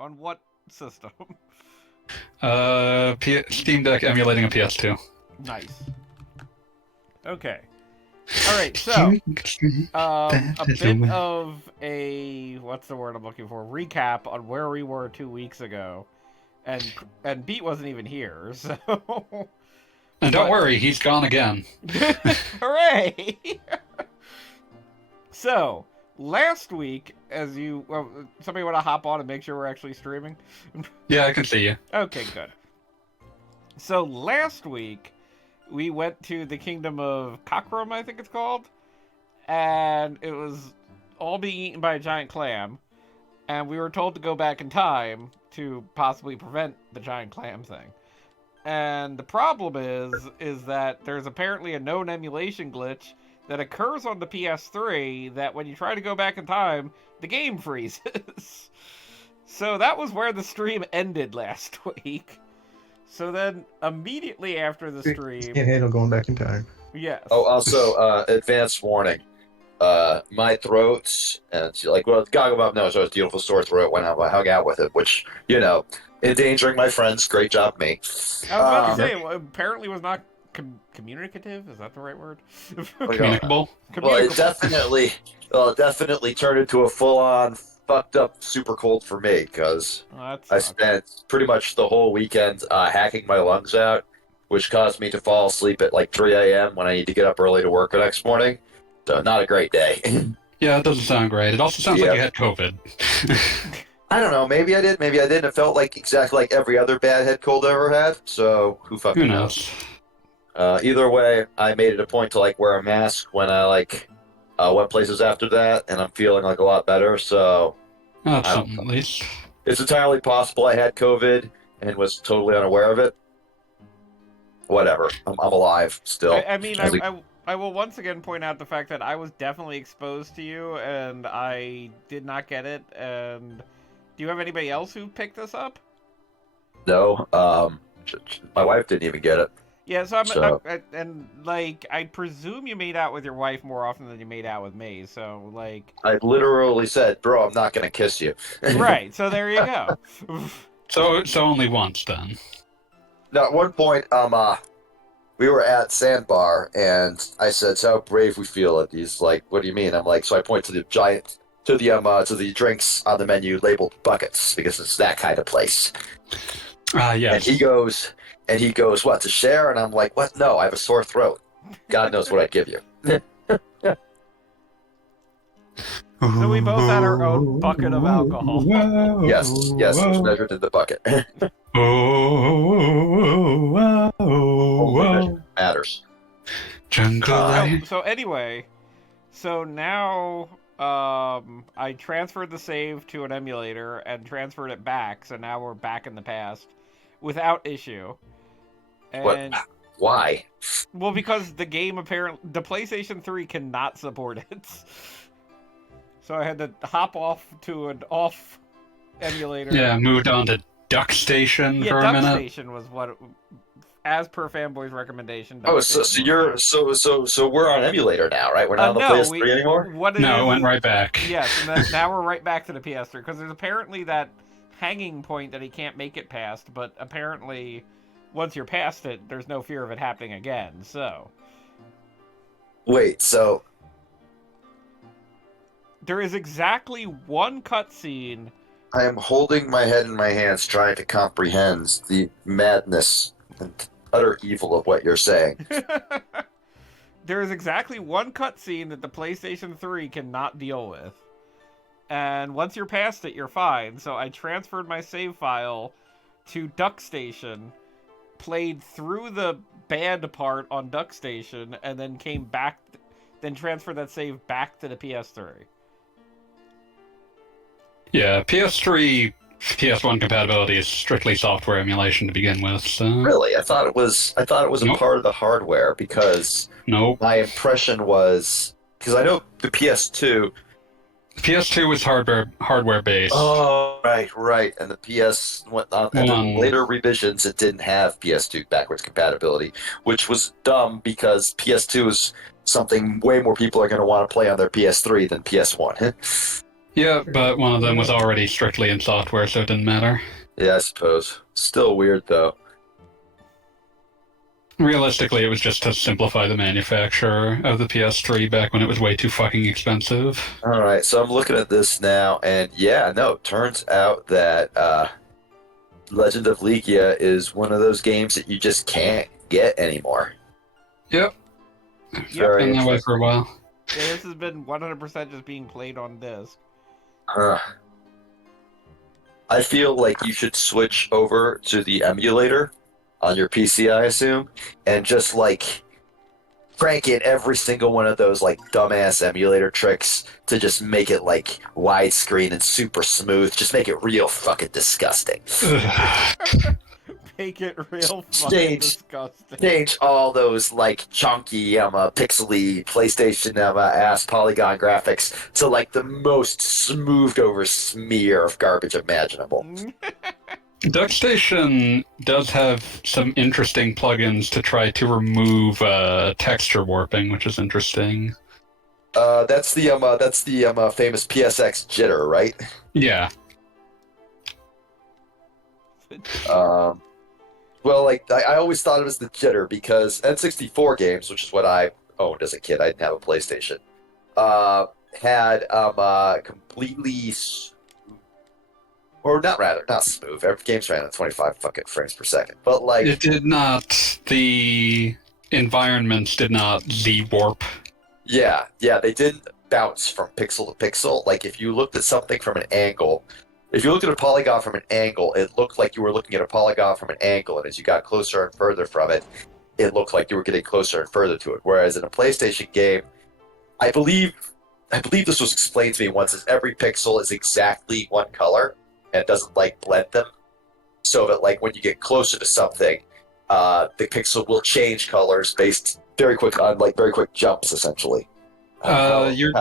On what system? Steam Deck emulating a PS2. Nice. Okay. All right. So, a bit of a what's the word I'm looking for? Recap on where we were 2 weeks ago, and Beat wasn't even here, so. And don't worry, he's gone again. Hooray! So, last week, somebody want to hop on and make sure we're actually streaming? Yeah, I can see you. Okay, good. So, last week, we went to the kingdom of Cockrum, I think it's called, and it was all being eaten by a giant clam, and we were told to go back in time to possibly prevent the giant clam thing. And the problem is that there's apparently a known emulation glitch that occurs on the PS3 that when you try to go back in time, the game freezes. So that was where the stream ended last week. So then immediately after the stream... Can't handle going back in time. Yes. Oh, also, advanced warning. My throat, and Gaga Bob knows I was a beautiful sore throat when I hung out with it, which, endangering my friends. Great job, me. I was about to say, apparently was not communicative. Is that the right word? Communicable? Well, it definitely turned into a full-on fucked up super cold for me, because I spent pretty much the whole weekend hacking my lungs out, which caused me to fall asleep at like 3 a.m. when I need to get up early to work the next morning. So not a great day. Yeah, it doesn't sound great. It also sounds like you had COVID. I don't know. Maybe I did. Maybe I didn't. It felt like exactly like every other bad head cold I ever had. So who fucking knows? Either way, I made it a point to wear a mask when I went places after that, and I'm feeling a lot better. So That's something at least. It's entirely possible I had COVID and was totally unaware of it. Whatever. I'm alive still. I will once again point out the fact that I was definitely exposed to you, and I did not get it. And do you have anybody else who picked this up? No. My wife didn't even get it. Yeah, I presume you made out with your wife more often than you made out with me. So I literally said, "Bro, I'm not gonna kiss you." Right. So there you go. So only once then. Now, at one point, we were at Sandbar, and I said, "So how brave we feel." And he's like, "What do you mean?" I'm like, so I point to the drinks on the menu labeled buckets, because it's that kind of place. Yes. And he goes, "What, to share?" And I'm like, "What? No, I have a sore throat. God knows what I'd give you." So we both had our own bucket of alcohol. Yes, it was measured in the bucket. Matters. So anyway, now I transferred the save to an emulator and transferred it back, so now we're back in the past without issue. And what? Why? Well, because the game the PlayStation 3 cannot support it. So I had to hop off to an off emulator. Yeah, moved on to Duck Station for a minute. Duck Station was what, as per Fanboy's recommendation. So we're on emulator now, right? We're not on the PS3 anymore? It went right back. Yes, and then now we're right back to the PS3, because there's apparently that hanging point that he can't make it past, but apparently once you're past it, there's no fear of it happening again, so... Wait, so... There is exactly one cutscene... I am holding my head in my hands trying to comprehend the madness and utter evil of what you're saying. There is exactly one cutscene that the PlayStation 3 cannot deal with. And once you're past it, you're fine. So I transferred my save file to Duck Station, played through the bad part on Duck Station, and then came back, then transferred that save back to the PS3. Yeah, PS3, PS1 compatibility is strictly software emulation to begin with. So. Really? I thought it was a part of the hardware, because my impression was, because I know the PS2 was hardware based. Oh, right. And the PS went on later revisions. It didn't have PS2 backwards compatibility, which was dumb, because PS2 is something way more people are going to want to play on their PS3 than PS1. Yeah, but one of them was already strictly in software, so it didn't matter. Yeah, I suppose. Still weird, though. Realistically, it was just to simplify the manufacture of the PS3 back when it was way too fucking expensive. All right, so I'm looking at this now, and yeah, no, turns out that Legend of Legaia is one of those games that you just can't get anymore. Yep. Very Been that way for a while. Yeah, this has been 100% just being played on disc. I feel like you should switch over to the emulator on your PC, I assume, and just like crank in every single one of those like dumbass emulator tricks to just make it like widescreen and super smooth. Just make it real fucking disgusting. Make it real fucking disgusting. Change all those like chunky, pixely PlayStation ass polygon graphics to like the most smoothed over smear of garbage imaginable. DuckStation does have some interesting plugins to try to remove texture warping, which is interesting. That's the famous PSX jitter, right? Yeah. Well, like I always thought it was the jitter because N64 games, which is what I owned as a kid, I didn't have a PlayStation, had completely. Or not smooth. Every game's ran at 25 fucking frames per second. But like it did not. The environments did not Z-warp. Yeah, they didn't bounce from pixel to pixel. Like if you looked at something from an angle, if you looked at a polygon from an angle, it looked like you were looking at a polygon from an angle, and as you got closer and further from it, it looked like you were getting closer and further to it. Whereas in a PlayStation game, I believe this was explained to me once, is every pixel is exactly one color and doesn't like blend them, so that like when you get closer to something, the pixel will change colors based very quick jumps essentially. You're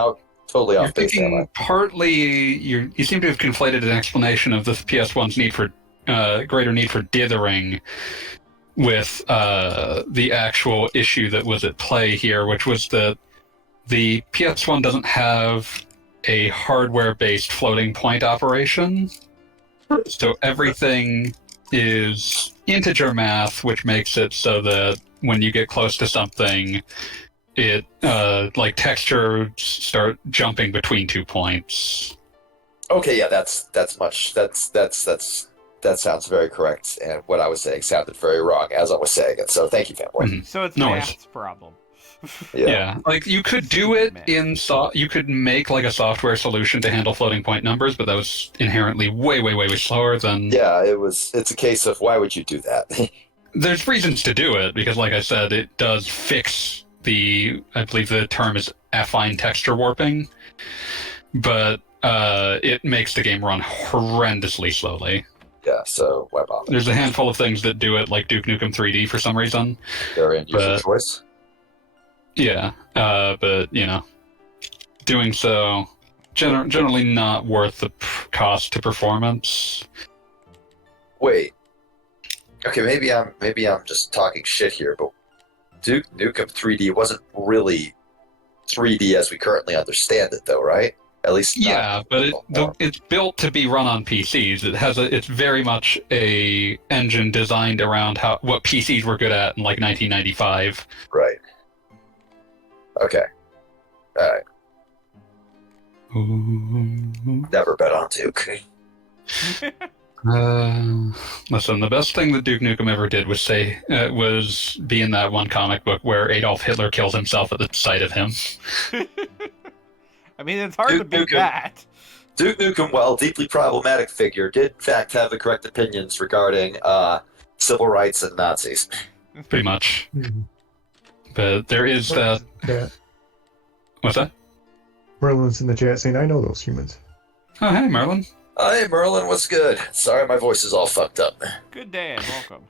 totally off base am I? thinking partly you seem to have conflated an explanation of the PS1's need for greater need for dithering with the actual issue that was at play here, which was that the PS1 doesn't have a hardware-based floating point operation. So everything is integer math, which makes it so that when you get close to something, it like textures start jumping between 2 points. Okay, yeah, that sounds very correct, and what I was saying sounded very wrong as I was saying it. So thank you, fanboy. Mm-hmm. So it's math's problem. Yeah, like you could do it you could make like a software solution to handle floating point numbers, but that was inherently way slower than. Yeah, it's a case of why would you do that? There's reasons to do it because, like I said, it does fix I believe the term is affine texture warping, but it makes the game run horrendously slowly. Yeah, so why bother? There's a handful of things that do it, like Duke Nukem 3D for some reason. They're in user choice. Yeah, but doing so generally not worth the cost to performance. Wait. Okay, maybe I'm just talking shit here, but Duke Nukem 3D wasn't really 3D as we currently understand it, though, right? At least. Yeah, but it's built to be run on PCs. It's very much a engine designed around what PCs were good at in like 1995. Right. Okay. All right. Never bet on Duke. Listen, the best thing that Duke Nukem ever did was was be in that one comic book where Adolf Hitler kills himself at the sight of him. I mean, it's hard to beat that. Duke Nukem, while a deeply problematic figure, did in fact have the correct opinions regarding civil rights and Nazis. Pretty much. But there is that. Yeah. What's that? Merlin's in the chat saying, I know those humans. Oh, hey, Merlin. Hey, Merlin, what's good? Sorry, my voice is all fucked up. Good day and welcome.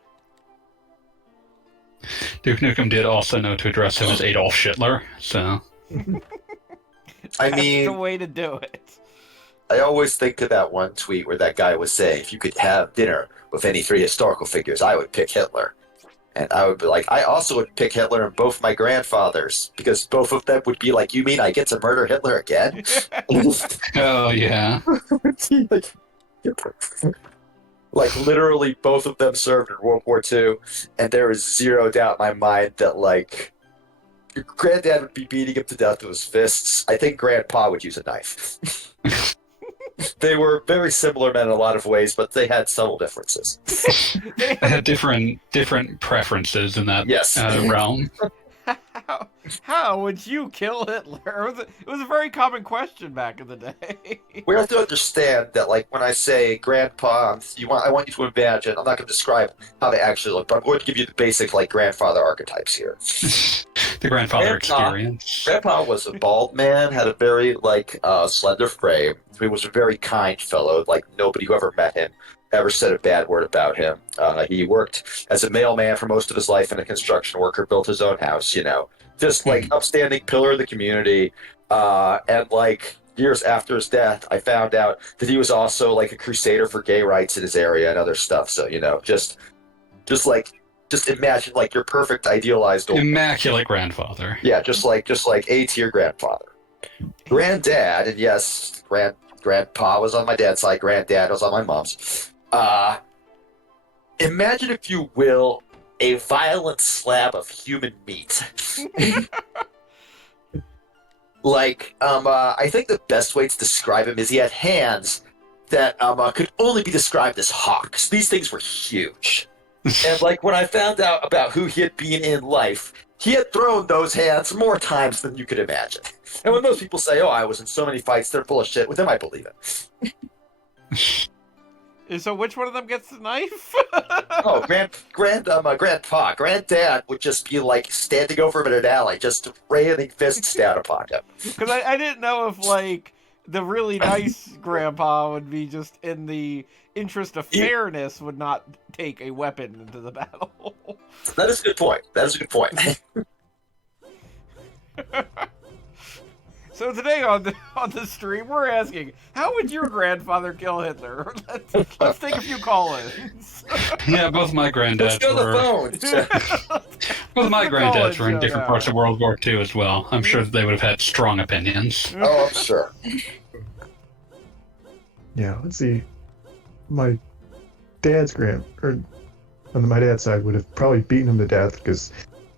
Duke Nukem did also know to address him as Adolf Hitler, so. I mean, that's the way to do it. I always think of that one tweet where that guy was saying, if you could have dinner with any three historical figures, I would pick Hitler. And I would be like, I also would pick Hitler and both my grandfathers because both of them would be like, you mean I get to murder Hitler again? Oh yeah. Like literally both of them served in World War II, and there is zero doubt in my mind that like your granddad would be beating him to death with his fists. I think grandpa would use a knife. They were very similar men in a lot of ways, but they had subtle differences. They had different preferences in that Yes. realm. How would you kill Hitler? It was a very common question back in the day. We have to understand that, like, when I say grandpa, I want you to imagine. I'm not going to describe how they actually look, but I'm going to give you the basic, like, grandfather archetypes here. The grandfather experience. Grandpa was a bald man, had a very, like, slender frame. He was a very kind fellow. Like, nobody who ever met him ever said a bad word about him. He worked as a mailman for most of his life and a construction worker, built his own house, you know. Just, like, upstanding pillar of the community. And, like, years after his death, I found out that he was also, like, a crusader for gay rights in his area and other stuff. So, you know, just imagine, like, your perfect idealized old Immaculate grandfather. Yeah, just like A-tier grandfather. Granddad, and yes, grandpa was on my dad's side, granddad was on my mom's. Imagine, if you will, a violent slab of human meat. Like, I think the best way to describe him is he had hands that could only be described as hawks. These things were huge. And, like, when I found out about who he had been in life, he had thrown those hands more times than you could imagine. And when most people say, oh, I was in so many fights, they're full of shit, with him, I believe it. So which one of them gets the knife? Oh, grandpa. Granddad would just be, like, standing over him in an alley, just raining fists down upon him. Because I didn't know if, like, the really nice grandpa would be just in the interest of fairness would not take a weapon into the battle. That is a good point. So today on the stream, we're asking, how would your grandfather kill Hitler? Let's take a few call-ins. Yeah, both my granddads Let's go to the phone. Both my granddads were in different parts of World War II as well. I'm sure that they would have had strong opinions. Oh, I'm sure. Yeah, let's see. My dad's on my dad's side would have probably beaten him to death because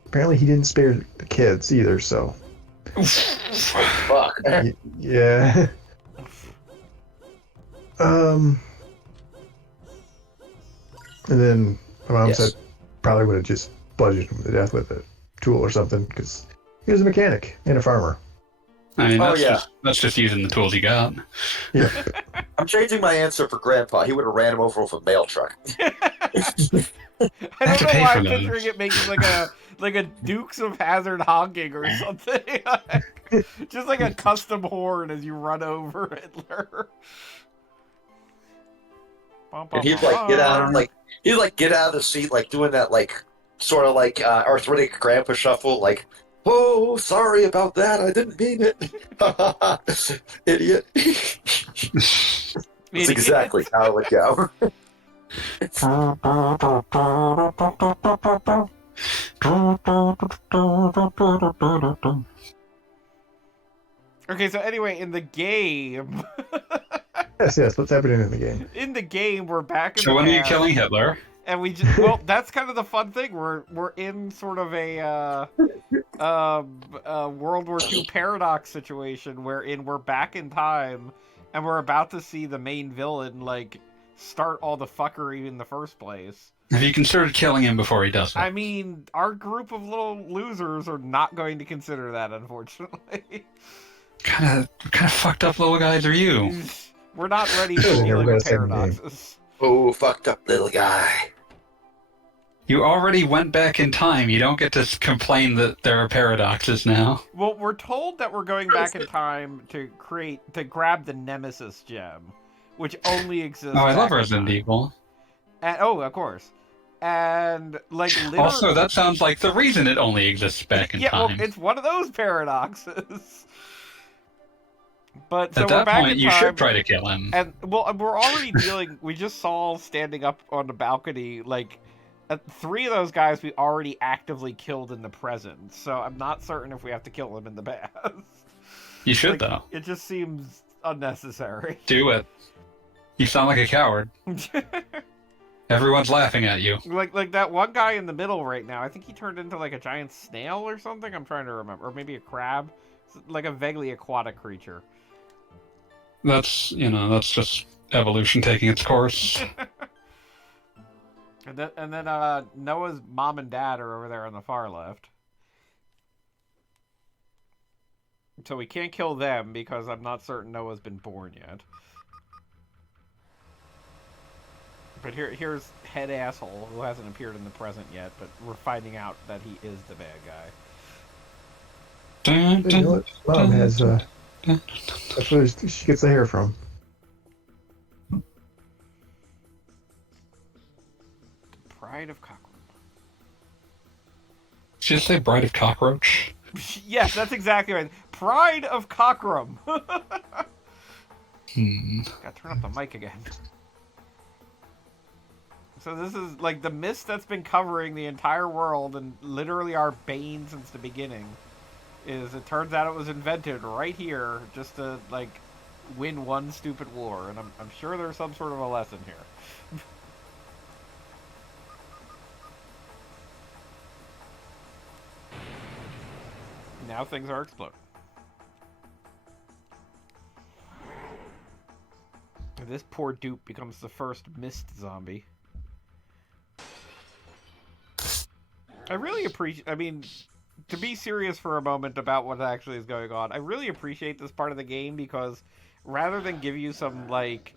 apparently he didn't spare the kids either. So. Fuck. Yeah. And then my mom said probably would have just bludgeoned him to death with a tool or something because he was a mechanic and a farmer. I mean, that's just using the tools you got. Yeah. I'm changing my answer for Grandpa. He would have ran him over with a mail truck. I don't know why I'm picturing it making like a Dukes of Hazzard honking or something. Just like a custom horn as you run over Hitler. And he'd get out of the seat, like doing that, like sort of like arthritic grandpa shuffle, like, oh, sorry about that, I didn't mean it. Idiot. That's exactly how it would go. Okay, so anyway, in the game... Yes, what's happening in the game? In the game, we're back in So when are you killing Hitler? And we just, well, that's kind of the fun thing. We're in sort of a World War II paradox situation wherein we're back in time and we're about to see the main villain, like, start all the fuckery in the first place. Have you considered killing him before he does it? I mean, our group of little losers are not going to consider that, unfortunately. Kind of fucked up little guys are you? We're not ready for dealing with paradoxes. Oh, fucked up little guy. You already went back in time. You don't get to complain that there are paradoxes now. Well, we're told that we're going back in time to grab the Nemesis gem, which only exists. Oh, I love Resident Evil. And, of course. And, like, literally... Also, that sounds like the reason it only exists back in time. Yeah, well, it's one of those paradoxes. But so at that we're back point, in you time, should try to kill him. And, well, we're already dealing... We just saw standing up on the balcony, like, 3 of those guys we already actively killed in the present, so I'm not certain if we have to kill them in the past. You should, though. It just seems unnecessary. Do it. You sound like a coward. Everyone's laughing at you. Like that one guy in the middle right now, I think he turned into like a giant snail or something. I'm trying to remember. Or maybe a crab. It's like a vaguely aquatic creature. That's just evolution taking its course. And then Noah's mom and dad are over there on the far left. So we can't kill them because I'm not certain Noah's been born yet. But here's head asshole who hasn't appeared in the present yet, but we're finding out that he is the bad guy. You know what? Mom has that's where she gets the hair from. Bride of Cockroach. Did you say Bride of Cockroach? Yes, that's exactly right. Pride of Cockrum. Gotta turn up the mic again. So this is like the mist that's been covering the entire world and literally our bane since the beginning. It turns out it was invented right here just to like win one stupid war, and I'm sure there's some sort of a lesson here. Now things are exploding. This poor dupe becomes the first mist zombie. I really appreciate... I mean, to be serious for a moment about what actually is going on, I really appreciate this part of the game because rather than give you some, like,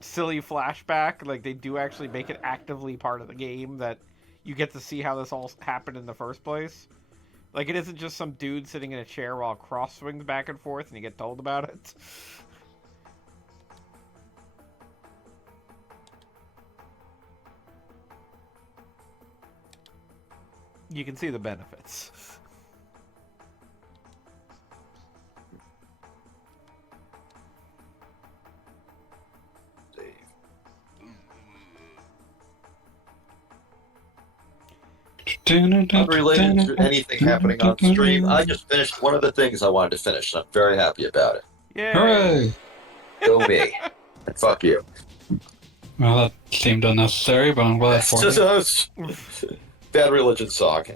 silly flashback, like, they do actually make it actively part of the game that you get to see how this all happened in the first place. Like, it isn't just some dude sitting in a chair while a cross swings back and forth and you get told about it. You can see the benefits. Unrelated to anything happening on stream, I just finished one of the things I wanted to finish, and I'm very happy about it. Yay! Hooray! Go me. And fuck you. Well, that seemed unnecessary, but I'm glad for it. Bad religion sock.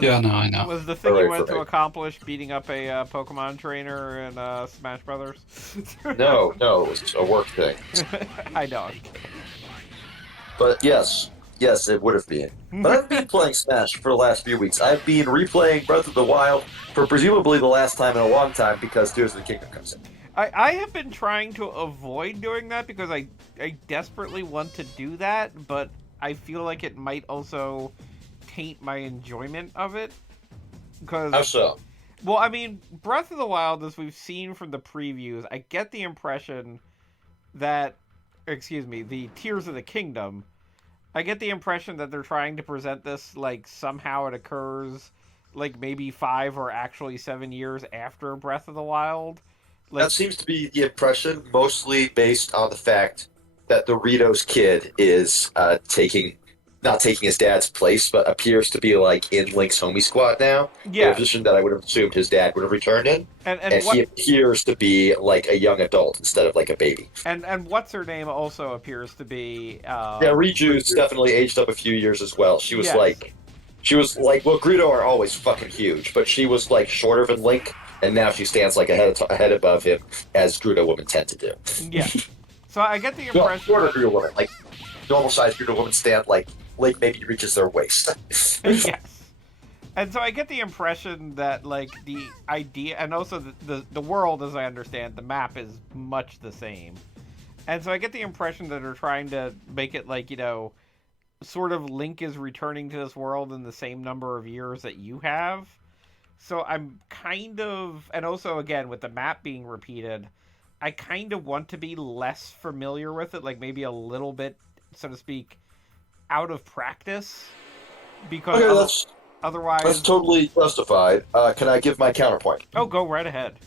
Yeah, no, I know. Was the thing Hooray you went for to me. accomplish beating up a Pokemon trainer in Smash Brothers? No, it was a work thing. I know. But yes, it would have been. But I've been playing Smash for the last few weeks. I've been replaying Breath of the Wild for presumably the last time in a long time because Tears of the Kingdom comes in. I have been trying to avoid doing that because I desperately want to do that, but I feel like it might also taint my enjoyment of it. Because, How so? well, I mean, Breath of the Wild, as we've seen from the previews, I get the impression that, the Tears of the Kingdom, I get the impression that they're trying to present this like somehow it occurs like maybe 5 or actually 7 years after Breath of the Wild. Like, That seems to be the impression, mostly based on the fact that the Doritos kid is not taking his dad's place, but appears to be like in Link's homie squad now. yeah, A position that I would have assumed his dad would have returned in. And what, he appears to be like a young adult instead of like a baby. and what's her name also appears to be Yeah, Riju's definitely aged up a few years as well. She was like, well, Greedo are always fucking huge, but she was like shorter than Link, and now she stands like a head above him, as Greedo women tend to do. Yeah. So I get the No, impression shorter that, Greedo women, like normal sized Greedo women stand like Link maybe reaches their waist. yes. And so I get the impression that like the idea, and also the world, as I understand, the map is much the same. And so I get the impression that they're trying to make it like, sort of Link is returning to this world in the same number of years that you have. So I'm kind of, and also again with the map being repeated, I kind of want to be less familiar with it, like maybe a little bit, so to speak, out of practice, because Okay, otherwise... that's totally justified. Can I give my counterpoint? Oh, go right ahead.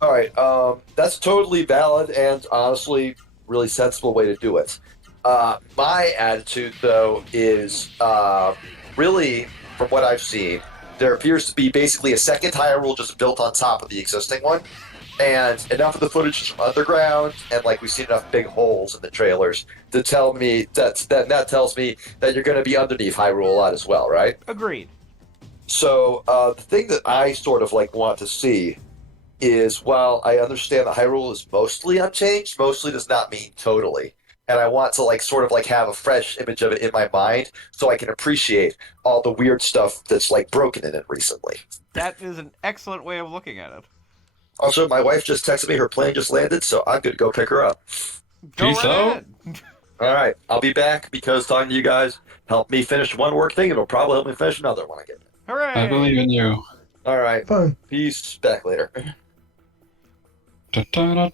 All right, that's totally valid and honestly really sensible way to do it. My attitude, though, is really, from what I've seen, there appears to be basically a second Hyrule just built on top of the existing one. And enough of the footage is from underground, and like we've seen enough big holes in the trailers to tell me that tells me that you're going to be underneath Hyrule a lot as well, right? Agreed. So the thing that I sort of like want to see is, while I understand that Hyrule is mostly unchanged, mostly does not mean totally. And I want to like sort of like have a fresh image of it in my mind so I can appreciate all the weird stuff that's like broken in it recently. That is an excellent way of looking at it. Also, my wife just texted me her plane just landed, so I'm good to go pick her up. Go Peace right out. ahead. All right, I'll be back because talking to you guys helped me finish one work thing. It'll probably help me finish another when I get there. Hooray! I believe in you. All right, Fun. peace. Back later. How does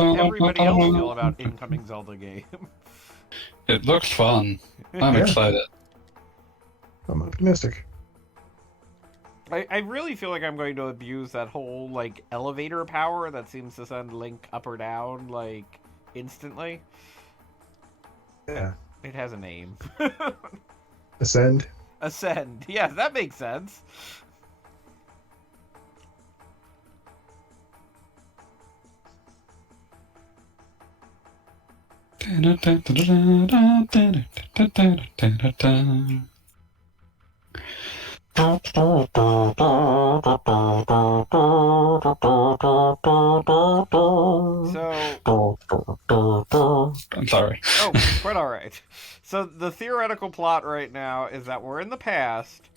everybody else feel about incoming Zelda game? It looks fun. I'm Yeah. excited. I'm optimistic. I really feel like I'm going to abuse that whole, like, elevator power that seems to send Link up or down, like, instantly. Yeah. It has a name. Ascend. Ascend. Yeah, that makes sense. I'm sorry. Oh, quite alright. So the theoretical plot right now is that we're in the past,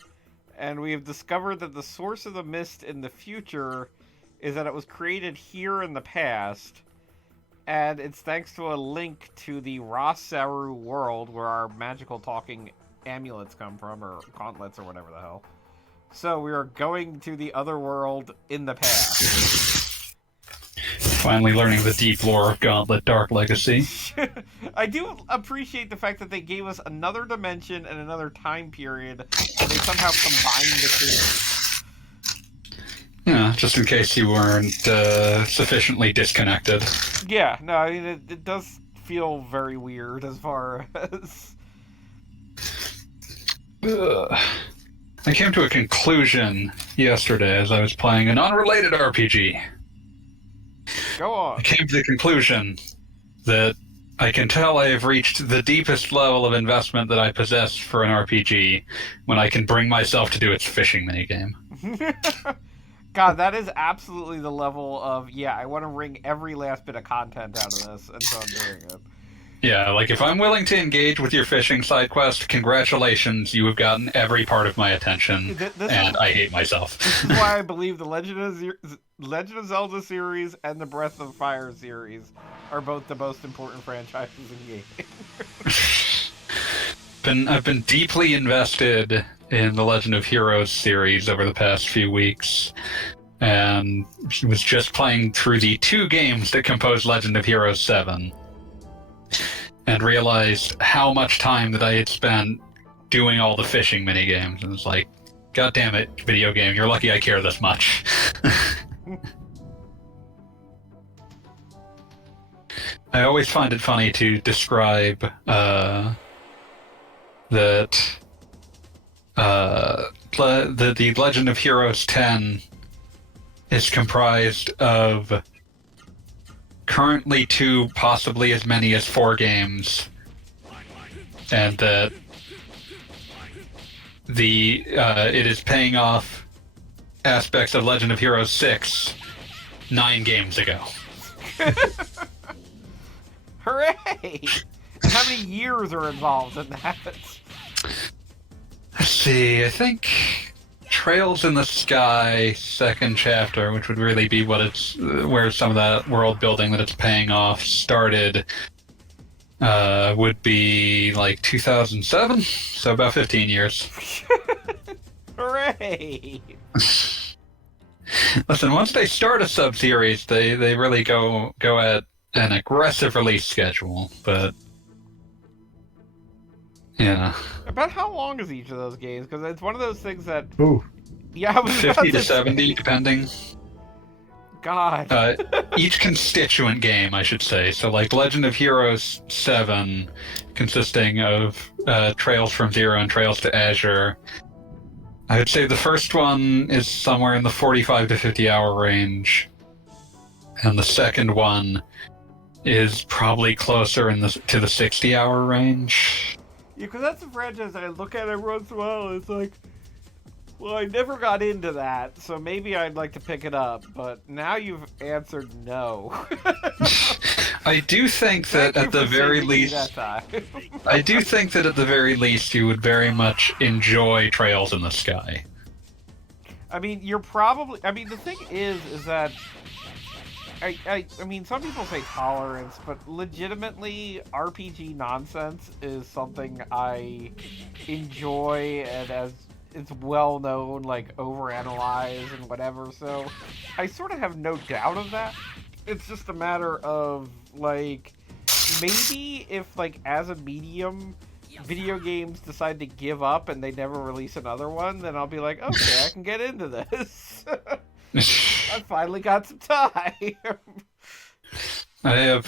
and we have discovered that the source of the mist in the future is that it was created here in the past, and it's thanks to a link to the Rosaru world where our magical talking amulets come from, or gauntlets, or whatever the hell. So we are going to the other world in the past. Finally learning the deep lore of Gauntlet Dark Legacy. I do appreciate the fact that they gave us another dimension and another time period, and they somehow combined the two. Yeah, just in case you weren't sufficiently disconnected. Yeah, no, I mean, it does feel very weird as far as... I came to a conclusion yesterday as I was playing an unrelated RPG. Go on. I came to the conclusion that I can tell I have reached the deepest level of investment that I possess for an RPG when I can bring myself to do its fishing minigame. God, that is absolutely the level of, yeah, I want to wring every last bit of content out of this, and so I'm doing it. Yeah, like if I'm willing to engage with your fishing side quest, congratulations, you have gotten every part of my attention, and I hate myself. This is why I believe the Legend of Zelda series and the Breath of Fire series are both the most important franchises in gaming. I've been deeply invested in the Legend of Heroes series over the past few weeks, and was just playing through the 2 games that compose Legend of Heroes 7. And realized how much time that I had spent doing all the fishing minigames. And it's like, God damn it, video game, you're lucky I care this much. I always find it funny to describe that the Legend of Heroes 10 is comprised of currently 2, possibly as many as 4 games, and that it is paying off aspects of Legend of Heroes 6 9 games ago. Hooray! And how many years are involved in that? Let's see, I think Trails in the Sky 2nd chapter, which would really be where some of that world building that it's paying off started, would be like 2007, so about 15 years. Hooray! Listen, once they start a sub-series, they really go at an aggressive release schedule, but yeah. About how long is each of those games? Because it's one of those things that... Ooh. Yeah, I was 50 to 70, depending. God. Each constituent game, I should say. So, like Legend of Heroes 7, consisting of Trails from Zero and Trails to Azure. I would say the first one is somewhere in the 45 to 50 hour range, and the second one is probably closer to the 60 hour range. Yeah, because that's a franchise I look at every once in a while, and it's like, well, I never got into that, so maybe I'd like to pick it up, but now you've answered no. I do think that at the very least, I do think that at the very least you would very much enjoy Trails in the Sky. I mean, you're probably, I mean, the thing is that, I mean, some people say tolerance, but legitimately, RPG nonsense is something I enjoy, and as it's well known, like, overanalyze and whatever, so I sort of have no doubt of that. It's just a matter of, like, maybe if, like, as a medium, video games decide to give up and they never release another one, then I'll be like, okay, I can get into this. I finally got some time. I have,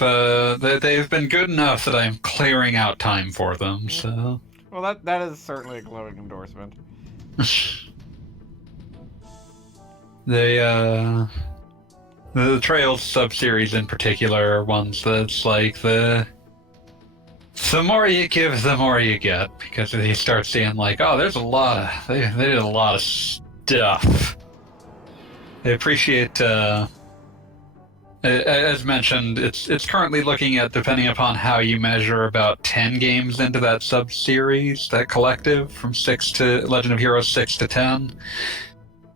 they've been good enough that I'm clearing out time for them, so... Well, that is certainly a glowing endorsement. The Trails sub-series in particular are ones that's like the more you give, the more you get, because you start seeing like, oh, there's a lot of, they did a lot of stuff. They appreciate, as mentioned, it's currently looking at, depending upon how you measure, about 10 games into that sub-series, that collective, from Legend of Heroes 6 to 10.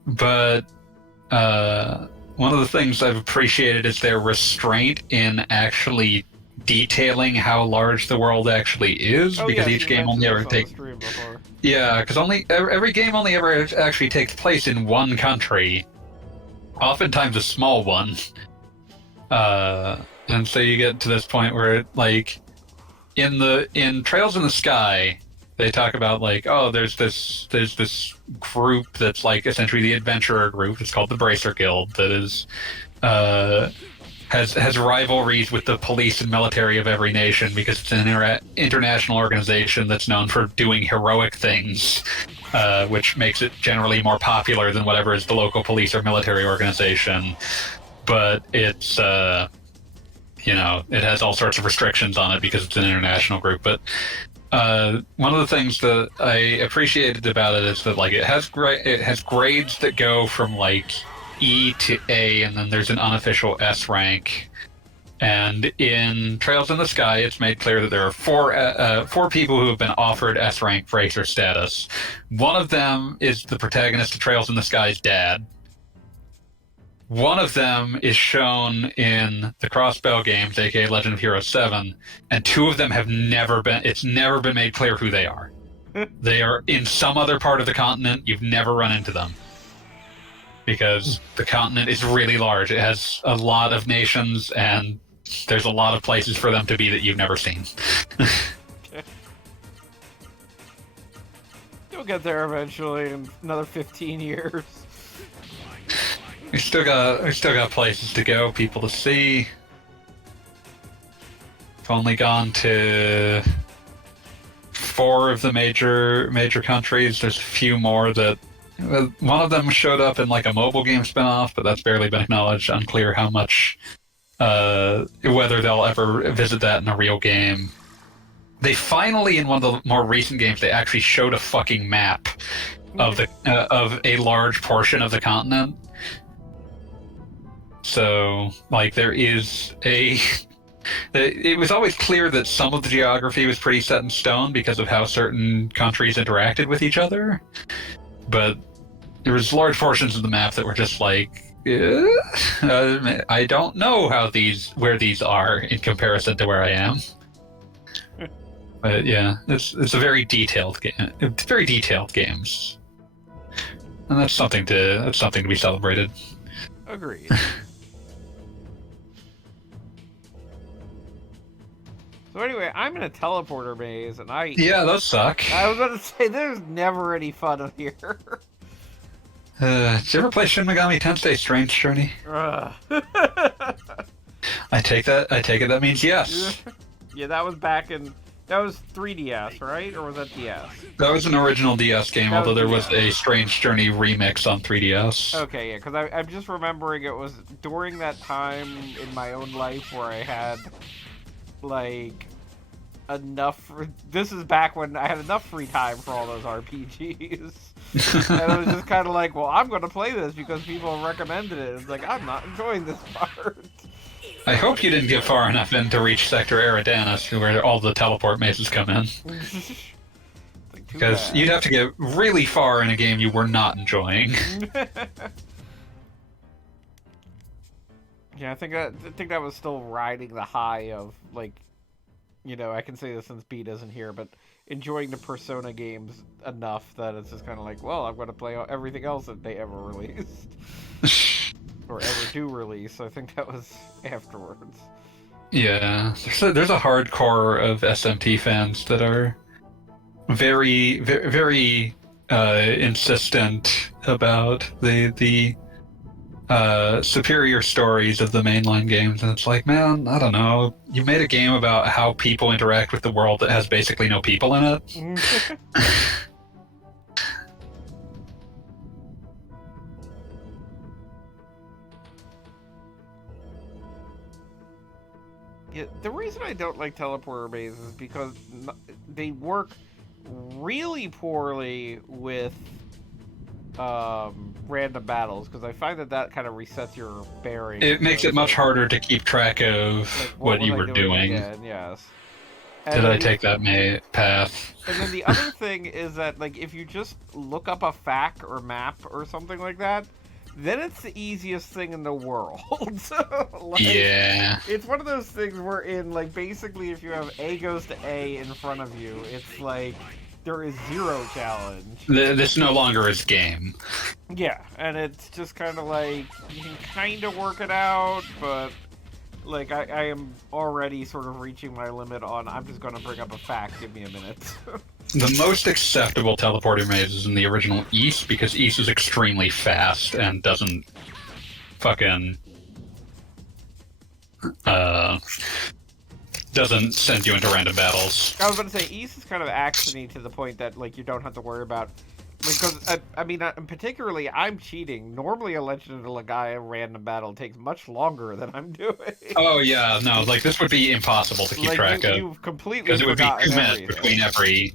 But one of the things I've appreciated is their restraint in actually detailing how large the world actually is, because each game only ever takes... Yeah, because every game only ever actually takes place in one country, oftentimes a small one. And so you get to this point where, like, in Trails in the Sky, they talk about, like, oh, there's this group that's like essentially the adventurer group. It's called the Bracer Guild, that is has rivalries with the police and military of every nation, because it's an international organization that's known for doing heroic things, which makes it generally more popular than whatever is the local police or military organization. But it's, you know, it has all sorts of restrictions on it because it's an international group. But one of the things that I appreciated about it is that, like, it has grades that go from, like, E to A, and then there's an unofficial S rank. And in Trails in the Sky, it's made clear that there are four people who have been offered S rank Bracer status. One of them is the protagonist of Trails in the Sky's dad. One of them is shown in the Crossbell games, aka Legend of Heroes 7, and two of them have never been made clear who they are. They are in some other part of the continent. You've never run into them, because the continent is really large. It has a lot of nations, and there's a lot of places for them to be that you've never seen. You'll get there eventually in another 15 years. We still got places to go, people to see. I've only gone to 4 of the major countries. There's a few more that... One of them showed up in, like, a mobile game spinoff, but that's barely been acknowledged. Unclear how much... whether they'll ever visit that in a real game. They finally, in one of the more recent games, they actually showed a fucking map of a large portion of the continent. So, like, there is a... It was always clear that some of the geography was pretty set in stone because of how certain countries interacted with each other. But there was large portions of the map that were just like, I don't know where these are in comparison to where I am. But yeah, it's a very detailed game. It's very detailed games, and that's something to be celebrated. Agreed. So anyway, I'm in a teleporter maze, and Yeah, those suck. I was about to say, there's never any fun in here. Did you ever play Shin Megami Tensei Strange Journey? I take it that means yes. Yeah, that was back in... That was 3DS, right? Or was that DS? That was an original DS game, That although was there was DS. a Strange Journey remix on 3DS. Okay, yeah, because I'm just remembering it was during that time in my own life where I had, like, enough... This is back when I had enough free time for all those RPGs. And it was just kind of like, well, I'm going to play this because people recommended it. It's like, I'm not enjoying this part. I hope you didn't get far enough in to reach Sector Eridanos, where all the teleport mazes come in. Because you'd have to get really far in a game you were not enjoying. Yeah, I think that was still riding the high of, like, you know, I can say this since Beat isn't here, but enjoying the Persona games enough that it's just kind of like, well, I'm going to play everything else that they ever released. Or ever do release. I think that was afterwards. Yeah, there's a hardcore of SMT fans that are very, very, very insistent about the superior stories of the mainline games, and it's like, man, I don't know. You made a game about how people interact with the world that has basically no people in it. Yeah, the reason I don't like teleporter mazes is because they work really poorly with random battles, because I find that kind of resets your bearings. It makes it much harder to keep track of like, what you were doing. Again? Yes. Did I take that path? And then the other thing is that, like, if you just look up a FAQ or map or something like that, then it's the easiest thing in the world. Like, yeah. It's one of those things where basically if you have A goes to A in front of you, it's like there is zero challenge. This no longer is game. Yeah, and it's just kind of like, you can kind of work it out, but like I am already sort of reaching my limit on, I'm just going to bring up a fact, give me a minute. The most acceptable teleporter maze is in the original East, because East is extremely fast and doesn't fucking doesn't send you into random battles. I was about to say, East is kind of actiony to the point that, like, you don't have to worry about... Because, particularly, I'm cheating. Normally, a Legend of the Legaia random battle takes much longer than I'm doing. Oh, yeah, no, like, this would be impossible to keep track of. You've completely because it would be 2 minutes everything. between every...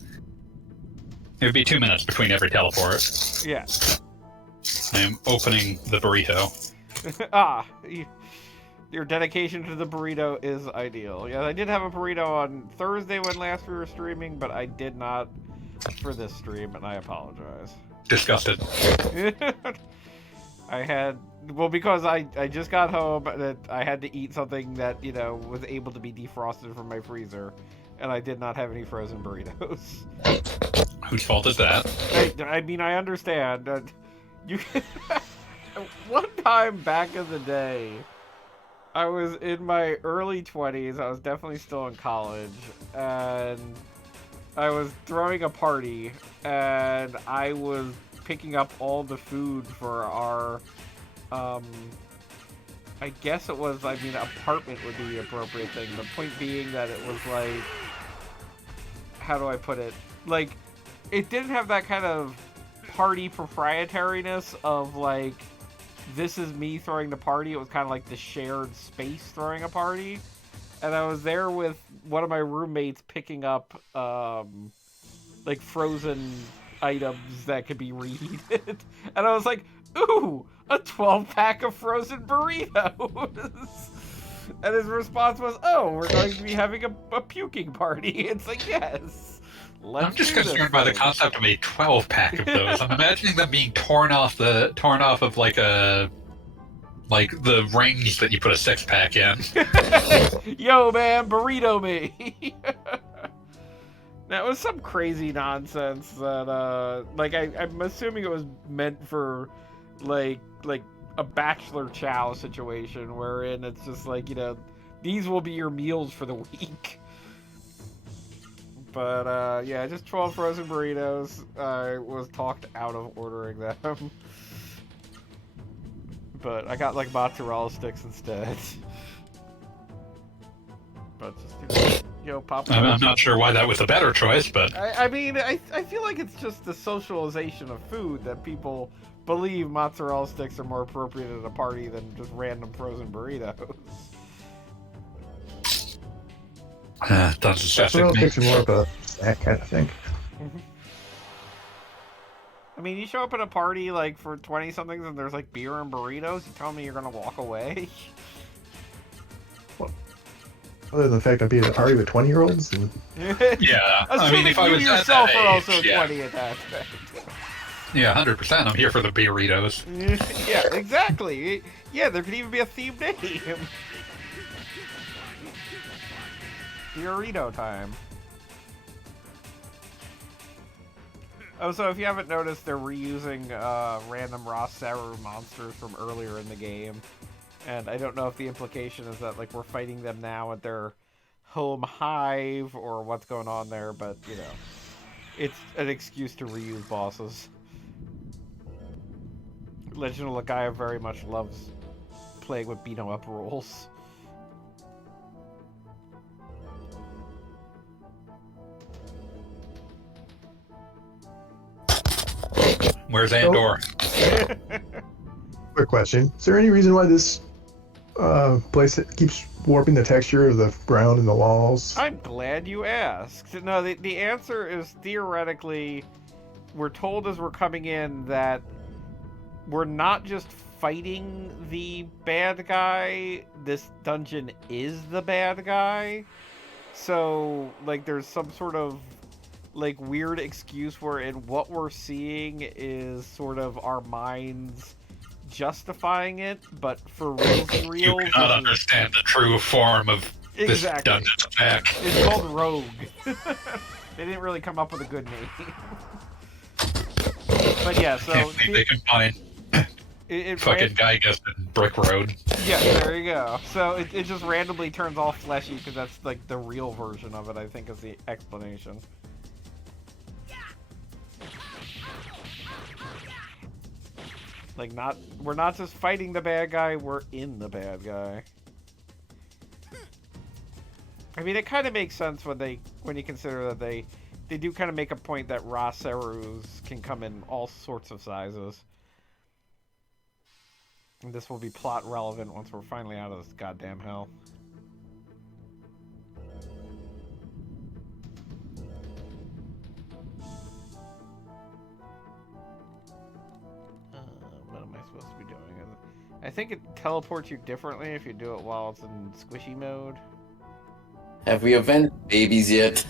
It would be 2 minutes between every teleport. Yeah. I am opening the burrito. Your dedication to the burrito is ideal. Yeah, I did have a burrito on Thursday when last we were streaming, but I did not for this stream, and I apologize. Disgusted. Because I just got home, that I had to eat something that, you know, was able to be defrosted from my freezer, and I did not have any frozen burritos. Whose fault is that? I understand. One time back in the day, I was in my early 20s, I was definitely still in college, and I was throwing a party, and I was picking up all the food for our, I guess it was, apartment would be the appropriate thing. The point being that it was like, how do I put it? Like, it didn't have that kind of party proprietariness of, like, this is me throwing the party. It was kind of like the shared space throwing a party. And I was there with one of my roommates picking up, like, frozen items that could be reheated. And I was like, ooh, a 12-pack of frozen burritos. And his response was, oh, we're going to be having a puking party. It's like, yes. I'm just concerned by the concept of a 12-pack of those. I'm imagining them being torn off of like the rings that you put a 6-pack in. Yo, man, burrito me. That was some crazy nonsense that, I'm assuming it was meant for, like a bachelor chow situation, wherein it's just like, you know, these will be your meals for the week. But, yeah, just 12 frozen burritos. I was talked out of ordering them. but I got like mozzarella sticks instead. But just pop. I'm not sure why that was a better choice, but I mean, I feel like it's just the socialization of food that people believe mozzarella sticks are more appropriate at a party than just random frozen burritos. Doesn't suggest Mozzarella me. sticks are more of a snack kind of thing. I mean, you show up at a party like for 20-somethings and there's like beer and burritos. You tell me you're gonna walk away? Other than the fact I'd be at a party with 20-year-olds. And... Yeah, I mean, if I you was yourself at are that also age, yeah. 20 at that point. Yeah, 100%. I'm here for the burritos. Yeah, exactly. Yeah, there could even be a themed name. Burrito time. Oh, so if you haven't noticed, they're reusing random Ross Saru monsters from earlier in the game. And I don't know if the implication is that like we're fighting them now at their home hive or what's going on there, but you know, it's an excuse to reuse bosses. Legend of Legaia very much loves playing with beat-em-up rules. Where's Andor? Quick question: is there any reason why this place keeps warping the texture of the ground and the walls? I'm glad you asked. No, the answer is theoretically, we're told as we're coming in that we're not just fighting the bad guy, this dungeon is the bad guy. So, like, there's some sort of, like, weird excuse wherein what we're seeing is sort of our minds justifying it, but for real, You cannot understand the true form of this dungeon attack. It's called Rogue. They didn't really come up with a good name. But yeah, so Can't believe they combine fucking Geigus and Brick Road. Yeah, there you go. So it just randomly turns all fleshy because that's like the real version of it, I think, is the explanation. Like, we're not just fighting the bad guy, we're in the bad guy. I mean, it kind of makes sense when you consider that they do kind of make a point that Ra Serus can come in all sorts of sizes. And this will be plot relevant once we're finally out of this goddamn hell. What am I supposed to be doing? I think it teleports you differently if you do it while it's in squishy mode. Have we avenged babies yet?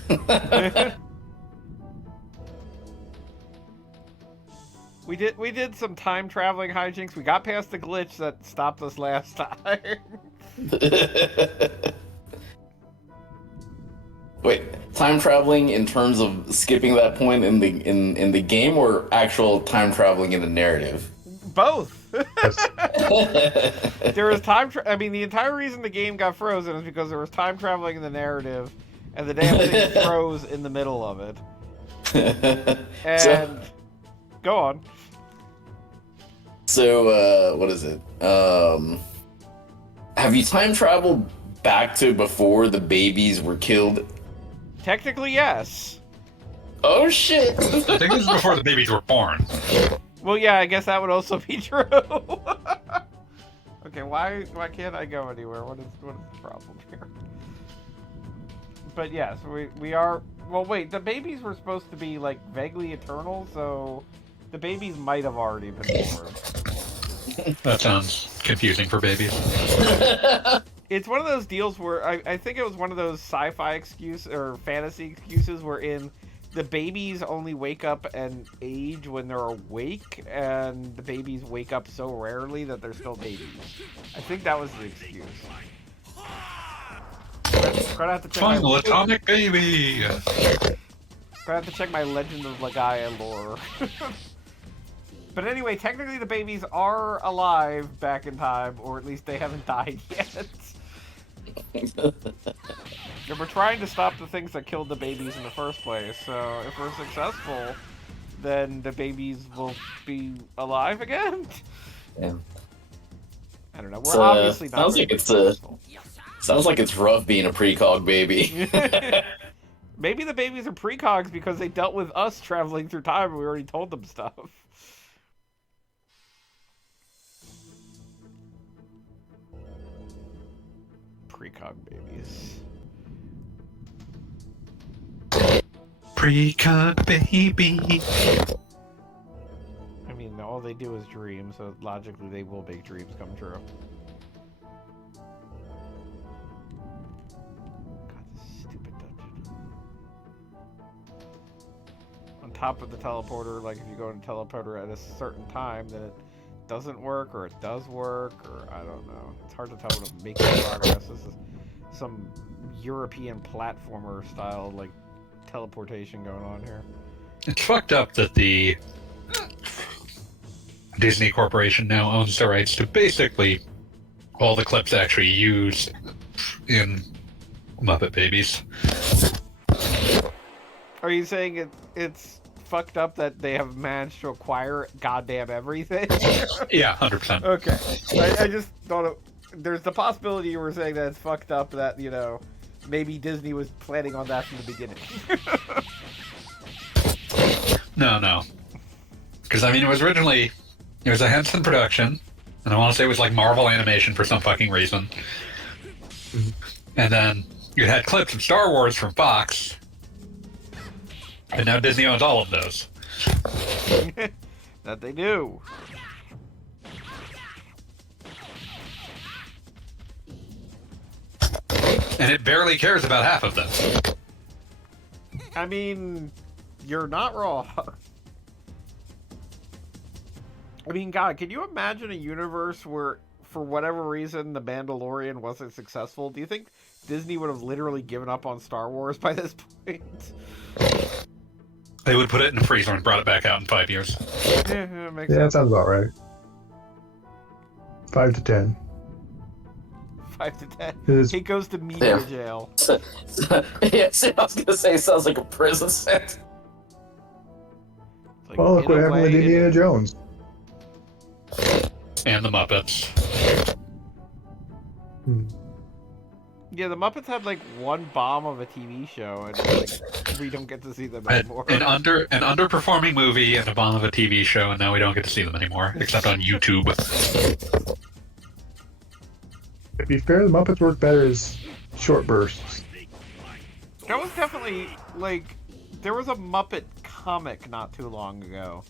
We did some time traveling hijinks. We got past the glitch that stopped us last time. Wait, time traveling in terms of skipping that point in the game, or actual time traveling in the narrative? Both. There was time. I mean, the entire reason the game got frozen is because there was time traveling in the narrative, and the damn thing froze in the middle of it. And go on. So, what is it? Have you time traveled back to before the babies were killed? Technically, yes. Oh shit! I think this is before the babies were born. Well, yeah, I guess that would also be true. Okay, why can't I go anywhere? What is the problem here? But yes, we are. Well, wait, the babies were supposed to be like vaguely eternal, so the babies might have already been born. That sounds confusing for babies. It's one of those deals where I think it was one of those sci-fi excuse or fantasy excuses wherein the babies only wake up and age when they're awake, and the babies wake up so rarely that they're still babies. I think that was the excuse. Gonna have to check Final atomic baby! Gonna have to check my Legend of Legaia lore. But anyway, technically the babies are alive back in time, or at least they haven't died yet. And we're trying to stop the things that killed the babies in the first place, so if we're successful, then the babies will be alive again. Yeah. I don't know. We're obviously not. Sounds like it's rough being a precog baby. Maybe the babies are precogs because they dealt with us traveling through time and we already told them stuff. Precog babies. Precog baby. I mean, all they do is dream, so logically they will make dreams come true. God, this stupid dungeon. On top of the teleporter, like if you go in a teleporter at a certain time, then it doesn't work, or it does work, or I don't know. It's hard to tell what to make progress. This is some European platformer style, like, teleportation going on here. It's fucked up that the Disney Corporation now owns the rights to basically all the clips actually used in Muppet Babies. Are you saying it's fucked up that they have managed to acquire goddamn everything? Yeah, 100%. Okay. I just thought there's the possibility you were saying that it's fucked up that, you know, maybe Disney was planning on that from the beginning. No. Because, I mean, it was a Henson production, and I want to say it was like Marvel Animation for some fucking reason. And then you had clips of Star Wars from Fox, and now Disney owns all of those. That they do. And it barely cares about half of them. I mean, you're not wrong. I mean, God, can you imagine a universe where, for whatever reason, The Mandalorian wasn't successful? Do you think Disney would have literally given up on Star Wars by this point? They would put it in a freezer and brought it back out in 5 years. Yeah, makes sense. That sounds about right. 5 to 10. 5 to 10. Is- He goes to media jail. Yes, I was gonna say, sounds like a prison sentence. Like, Well, look in what a happened with way, Indiana Jones. And the Muppets. Yeah, the Muppets had like one bomb of a TV show, and like we don't get to see them anymore. An underperforming movie and a bomb of a TV show, and now we don't get to see them anymore, except on YouTube. To be fair, the Muppets work better as short bursts. That was definitely, like, there was a Muppet comic not too long ago,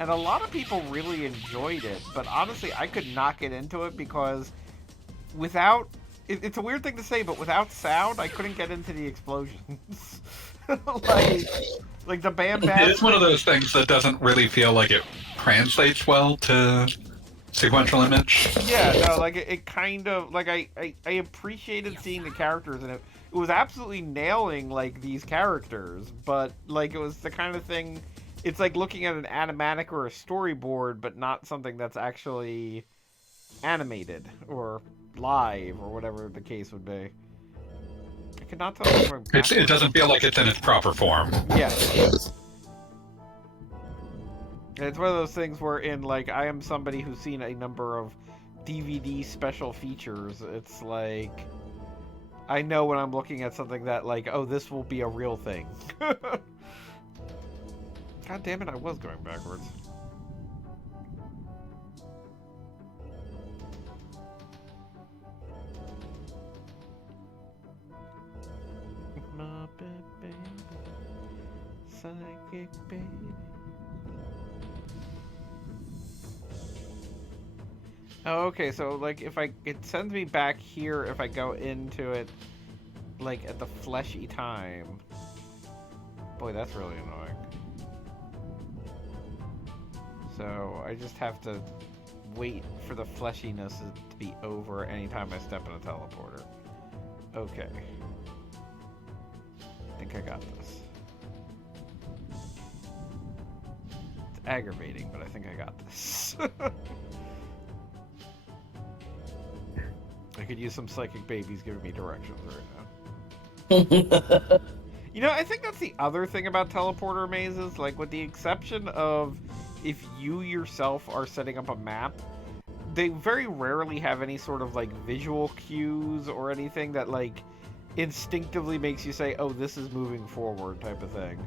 and a lot of people really enjoyed it, but honestly, I could not get into it because without, it's a weird thing to say, but without sound, I couldn't get into the explosions. like the Bam Bam. It's one of those things that doesn't really feel like it translates well to sequential image. Yeah, no, like it kind of, like I appreciated seeing the characters, and it was absolutely nailing like these characters, but like it was the kind of thing, it's like looking at an animatic or a storyboard, but not something that's actually animated or live or whatever the case would be. I could not tell. It doesn't feel like it's in its proper form. Yeah. It's one of those things where, in like, I am somebody who's seen a number of DVD special features. It's like, I know when I'm looking at something that, like, oh, this will be a real thing. God damn it, I was going backwards. Muppet baby, psychic baby. Oh, okay, so, like, if it sends me back here if I go into it, like, at the fleshy time. Boy, that's really annoying. So, I just have to wait for the fleshiness to be over anytime I step in a teleporter. Okay. I think I got this. It's aggravating, but I think I got this. I could use some psychic babies giving me directions right now. You know, I think that's the other thing about teleporter mazes. Like, with the exception of if you yourself are setting up a map, they very rarely have any sort of like visual cues or anything that like instinctively makes you say, "Oh, this is moving forward," type of thing.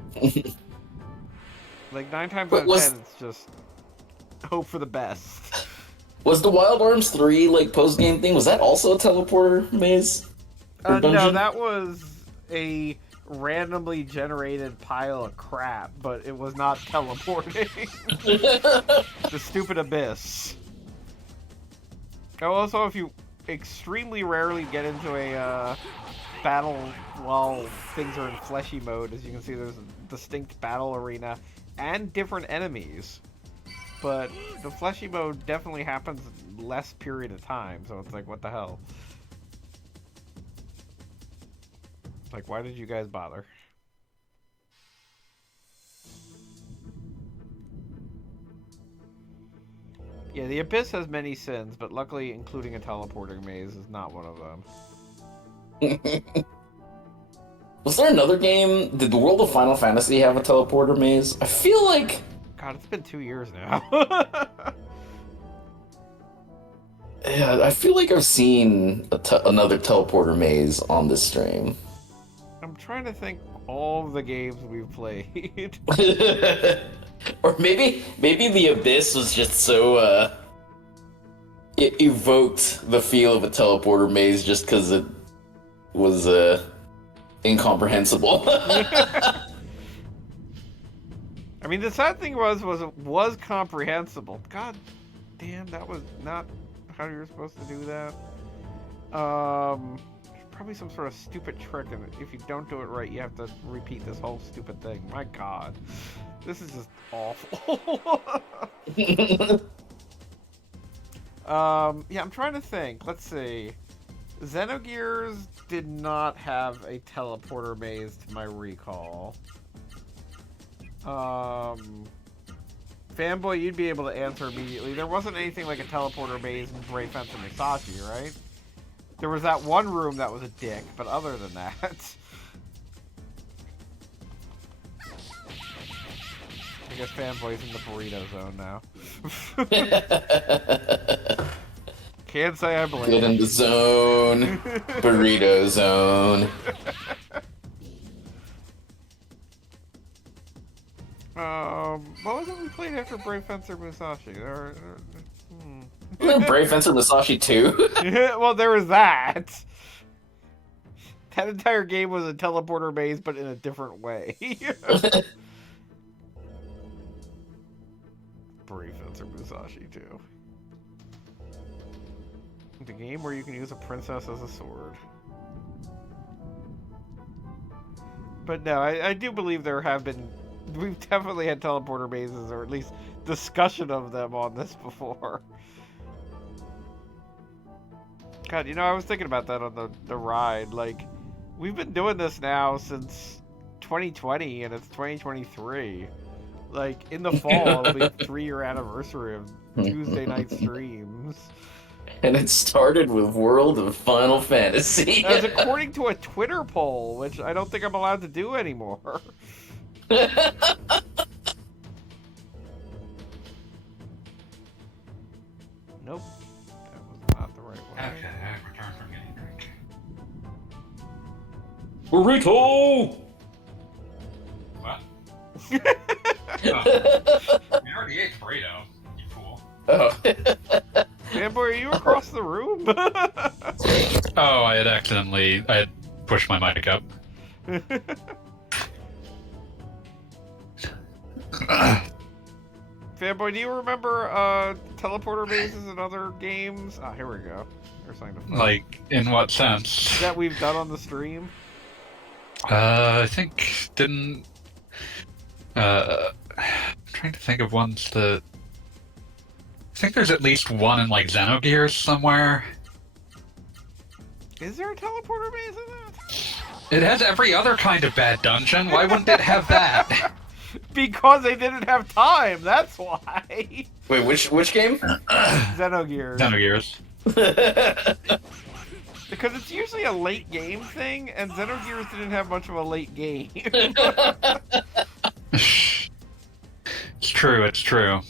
Like 9 times out of 10, it's just hope for the best. Was the Wild Arms 3 like post game thing? Was that also a teleporter maze? No, that was a randomly generated pile of crap, but it was not teleporting. The stupid abyss. Also, if you extremely rarely get into a battle while things are in fleshy mode, as you can see, there's a distinct battle arena and different enemies. But the fleshy mode definitely happens less period of time, so it's like, what the hell? Like, why did you guys bother? Yeah, the Abyss has many sins, but luckily including a teleporting maze is not one of them. Was there another game? Did the World of Final Fantasy have a teleporter maze? I feel like... God, it's been 2 years now. Yeah, I feel like I've seen another teleporter maze on this stream. I'm trying to think all the games we've played. Or maybe the Abyss was just so, it evoked the feel of a teleporter maze just because it was, incomprehensible. I mean, the sad thing was it was comprehensible. God damn, that was not how you were supposed to do that. Probably some sort of stupid trick, and if you don't do it right, you have to repeat this whole stupid thing. My God, this is just awful. Yeah, I'm trying to think. Let's see. Xenogears did not have a teleporter maze to my recall. Fanboy, you'd be able to answer immediately. There wasn't anything like a teleporter maze in Brave Fencer Musashi, right? There was that one room that was a dick, but other than that... I guess Fanboy's in the burrito zone now. Can't say I blame. Get in the zone. Burrito zone. What was it we played after Brave Fencer Musashi? Brave Fencer Musashi 2? Well, there was that. That entire game was a teleporter maze, but in a different way. Brave Fencer Musashi 2. The game where you can use a princess as a sword. But no, I do believe there have been... We've definitely had teleporter mazes, or at least discussion of them on this before. God, you know, I was thinking about that on the ride. Like, we've been doing this now since 2020, and it's 2023. Like, in the fall, it'll be a 3-year anniversary of Tuesday night streams. And it started with World of Final Fantasy. As according to a Twitter poll, which I don't think I'm allowed to do anymore. Nope. That was not the right one. Okay, I returned from getting drink. Burrito! What? Oh. We already ate burrito, you fool. Oh. Fanboy, are you across the room? Oh, I had pushed my mic up. Fanboy, do you remember teleporter mazes and other games? Ah, here we go. There's something to find. Like, in what sense? That we've done on the stream? I think didn't. I'm trying to think of ones that. I think there's at least one in like Xenogears somewhere. Is there a teleporter maze in that? It has every other kind of bad dungeon. Why wouldn't it have that? Because they didn't have time. That's why. Wait, which game? Xenogears. Xenogears. Because it's usually a late game thing, and Xenogears didn't have much of a late game. It's true. It's true.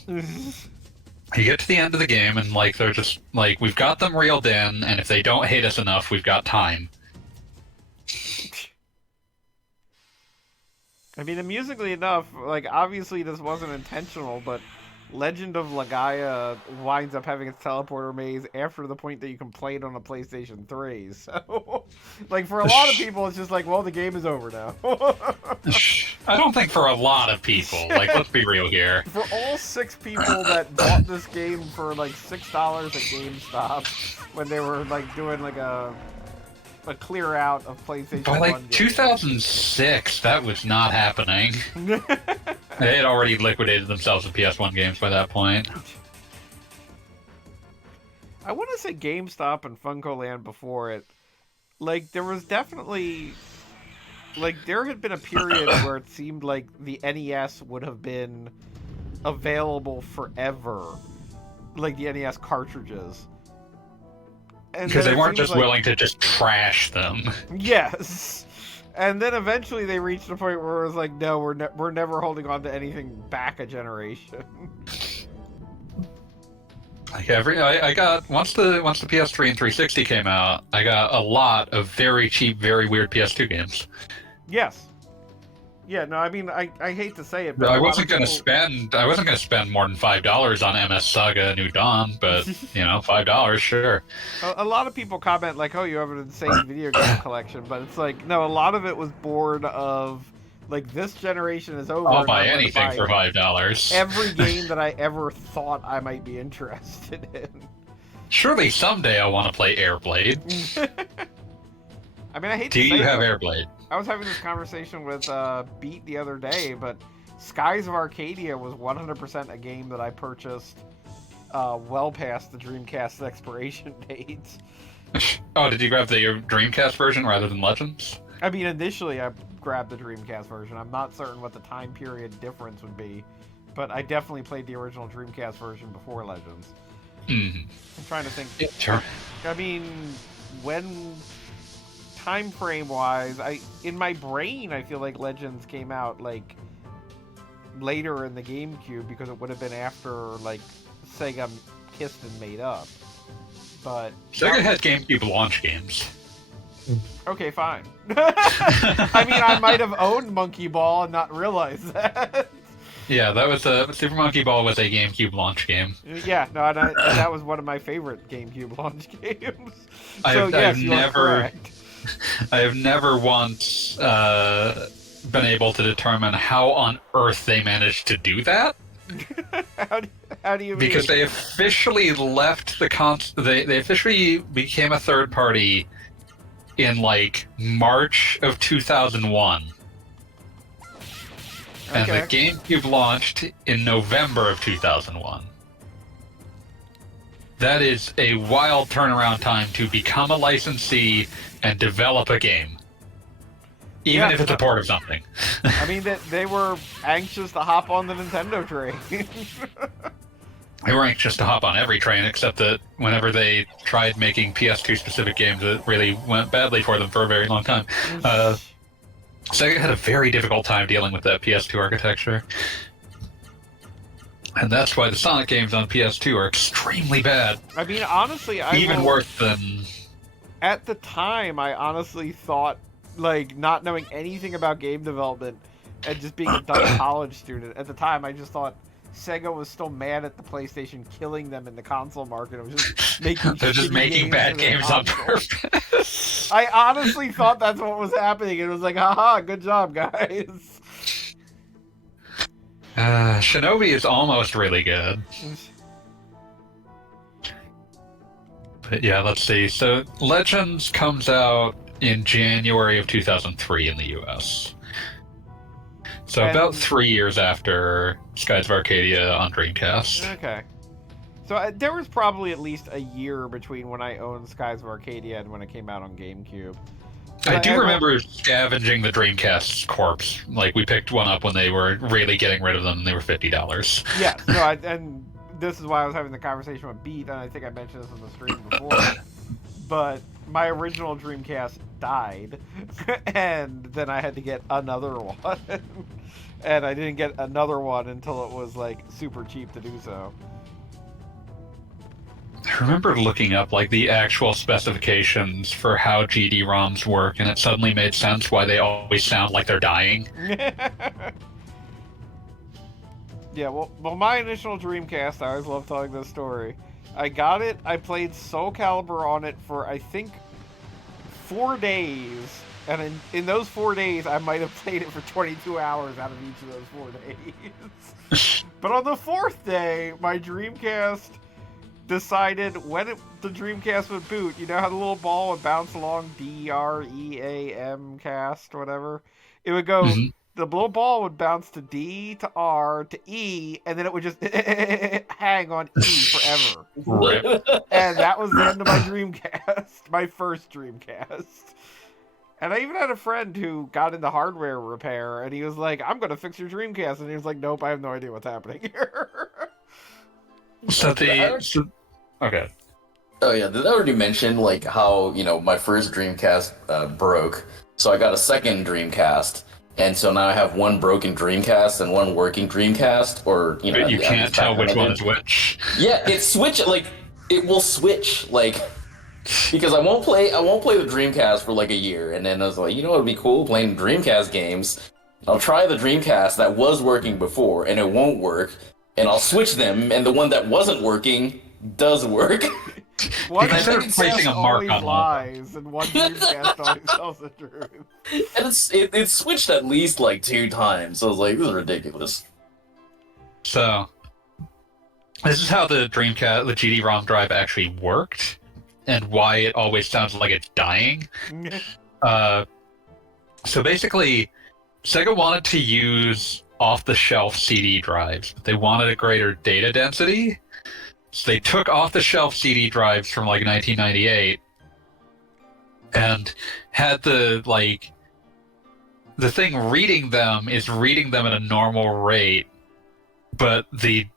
You get to the end of the game, and like they're just like, we've got them reeled in, and if they don't hate us enough, we've got time. I mean, amusingly enough, like, obviously this wasn't intentional, but Legend of Legaia winds up having its teleporter maze after the point that you can play it on a PlayStation 3. So, like, for a lot of people, it's just like, well, the game is over now. I don't think for a lot of people. Like, let's be real here. For all 6 people that bought this game for, like, $6 at GameStop when they were, like, doing, like, a clear out of PlayStation 1 By like 2006, that was not happening. They had already liquidated themselves with PS1 games by that point. I want to say GameStop and FuncoLand before it. Like, there was definitely... Like, there had been a period where it seemed like the NES would have been available forever. Like, the NES cartridges. Because they weren't just willing to just trash them. Yes. And then eventually they reached a point where it was like, no, we're never holding on to anything back a generation. Like I got once the PS3 and 360 came out, I got a lot of very cheap, very weird PS2 games. Yes. Yeah, no, I mean, I hate to say it, but I wasn't gonna spend more than $5 on MS Saga New Dawn, but you know, $5, sure. A lot of people comment like, "Oh, you have an insane video game collection," but it's like, no, a lot of it was born of like, this generation is over. I'll buy anything for $5. Every game that I ever thought I might be interested in. Surely someday I want to play Airblade. I mean, I hate. Do you have Airblade? I was having this conversation with Beat the other day, but Skies of Arcadia was 100% a game that I purchased well past the Dreamcast expiration date. Oh, did you grab the Dreamcast version rather than Legends? I mean, initially I grabbed the Dreamcast version. I'm not certain what the time period difference would be, but I definitely played the original Dreamcast version before Legends. Mm-hmm. I'm trying to think. Yeah, sure. I mean, when... time frame wise, in my brain I feel like Legends came out like later in the GameCube because it would have been after like Sega kissed and made up. But Sega had GameCube launch games. Okay, fine. I mean, I might have owned Monkey Ball and not realized that. Yeah, that was Super Monkey Ball was a GameCube launch game. Yeah, no, and that was one of my favorite GameCube launch games. So yes, you are correct. I have never once been able to determine how on earth they managed to do that. How do you mean? Because they officially left the they officially became a third party in like March of 2001. And the GameCube launched in November of 2001. That is a wild turnaround time to become a licensee and develop a game. Even if it's a port of something. I mean, they were anxious to hop on the Nintendo train. They were anxious to hop on every train, except that whenever they tried making PS2 specific games, it really went badly for them for a very long time. Sega had a very difficult time dealing with that PS2 architecture. And that's why the Sonic games on PS2 are extremely bad. I mean, honestly, even worse than... At the time, I honestly thought, like, not knowing anything about game development and just being a dumb college student, at the time I just thought Sega was still mad at the PlayStation killing them in the console market. It was just making They're just making bad games on purpose. I honestly thought that's what was happening. It was like, haha, good job, guys. Shinobi is almost really good. But yeah, let's see. So Legends comes out in January of 2003 in the US. So about 3 years after Skies of Arcadia on Dreamcast. Okay. So there was probably at least a year between when I owned Skies of Arcadia and when it came out on GameCube. I do remember scavenging the Dreamcast's corpse. Like, we picked one up when they were really getting rid of them, and they were $50. Yes, no, and this is why I was having the conversation with Beat, and I think I mentioned this on the stream before. But my original Dreamcast died, and then I had to get another one. And I didn't get another one until it was, like, super cheap to do so. I remember looking up like the actual specifications for how GD-ROMs work, and it suddenly made sense why they always sound like they're dying. Yeah, well, my initial Dreamcast, I always love telling this story. I got it, I played Soul Calibur on it for, I think, 4 days. And in those 4 days, I might have played it for 22 hours out of each of those 4 days. But on the 4th day, my Dreamcast decided when the Dreamcast would boot, you know how the little ball would bounce along DREAM cast, whatever? It would go, the little ball would bounce to D, to R, to E, and then it would just hang on E forever. Rip. And that was the end of my Dreamcast, my first Dreamcast. And I even had a friend who got into hardware repair, and he was like, I'm going to fix your Dreamcast. And he was like, nope, I have no idea what's happening here. Okay. Oh yeah, did I already mention like how, you know, my first Dreamcast broke, so I got a second Dreamcast, and so now I have one broken Dreamcast and one working Dreamcast, or you know, But you can't tell which one is which. Yeah, it will switch like. Because I won't play the Dreamcast for like a year, and then I was like, you know what would be cool? Playing Dreamcast games. I'll try the Dreamcast that was working before, and it won't work, and I'll switch them, and the one that wasn't working does work. One Dreamcast placing a mark on lies, and one Dreamcast always tells the truth. And it switched at least like 2 times, so I was like, this is ridiculous. So, this is how the Dreamcast, the GD-ROM drive actually worked, and why it always sounds like it's dying. So basically, Sega wanted to use off-the-shelf CD drives, but they wanted a greater data density. So they took off-the-shelf CD drives from like 1998 and had the thing reading them is reading them at a normal rate, but the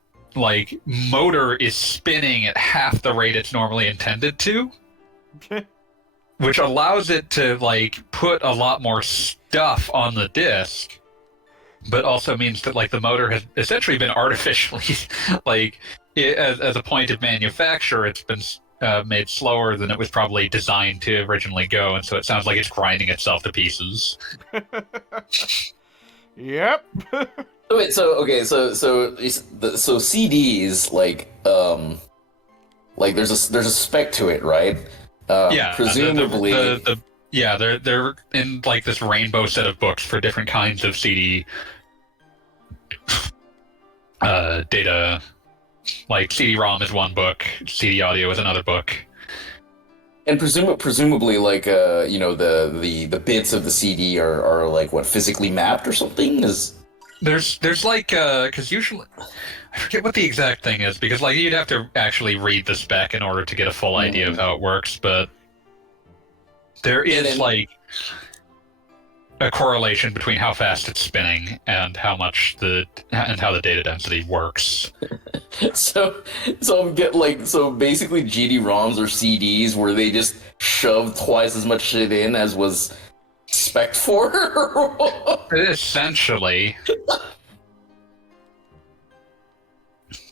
motor is spinning at half the rate it's normally intended to, which allows it to put a lot more stuff on the disc, but also means that the motor has essentially been artificially as a point of manufacture, it's been made slower than it was probably designed to originally go, and so it sounds like it's grinding itself to pieces. Yep. Wait, so CDs there's a spec to it, right? Yeah, presumably. They're in this rainbow set of books for different kinds of CD data. CD-ROM is one book, CD audio is another book. And presumably, the bits of the CD are physically mapped or something? There's because usually I forget what the exact thing is, because you'd have to actually read the spec in order to get a full idea of how it works, but there is a correlation between how fast it's spinning and how the data density works. So basically GD-ROMs or CDs where they just shove twice as much shit in as was spec'd for? Essentially.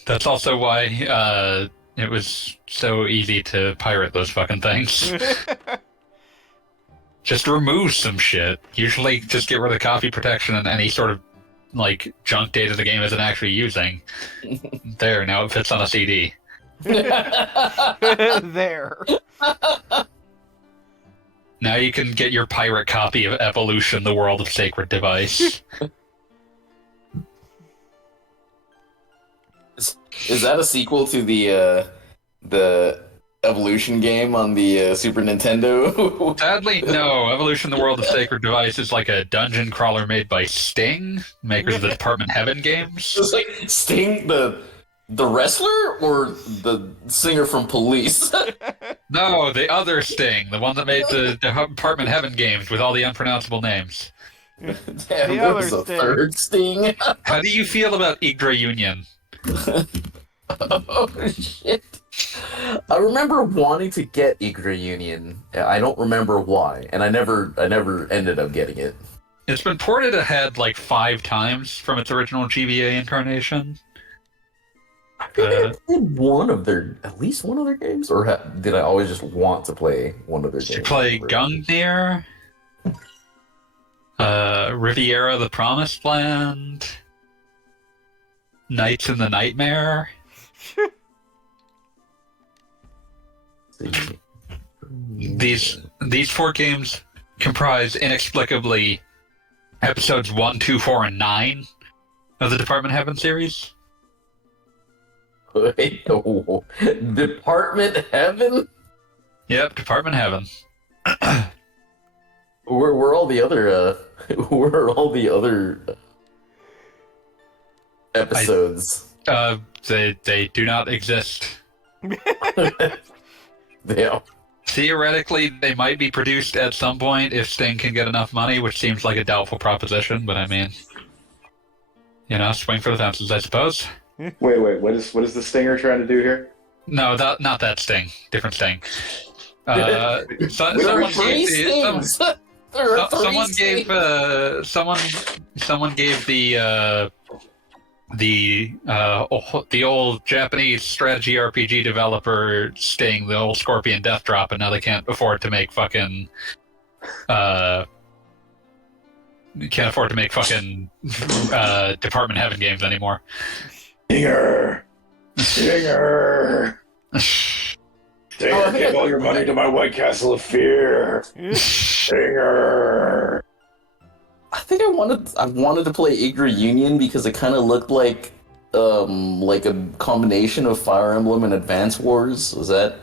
That's also why it was so easy to pirate those fucking things. Just remove some shit. Usually just get rid of copy protection and any sort of junk data the game isn't actually using. There, now it fits on a CD. There. Now you can get your pirate copy of Evolution, the World of Sacred Device. Is that a sequel to the Evolution game on the Super Nintendo? Sadly, no. Evolution, the World of Sacred Device is a dungeon crawler made by Sting, makers of the Department Heaven games. It's Sting, the wrestler, or the singer from Police? No, the other Sting, the one that made the Department Heaven games with all the unpronounceable names. Damn, there was a third Sting. How do you feel about Yggdra Union? Oh shit! I remember wanting to get Yggdra Union. I don't remember why, and I never ended up getting it. It's been ported ahead 5 times from its original GBA incarnation. I think I played at least one of their games, or did I always just want to play one of their Did games? you play Gungnir? Riviera the Promised Land? Nights in the Nightmare? These 4 games comprise inexplicably episodes 1, 2, 4, and 9 of the Department Heaven series. Wait, no. Department Heaven? Yep, Department Heaven. Where are all the other where are all the other episodes? They do not exist. Damn. Theoretically, they might be produced at some point if Sting can get enough money, which seems like a doubtful proposition, but I mean, swing for the fences, I suppose. Wait, what is the Stinger trying to do here? No, not that Sting. Different Sting. There are three Stings! There are three Stings! Someone gave the old Japanese strategy RPG developer Sting the old Scorpion Death Drop, and now they can't afford to make fucking Department Heaven games anymore. Stinger! Stinger! Stinger, give all your money to my White Castle of Fear! Stinger! I think I wanted to play Igor Union because it kind of looked like a combination of Fire Emblem and Advance Wars. Was that?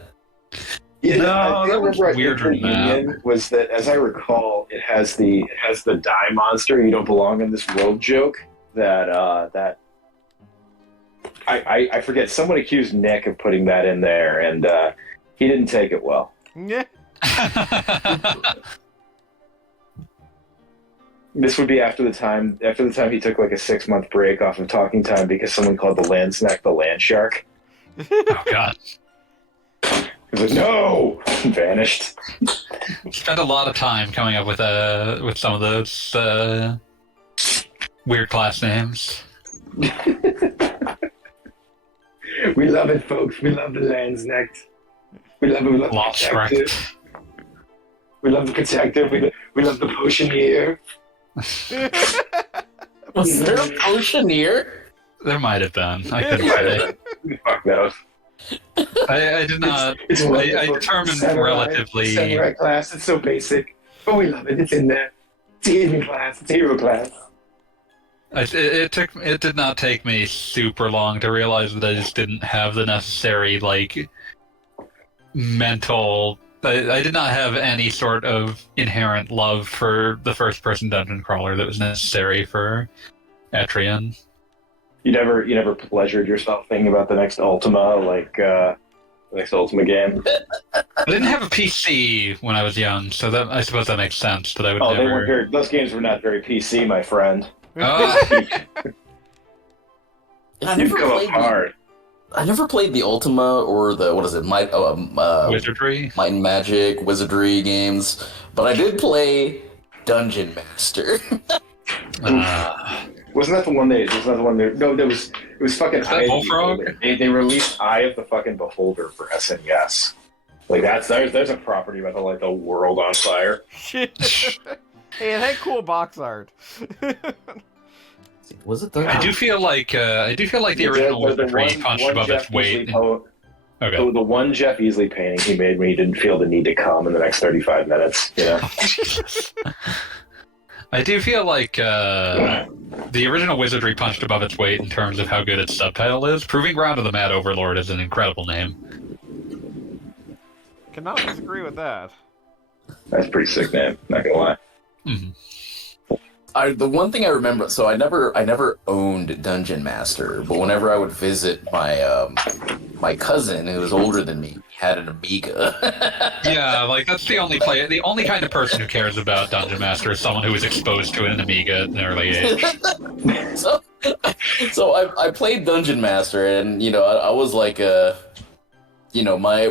Yeah, No, that was weirder than that. Union was that, as I recall, it has the die monster. You don't belong in this world joke. That I forget. Someone accused Nick of putting that in there, and he didn't take it well. Yeah. This would be after the time he took like a 6-month break off of talking time because someone called the land snack the land shark. Oh god. He was like, no! Vanished. Spent a lot of time coming up with some of those weird class names. We love it, folks. We love the land snack. We love it. We love the protective. We love the protective. We love the potioneer. Was there a potioneer? There might have been. I couldn't say. Fuck those. I did not. I determined relatively. Samurai class. It's so basic, but we love it. It's in there. It's a evening class. It's a hero class. It did not take me super long to realize that I just didn't have the necessary mental. I did not have any sort of inherent love for the first-person dungeon crawler that was necessary for Etrian. You never pleasured yourself thinking about the next Ultima, the next Ultima game. I didn't have a PC when I was young, so I suppose that makes sense. That I would never. They weren't very. Those games were not very PC, my friend. I never played the Ultima or the Wizardry? Might and Magic, Wizardry games, but I did play Dungeon Master. Wasn't that the one no, it was fucking Eye of Bullfrog? They released Eye of the fucking Beholder for SNES. There's a property about the world on fire. Hey, it had cool box art. Was it the? I do feel like the original Wizardry punched above its weight. Okay. The one Jeff Easley painting he made when he didn't feel the need to come in the next 35 minutes. Yeah. I do feel like the original Wizardry punched above its weight in terms of how good its subtitle is. Proving Ground of the Mad Overlord is an incredible name. Cannot disagree with that. That's a pretty sick name, not gonna lie. Mm-hmm. The one thing I remember, so I never owned Dungeon Master, but whenever I would visit my cousin who was older than me, he had an Amiga. Yeah, that's the only kind of person who cares about Dungeon Master is someone who was exposed to an Amiga at an early age. so I played Dungeon Master, and I was like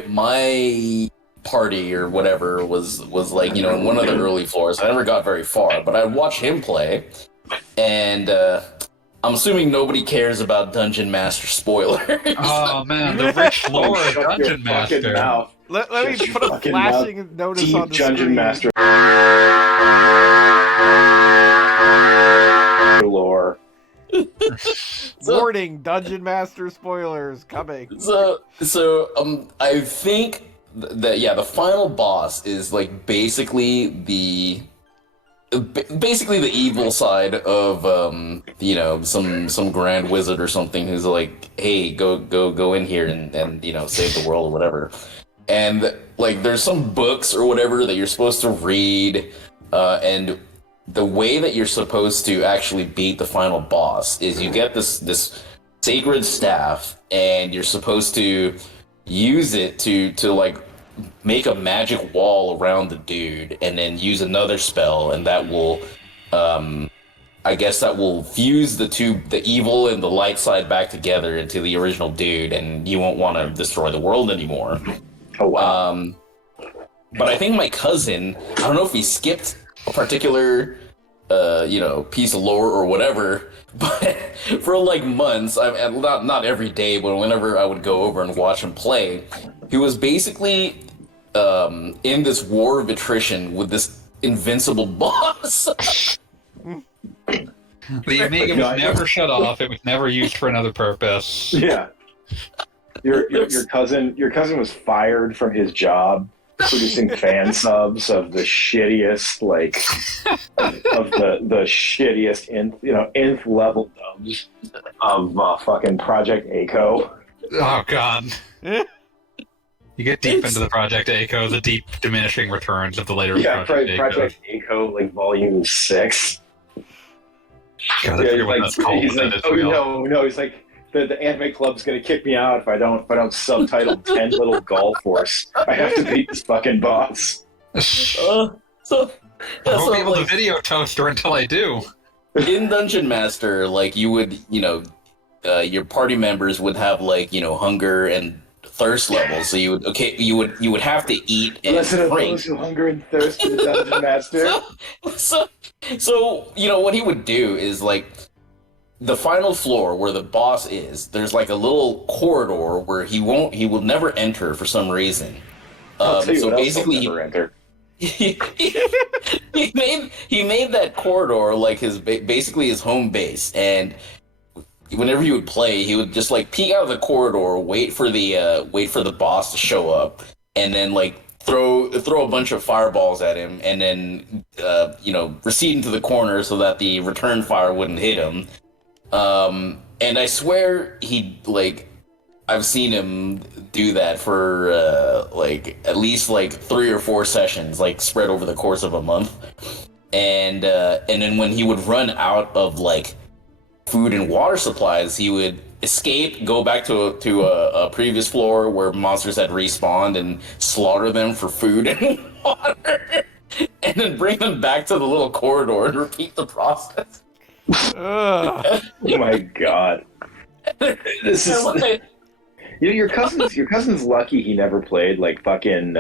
my party or whatever was in one of the early floors. I never got very far, but I'd watch him play, and I'm assuming nobody cares about Dungeon Master spoilers. Oh man, the rich lore of Shut your Dungeon fucking Master. mouth. Let Shut me your put a fucking flashing notice Deep on the Dungeon screen. Master lore. Warning: Dungeon Master spoilers coming. I think that the final boss is like basically the evil side of some grand wizard or something who's like, hey, go in here and save the world or whatever. And like there's some books or whatever that you're supposed to read, and the way that you're supposed to actually beat the final boss is you get this sacred staff, and you're supposed to use it to like make a magic wall around the dude, and then use another spell, and that will I guess that will fuse the evil and the light side back together into the original dude, and you won't want to destroy the world anymore. Oh wow. But I think my cousin, I don't know if he skipped a particular piece of lore or whatever, but for like months, not every day, but whenever I would go over and watch him play, he was basically in this war of attrition with this invincible boss. The Amiga was never shut off. It was never used for another purpose. Yeah. Your cousin was fired from his job producing fan subs of the shittiest of the shittiest nth level dubs of fucking Project A-ko. Oh god. You get deep into the Project A-ko, the deep diminishing returns of the later Project A-ko, like Volume 6. God, I forget what that's called. He's like, no, he's like, the anime club's gonna kick me out if I don't subtitle 10 Little Golf Force. I have to beat this fucking boss. I won't be able to video toaster until I do. In Dungeon Master, like you would, your party members would have like hunger and thirst levels. So you would have to eat and Listen to drink. those who hunger and thirst for the Dungeon Master. So what he would do is like the final floor where the boss is. There's like a little corridor where he will never enter for some reason. I'll tell you so what else basically, he'll never enter. he made that corridor like basically his home base, and whenever he would play, he would just like peek out of the corridor, wait for the boss to show up, and then like throw a bunch of fireballs at him, and then recede into the corner so that the return fire wouldn't hit him. And I swear I've seen him do that for at least 3 or 4 sessions, like spread over the course of a month. And then when he would run out of food and water supplies, he would escape, go back to a previous floor where monsters had respawned, and slaughter them for food and water, and then bring them back to the little corridor and repeat the process. Oh my god! This is your cousin's lucky he never played fucking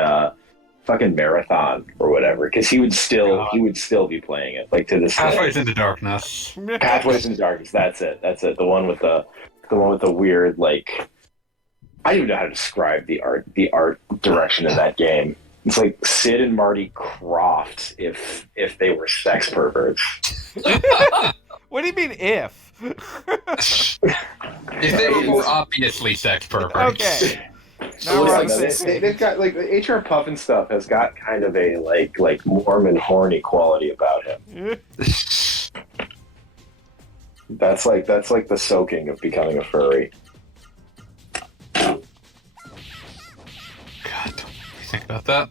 Marathon or whatever, because he would still be playing it to this Pathways into Darkness. Pathways into Darkness. That's it. The one with the weird I don't even know how to describe the art direction of that game. It's like Sid and Marty Krofft if they were sex perverts. What do you mean if? If they were more obviously sex perverts. Okay. Now we're on they've got the HR Puffin stuff has got kind of a Mormon horny quality about him. That's the soaking of becoming a furry. God, don't make me think about that.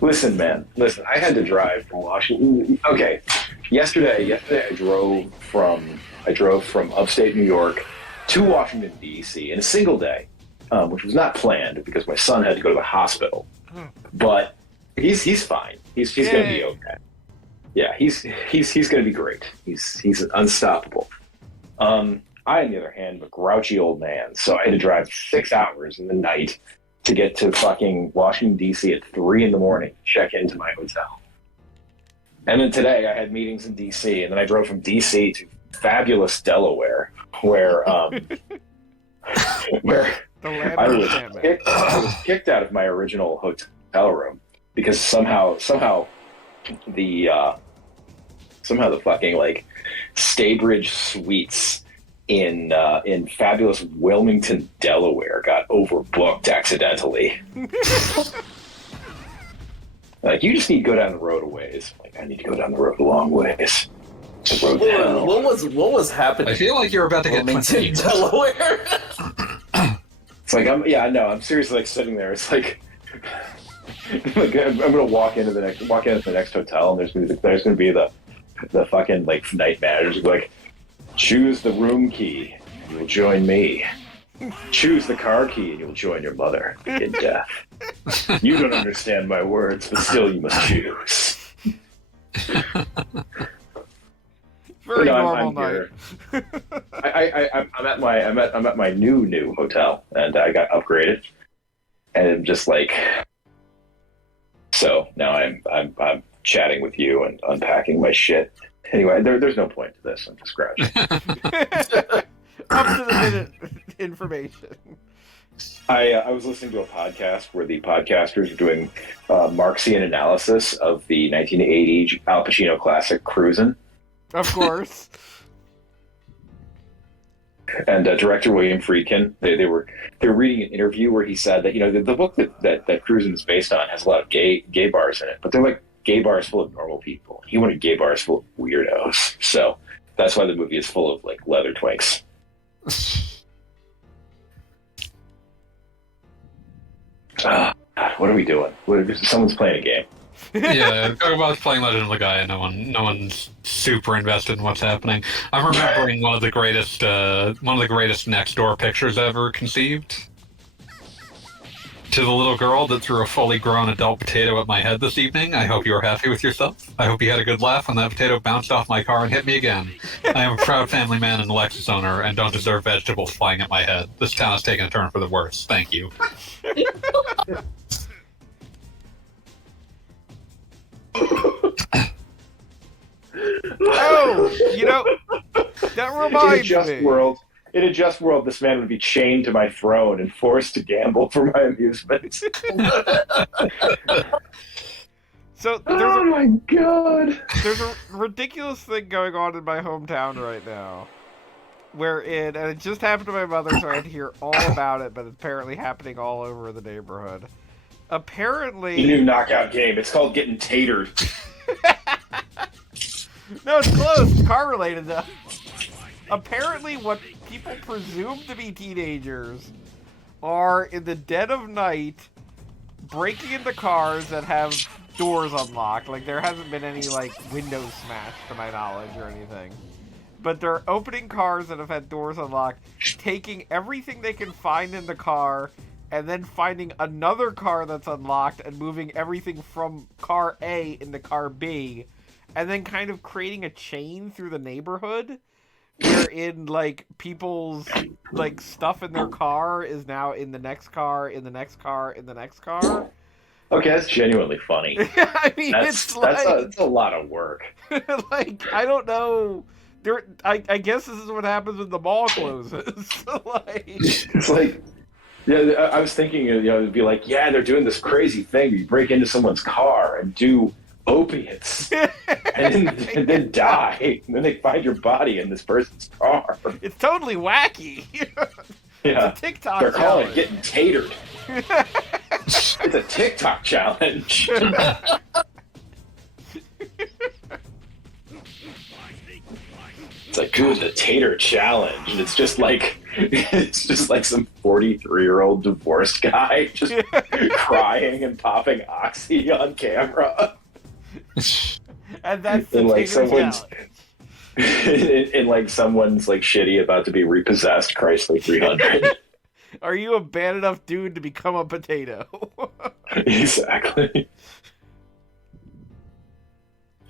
Listen, man. I had to drive from Washington. Okay, yesterday I drove from upstate New York to Washington D.C. in a single day, which was not planned because my son had to go to the hospital. But he's fine. He's going to be okay. Yeah, he's going to be great. He's unstoppable. I, on the other hand, am a grouchy old man, so I had to drive 6 hours in the night to get to fucking Washington D.C. at 3 a.m. to check into my hotel. And then today I had meetings in D.C. and then I drove from D.C. to fabulous Delaware, where where I was kicked out of my original hotel room because somehow the fucking like Staybridge Suites in fabulous Wilmington, Delaware got overbooked accidentally. Like, you just need to go down the road a ways. Like, I need to go down the road a long ways. What was happening? I feel like you're about to get Wilmington, Delaware. It's like I'm seriously like sitting there. It's like I'm gonna walk into the next hotel, and there's gonna be the fucking like night manager like, choose the room key, you will join me. Choose the car key, and you will join your mother in death. You don't understand my words, but still you must choose. Very normal night. I'm at my new hotel, and I got upgraded, and I'm just like, so now I'm chatting with you and unpacking my shit. Anyway, there's no point to this. I'm just scratching. Up to the minute information. I was listening to a podcast where the podcasters are doing Marxian analysis of the 1980 Al Pacino classic Cruisin'. Of course. And director William Friedkin, they were reading an interview where he said that, you know, the book that Cruisin' is based on has a lot of gay bars in it, but they're like gay bars full of normal people. He wanted gay bars full of weirdos, so that's why the movie is full of like leather twinks. What are we doing? Someone's playing a game. Yeah, talk about playing Legend of Legaia. No one's super invested in what's happening. I'm remembering one of the greatest next door pictures ever conceived. To the little girl that threw a fully grown adult potato at my head this evening, I hope you are happy with yourself. I hope you had a good laugh when that potato bounced off my car and hit me again. I am a proud family man and a Lexus owner and don't deserve vegetables flying at my head. This town has taken a turn for the worse. Thank you. Oh, you know, that reminds me. In a just world, this man would be chained to my throne and forced to gamble for my amusement. So oh my god! There's a ridiculous thing going on in my hometown right now, and it just happened to my mother, so I had to hear all about it. But it's apparently happening all over the neighborhood. Apparently, the new knockout game. It's called getting tatered. No, it's close. It's car related though. Apparently, what people presume to be teenagers are, in the dead of night, breaking into cars that have doors unlocked. Like, there hasn't been any, like, windows smashed, to my knowledge, or anything. But they're opening cars that have had doors unlocked, taking everything they can find in the car, and then finding another car that's unlocked, and moving everything from car A into car B, and then kind of creating a chain through the neighborhood, wherein, like, people's, like, stuff in their car is now in the next car, in the next car, in the next car. Okay, that's genuinely funny. I mean, it's a lot of work. Like, I don't know. I guess this is what happens when the mall closes. Like, it's like, yeah, I was thinking, you know, it'd be like, yeah, they're doing this crazy thing. You break into someone's car and do opiates and then die, and then they find your body in this person's car. It's totally wacky. Yeah, it's a TikTok they're calling challenge. it getting tatered. It's a TikTok challenge. It's like doing the tater challenge, and it's just like some 43-year-old divorced guy just crying and popping oxy on camera. And that's the tater challenge. In like someone's like shitty about to be repossessed Chrysler 300. Are you a bad enough dude to become a potato? Exactly.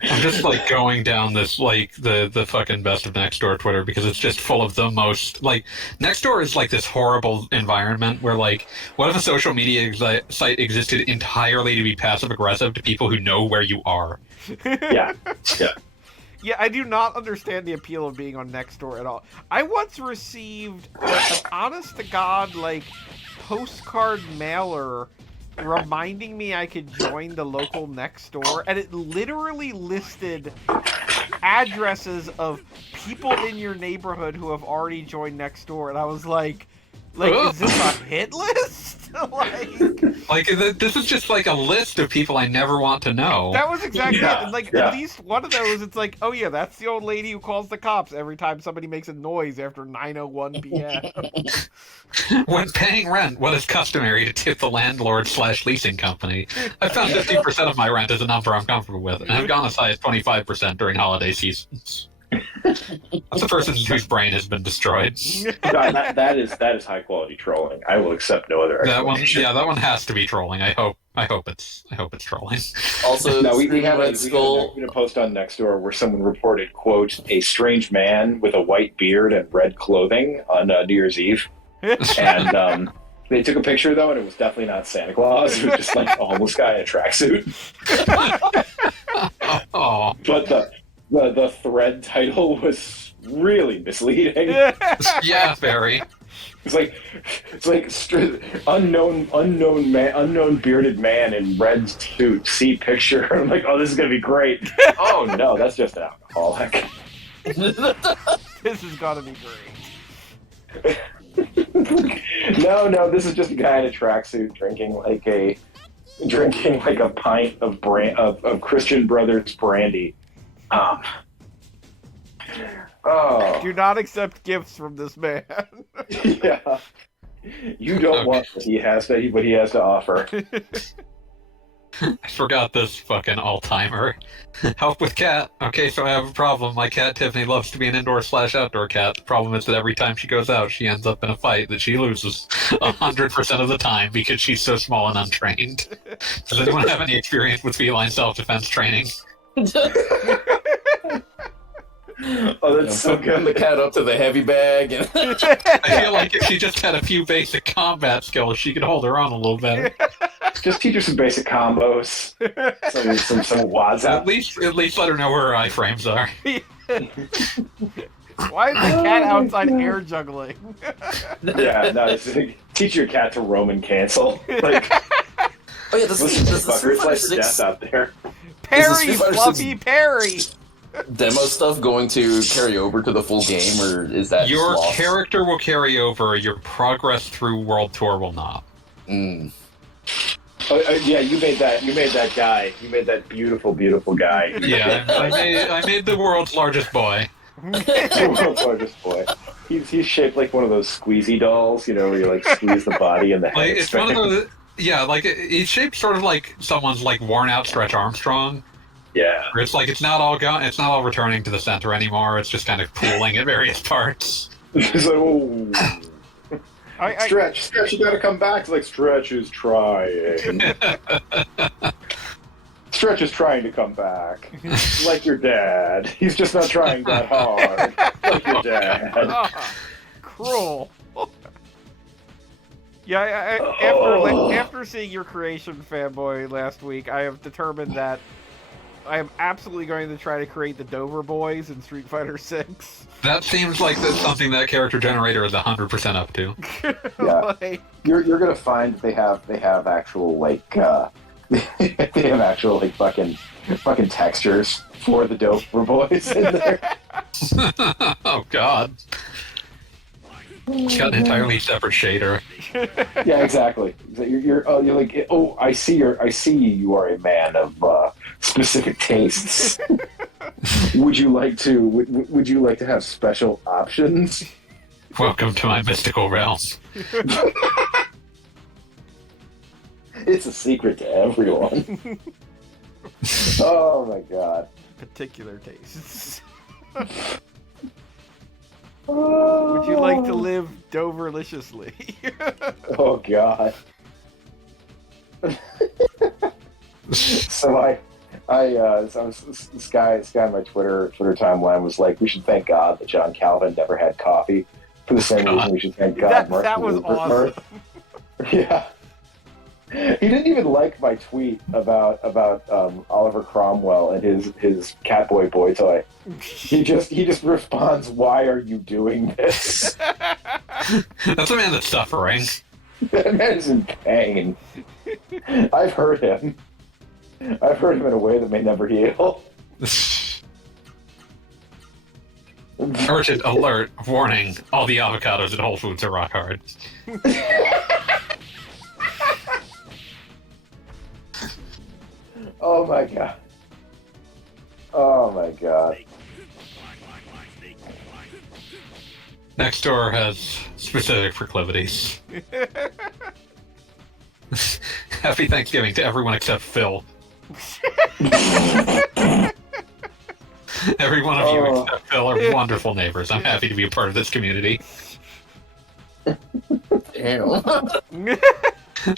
I'm just like going down this like the fucking best of Nextdoor Twitter because it's just full of the most like Nextdoor is like this horrible environment where like what if a social media site existed entirely to be passive aggressive to people who know where you are? Yeah. Yeah, I do not understand the appeal of being on Nextdoor at all. I once received an honest to God like postcard mailer reminding me I could join the local Nextdoor, and it literally listed addresses of people in your neighborhood who have already joined Nextdoor, and I was like, is this a hit list? This is just like a list of people I never want to know. That was exactly it. At least one of those, it's like, oh yeah, that's the old lady who calls the cops every time somebody makes a noise after 9:01 p.m. When paying rent, what is customary to tip the landlord/leasing company? I found 50% of my rent is a number I'm comfortable with, and have gone as high as 25% during holiday seasons. That's a person whose brain has been destroyed. That is high quality trolling. I will accept no other explanation. That one has to be trolling. I hope it's trolling. Also, no, we had Red Skull. a post on Nextdoor where someone reported, quote, a strange man with a white beard and red clothing on New Year's Eve, and they took a picture though, and it was definitely not Santa Claus. It was just like a homeless guy in a tracksuit. Oh. But the thread title was really misleading. Yeah, very. It's like unknown bearded man in red suit. See picture. I'm like, oh, this is gonna be great. Oh no, that's just an alcoholic. This has got to be great. No, this is just a guy in a tracksuit drinking like a pint of Christian Brothers brandy. Do not accept gifts from this man. Yeah. You don't want what he has to offer. I forgot this fucking all-timer. Help with cat. Okay, so I have a problem. My cat Tiffany loves to be an indoor/outdoor cat. The problem is that every time she goes out, she ends up in a fight that she loses 100% of the time because she's so small and untrained. Does anyone have any experience with feline self-defense training? Oh, that's so good. The cat up to the heavy bag. And I feel like if she just had a few basic combat skills, she could hold her own a little better. Just teach her some basic combos. Some wads out. At least let her know where her iframes are. Why is the cat outside air juggling? Yeah, no, teach your cat to Roman cancel. Like, oh yeah, this is Street Fighter 6 out there. Parry, Fluffy, parry! Demo stuff going to carry over to the full game, or is that your lost? Character will carry over, your progress through World Tour will not. Yeah, you made that guy. You made that beautiful guy. Yeah, I made the world's largest boy. The world's largest boy. He's shaped like one of those squeezy dolls, you know, where you like squeeze the body and the head. Like, it's one of those. Yeah, like he's shaped sort of like someone's like worn out Stretch Armstrong. Yeah. Where it's like it's not all returning to the center anymore. It's just kind of pooling at various parts. It's like, oh. Stretch, you gotta come back. It's like, Stretch is trying. Stretch is trying to come back. Like your dad. He's just not trying that hard. Like your dad. Cruel. Yeah, after seeing your creation, Fanboy, last week, I have determined that I am absolutely going to try to create the Dover Boys in Street Fighter 6. That seems like that's something that character generator is 100% up to. Yeah. Like, you're gonna find they have actual like they have actual like fucking textures for the Dover Boys in there. Oh god. It's got an entirely separate shader. Yeah, exactly. You're like, oh, I see you are a man of specific tastes. Would you like to have special options? Welcome to my mystical realm. It's a secret to everyone. Oh my god. particular tastes. Would you like to live Doverliciously? Oh god. So This guy on my Twitter timeline was like, we should thank God that John Calvin never had coffee for the same reason we should thank God. That was awesome. Yeah. He didn't even like my tweet about Oliver Cromwell and his Catboy boy toy. He just responds, "Why are you doing this?" That's a man that's suffering. That man is in pain. I've hurt him. I've hurt him in a way that may never heal. Urgent alert, warning, all the avocados at Whole Foods are rock hard. Oh my god. Oh my god. Next door has specific proclivities. Happy Thanksgiving to everyone except Phil. Every one of you except Phil are wonderful neighbors. I'm happy to be a part of this community. Damn.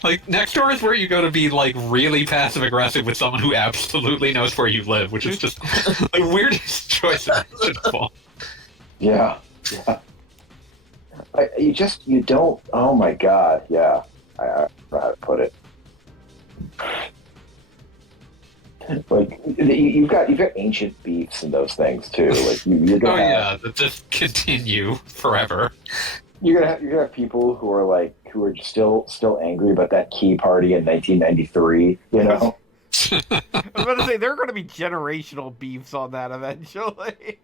Like, next door is where you go to be, like, really passive-aggressive with someone who absolutely knows where you live, which is just the weirdest choice imaginable. Yeah. You don't. Oh my god. Yeah. I don't know how to put it. Like you've got ancient beefs and those things too. Like you're gonna that just continue forever. You're gonna have people who are still angry about that key party in 1993. You know. I was about to say there are going to be generational beefs on that eventually.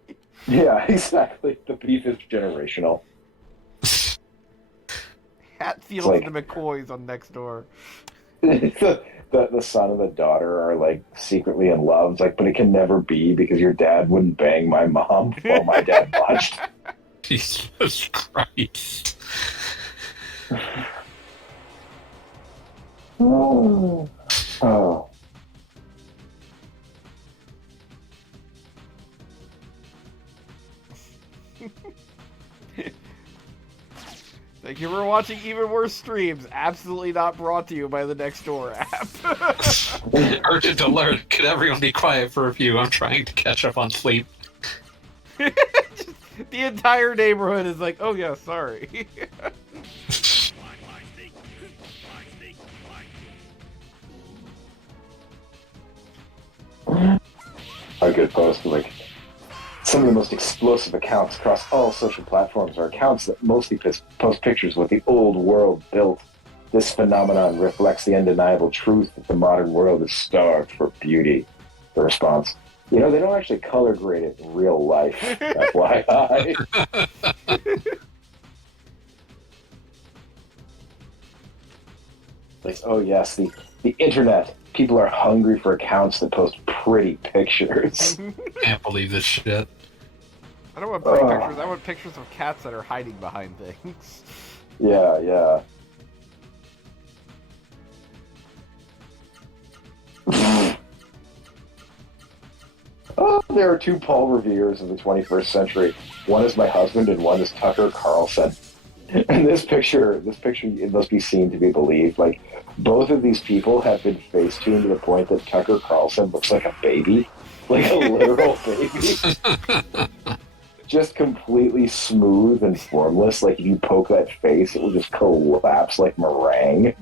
Yeah, exactly. The beef is generational. Hatfields and the McCoys on next door. The son and the daughter are like secretly in love. It's like, but it can never be because your dad wouldn't bang my mom while my dad watched. Jesus Christ. Oh. Thank you for watching Even Worse Streams. Absolutely not brought to you by the Nextdoor app. Urgent alert. Could everyone be quiet for a few? I'm trying to catch up on sleep. The entire neighborhood is like, oh yeah, sorry. A good post, like, some of the most explosive accounts across all social platforms are accounts that mostly post pictures of what the old world built. This phenomenon reflects the undeniable truth that the modern world is starved for beauty. The response: they don't actually color grade it in real life. FYI. Like, oh yes, the internet. People are hungry for accounts that post pretty pictures. Can't believe this shit. I don't want pretty pictures. I want pictures of cats that are hiding behind things. Yeah. Oh, there are two Paul Reveres of the 21st century. One is my husband and one is Tucker Carlson. And this picture, it must be seen to be believed. Like, both of these people have been face-tuned to the point that Tucker Carlson looks like a baby. Like a literal baby. Just completely smooth and formless. Like, if you poke that face, it will just collapse like meringue.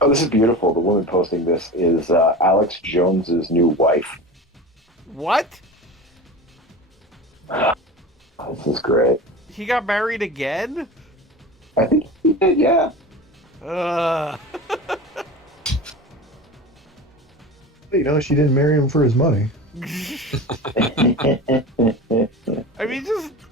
Oh, this is beautiful. The woman posting this is Alex Jones's new wife. What? This is great. He got married again? I think he did, yeah. She didn't marry him for his money.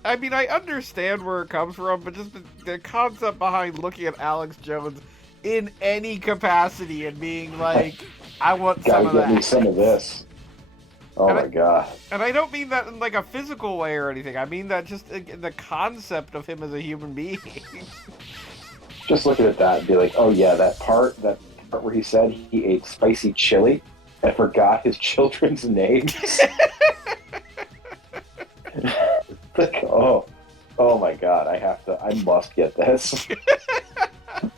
I understand where it comes from, but just the concept behind looking at Alex Jones in any capacity and being like, I want some of that. Gotta get me some of this. Oh my god. And I don't mean that in like a physical way or anything. I mean that just in the concept of him as a human being. Just looking at that and be like, oh yeah, that part where he said he ate spicy chili and forgot his children's names. Like, oh my god, I must get this.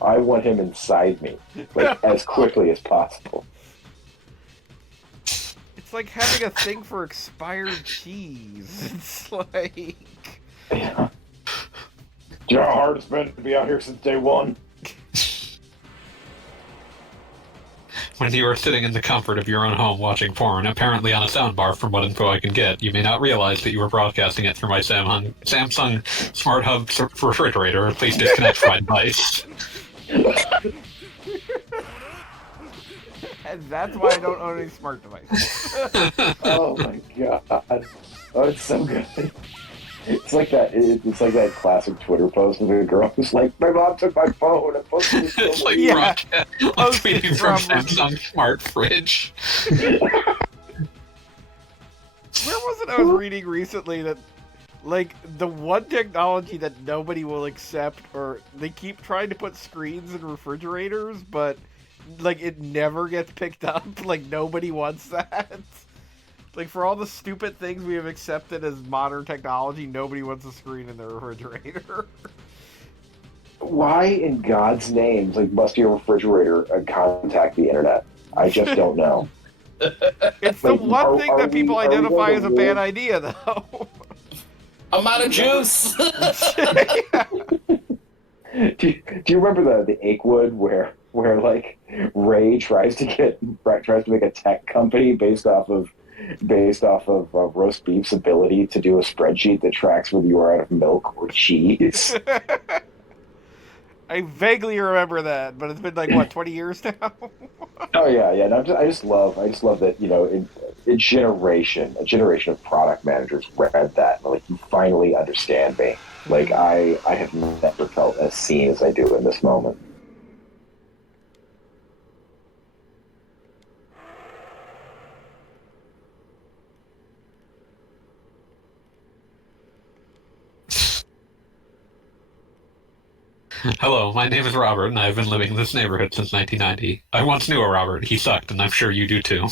I want him inside me, like, as quickly as possible. It's like having a thing for expired cheese. It's like... Yeah. Do you know how hard it's been to be out here since day one? When you are sitting in the comfort of your own home watching porn, apparently on a soundbar from what info I can get, you may not realize that you are broadcasting it through my Samsung Smart Hub refrigerator. Please disconnect from my device. And that's why I don't own any smart devices. Oh my god. Oh, it's so good. It's like that. It's like that classic Twitter post of a girl who's like, "My mom took my phone and posted it." It's like Yeah. tweeting from Samsung Smart Fridge. Where was it I was reading recently that, like, the one technology that nobody will accept, or they keep trying to put screens in refrigerators, but, like, it never gets picked up. Like, nobody wants that. Like, for all the stupid things we have accepted as modern technology, nobody wants a screen in their refrigerator. Why in God's name, like, must your refrigerator contact the internet? I just don't know. It's the Like, one thing that people are we identify going as a to bad live- idea, though. I'm out of juice. Do you remember the Achewood where like Ray tries to make a tech company based off of roast beef's ability to do a spreadsheet that tracks whether you are out of milk or cheese? I vaguely remember that, but it's been like, what, 20 years now? Oh yeah. No, I just love that, you know, a generation of product managers read that and like, you finally understand me. Like I have never felt as seen as I do in this moment. Hello, my name is Robert, and I've been living in this neighborhood since 1990. I once knew a Robert. He sucked, and I'm sure you do too.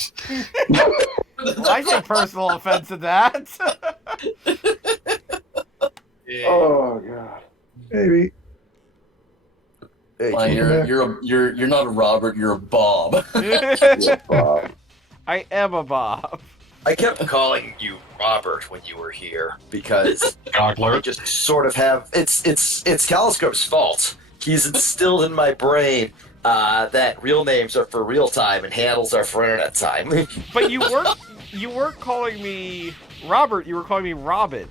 I take personal offense at that. Oh god. Maybe. Hey, Well, you're not a Robert. You're a Bob. Yeah, Bob. I am a Bob. I kept calling you Robert when you were here because I Gogler. just sort of have it's Caloscope's fault. He's instilled in my brain that real names are for real time and handles are for internet time. But you weren't calling me Robert, you were calling me Robin.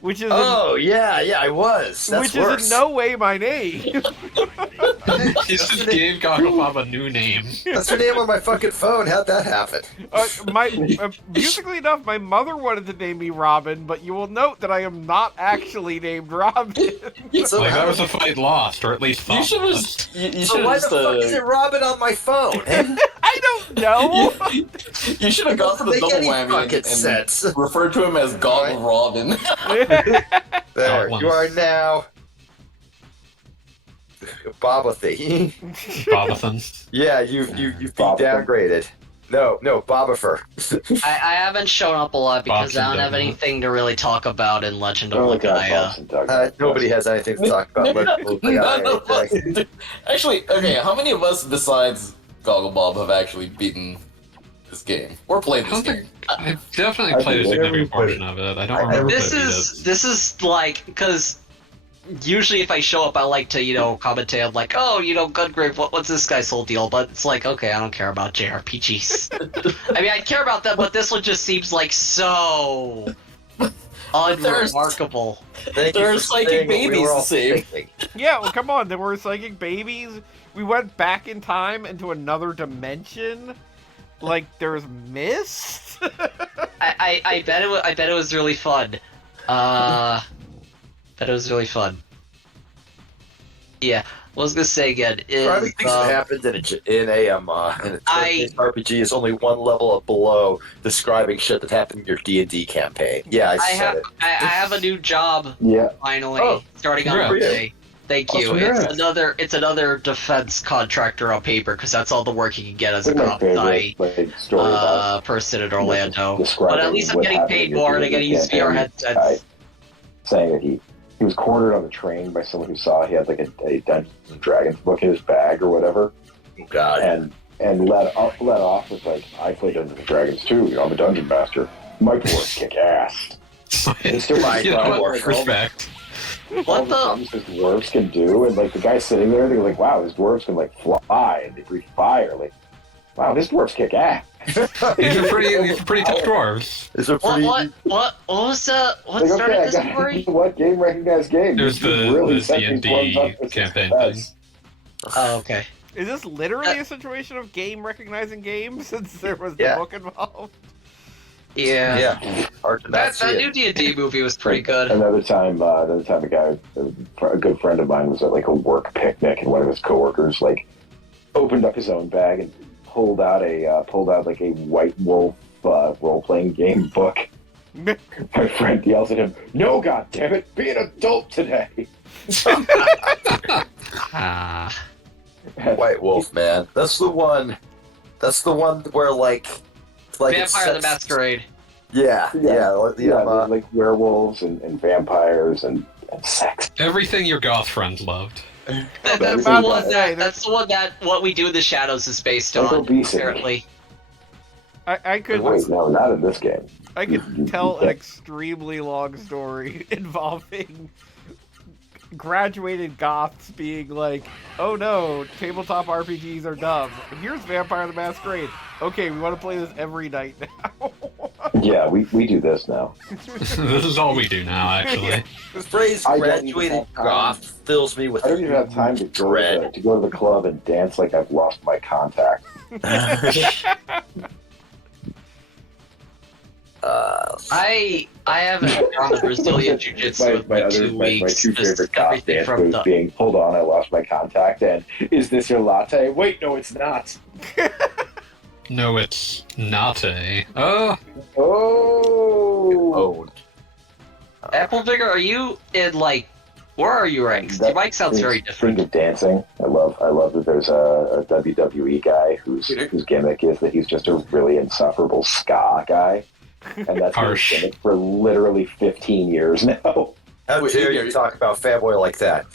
Which is Oh yeah, I was. That's which worse. is in no way my name. He just gave Gogglebob a new name. That's her name on my fucking phone. How'd that happen? Musically enough, my mother wanted to name me Robin, but you will note that I am not actually named Robin. So Like, how- that was a fight lost, or at least You thought should lost. have. You so should why have the fuck is it Robin on my phone? I don't know. You should have gone for the Make double any whammy fucking and sense. referred to him as Goggle Robin. There, One. you are now Bobathy. Bobathan. Yeah, you've been Bobathan. downgraded. No, Bobafer. I haven't shown up a lot because I don't have Bobson, anything to really talk about in Legend of Oh god, Legaia. Bobson, Doug. Nobody has anything to talk about. None of us do. Actually, okay, how many of us besides Gogglebob have actually beaten this game? Or played I this don't game? think I've definitely played a I've significant never played portion of it. I don't I- remember This if I beat is like because usually if I show up, I like to commentate. I'm like, oh, Gungrave, what's this guy's whole deal? But it's like, okay, I don't care about JRPGs. I mean, I care about them, but this one just seems like so unremarkable. Thank you They're for psychic saying what we babies were the all same. thinking. Yeah, well, come on. There were psychic babies. We went back in time into another dimension. Like there's mist. I bet it was really fun. Bet it was really fun. Yeah, what I was gonna say again Describing is things that happened in a turn-based RPG is only one level below describing shit that happened in your D&D campaign. Yeah, I said it. I have a new job Yeah. finally Oh, starting on congrats. Monday. Thank you. Congrats. It's another defense contractor on paper because that's all the work you can get as a It's my cop sci favorite story about person in Orlando. describing But at least I'm what getting happened paid in your more and I get to use D&D VR campaign. headsets. Saying that he was cornered on the train by someone who saw he had like a Dungeons and Dragons book in his bag or whatever, Oh, God. and and let off with like, I play Dungeons and Dragons too. You know, I'm a dungeon master. My dwarves kick ass. It's still my respect. All the things his dwarves can do, and like the guy sitting there, they're like, wow, his dwarves can like fly and they breathe fire. Like, wow, his dwarves kick ass. These are pretty tough dwarves. What started this story? What game recognized game? It was the D&D campaign thing. Oh, okay. Is this literally a situation of game recognizing games since there was the book involved? Yeah. Hard to That new D&D movie was pretty good. Another time a good friend of mine was at like a work picnic, and one of his coworkers like opened up his own bag and pulled out like a White Wolf role playing game book. My friend yells at him, "No, God damn it, be an adult today!" White Wolf, man. That's the one where like Vampire the Masquerade. Like werewolves and vampires and sex. Everything your goth friends loved. That's the one that What We Do in the Shadows is based on, apparently. I could wait, no, not in this game. I could tell an extremely long story involving graduated goths being like, oh no, tabletop RPGs are dumb. Here's Vampire the Masquerade. Okay, we want to play this every night now. Yeah, we do this now. This is all we do now, actually. The phrase graduated goth fills me with I don't even have time to go to the club and dance like I've lost my contact. I haven't gone to Brazilian Jiu-Jitsu in like 2 weeks. My two favorite goth dance from moves being, hold on, I lost my contact, and is this your latte? Wait, no, it's not. No, it's not a. Oh. Apple Vigor, are you in like? Where are you ranked? Your mic sounds very different. Speaking of dancing, I love that there's a WWE guy whose gimmick is that he's just a really insufferable ska guy, and that's been his gimmick for literally 15 years now. How dare you talk about Fatboy like that?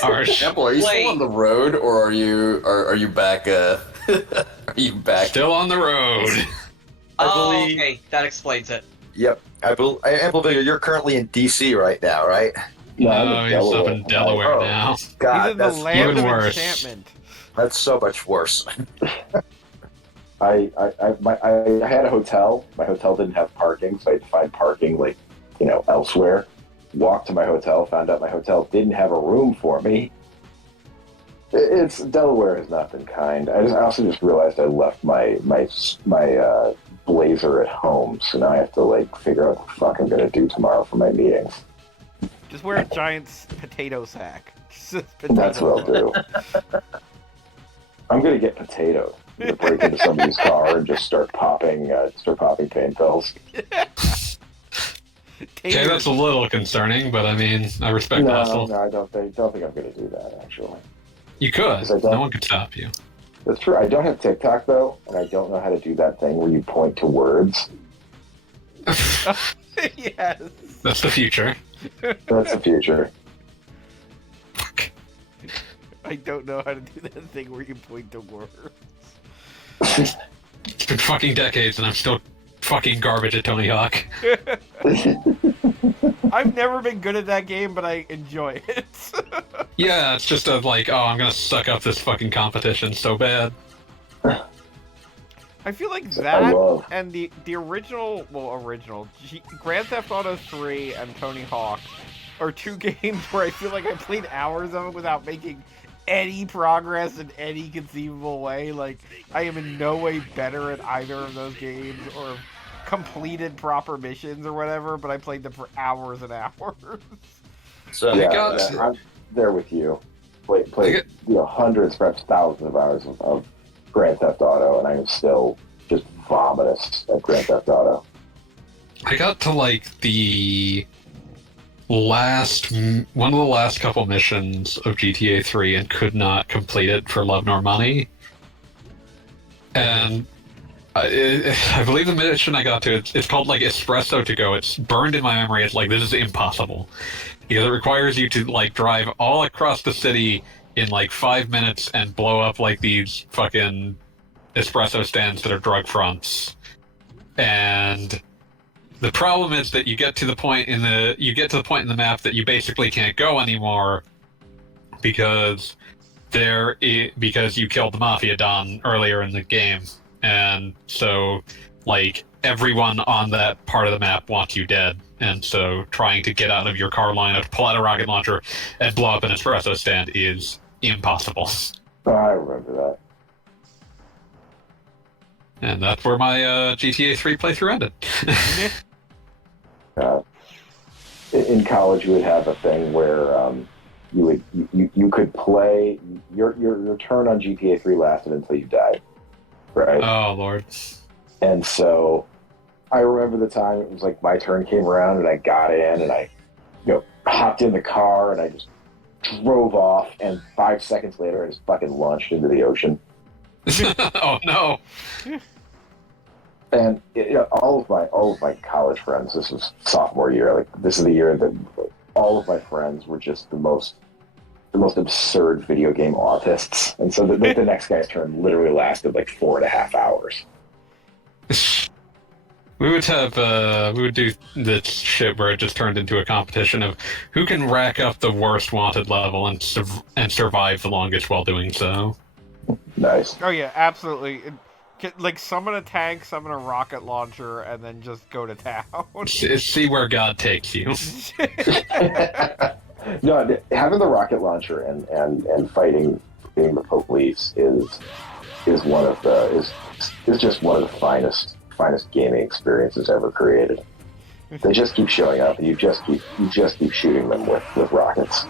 Harsh. Apple, are you still on the road, or are you back? Are you back? Still on the road. Okay, that explains it. Yep. Apple Vigor, you're currently in DC right now, right? No, he's up in Delaware now. God, he's in the land of enchantment. That's so much worse. I had a hotel. My hotel didn't have parking, so I had to find parking elsewhere. Walked to my hotel, found out my hotel didn't have a room for me. Delaware has not been kind. I also just realized I left my blazer at home, so now I have to figure out what the fuck I'm gonna do tomorrow for my meetings. Just wear a giant potato sack. That's what I'll do. I'm gonna get potatoed. I'm gonna break into somebody's car and just start popping pain pills. Okay, that's a little concerning, but I mean, I respect the hustle. No, I don't think I'm gonna do that actually. You could. No one could stop you. That's true. I don't have TikTok though, and I don't know how to do that thing where you point to words. Yes. That's the future. That's the future. Fuck. I don't know how to do that thing where you point to words. It's been fucking decades, and I'm still fucking garbage at Tony Hawk. I've never been good at that game, but I enjoy it. Yeah, it's just I'm gonna suck up this fucking competition so bad. I feel like that and the original Grand Theft Auto 3 and Tony Hawk are two games where I feel like I played hours of it without making any progress in any conceivable way. Like, I am in no way better at either of those games or completed proper missions or whatever, but I played them for hours and hours. So I'm there with you. Played hundreds, perhaps thousands of hours of Grand Theft Auto, and I am still just vomitous at Grand Theft Auto. I got to the one of the last couple missions of GTA 3 and could not complete it for love nor money. And I believe the mission I got to, it's called Espresso to Go. It's burned in my memory. It's this is impossible. Because it requires you to drive all across the city in 5 minutes and blow up these fucking espresso stands that are drug fronts, and the problem is that you get to the point in the map that you basically can't go anymore because because you killed the Mafia Don earlier in the game, and so like everyone on that part of the map wants you dead, and so trying to get out of your car lineup, pull out a rocket launcher, and blow up an espresso stand is impossible. Oh, I remember that. And that's where my GTA 3 playthrough ended. In college, you would have a thing where you could play your turn on GTA 3 lasted until you died, right? Oh Lord! And so I remember the time it was like my turn came around and I got in and I, hopped in the car and I just drove off, and 5 seconds later I just fucking launched into the ocean. Oh no! And all of my college friends, this was sophomore year, like this is the year that all of my friends were just the most absurd video game autists, and so the next guy's turn literally lasted like 4.5 hours. We would do the shit where it just turned into a competition of who can rack up the worst wanted level and survive the longest while doing so. Nice. Oh yeah, absolutely. Like summon a tank, summon a rocket launcher, and then just go to town. See where God takes you. No, having the rocket launcher and fighting the police is just one of the finest gaming experiences ever created. They just keep showing up, and you just keep shooting them with rockets.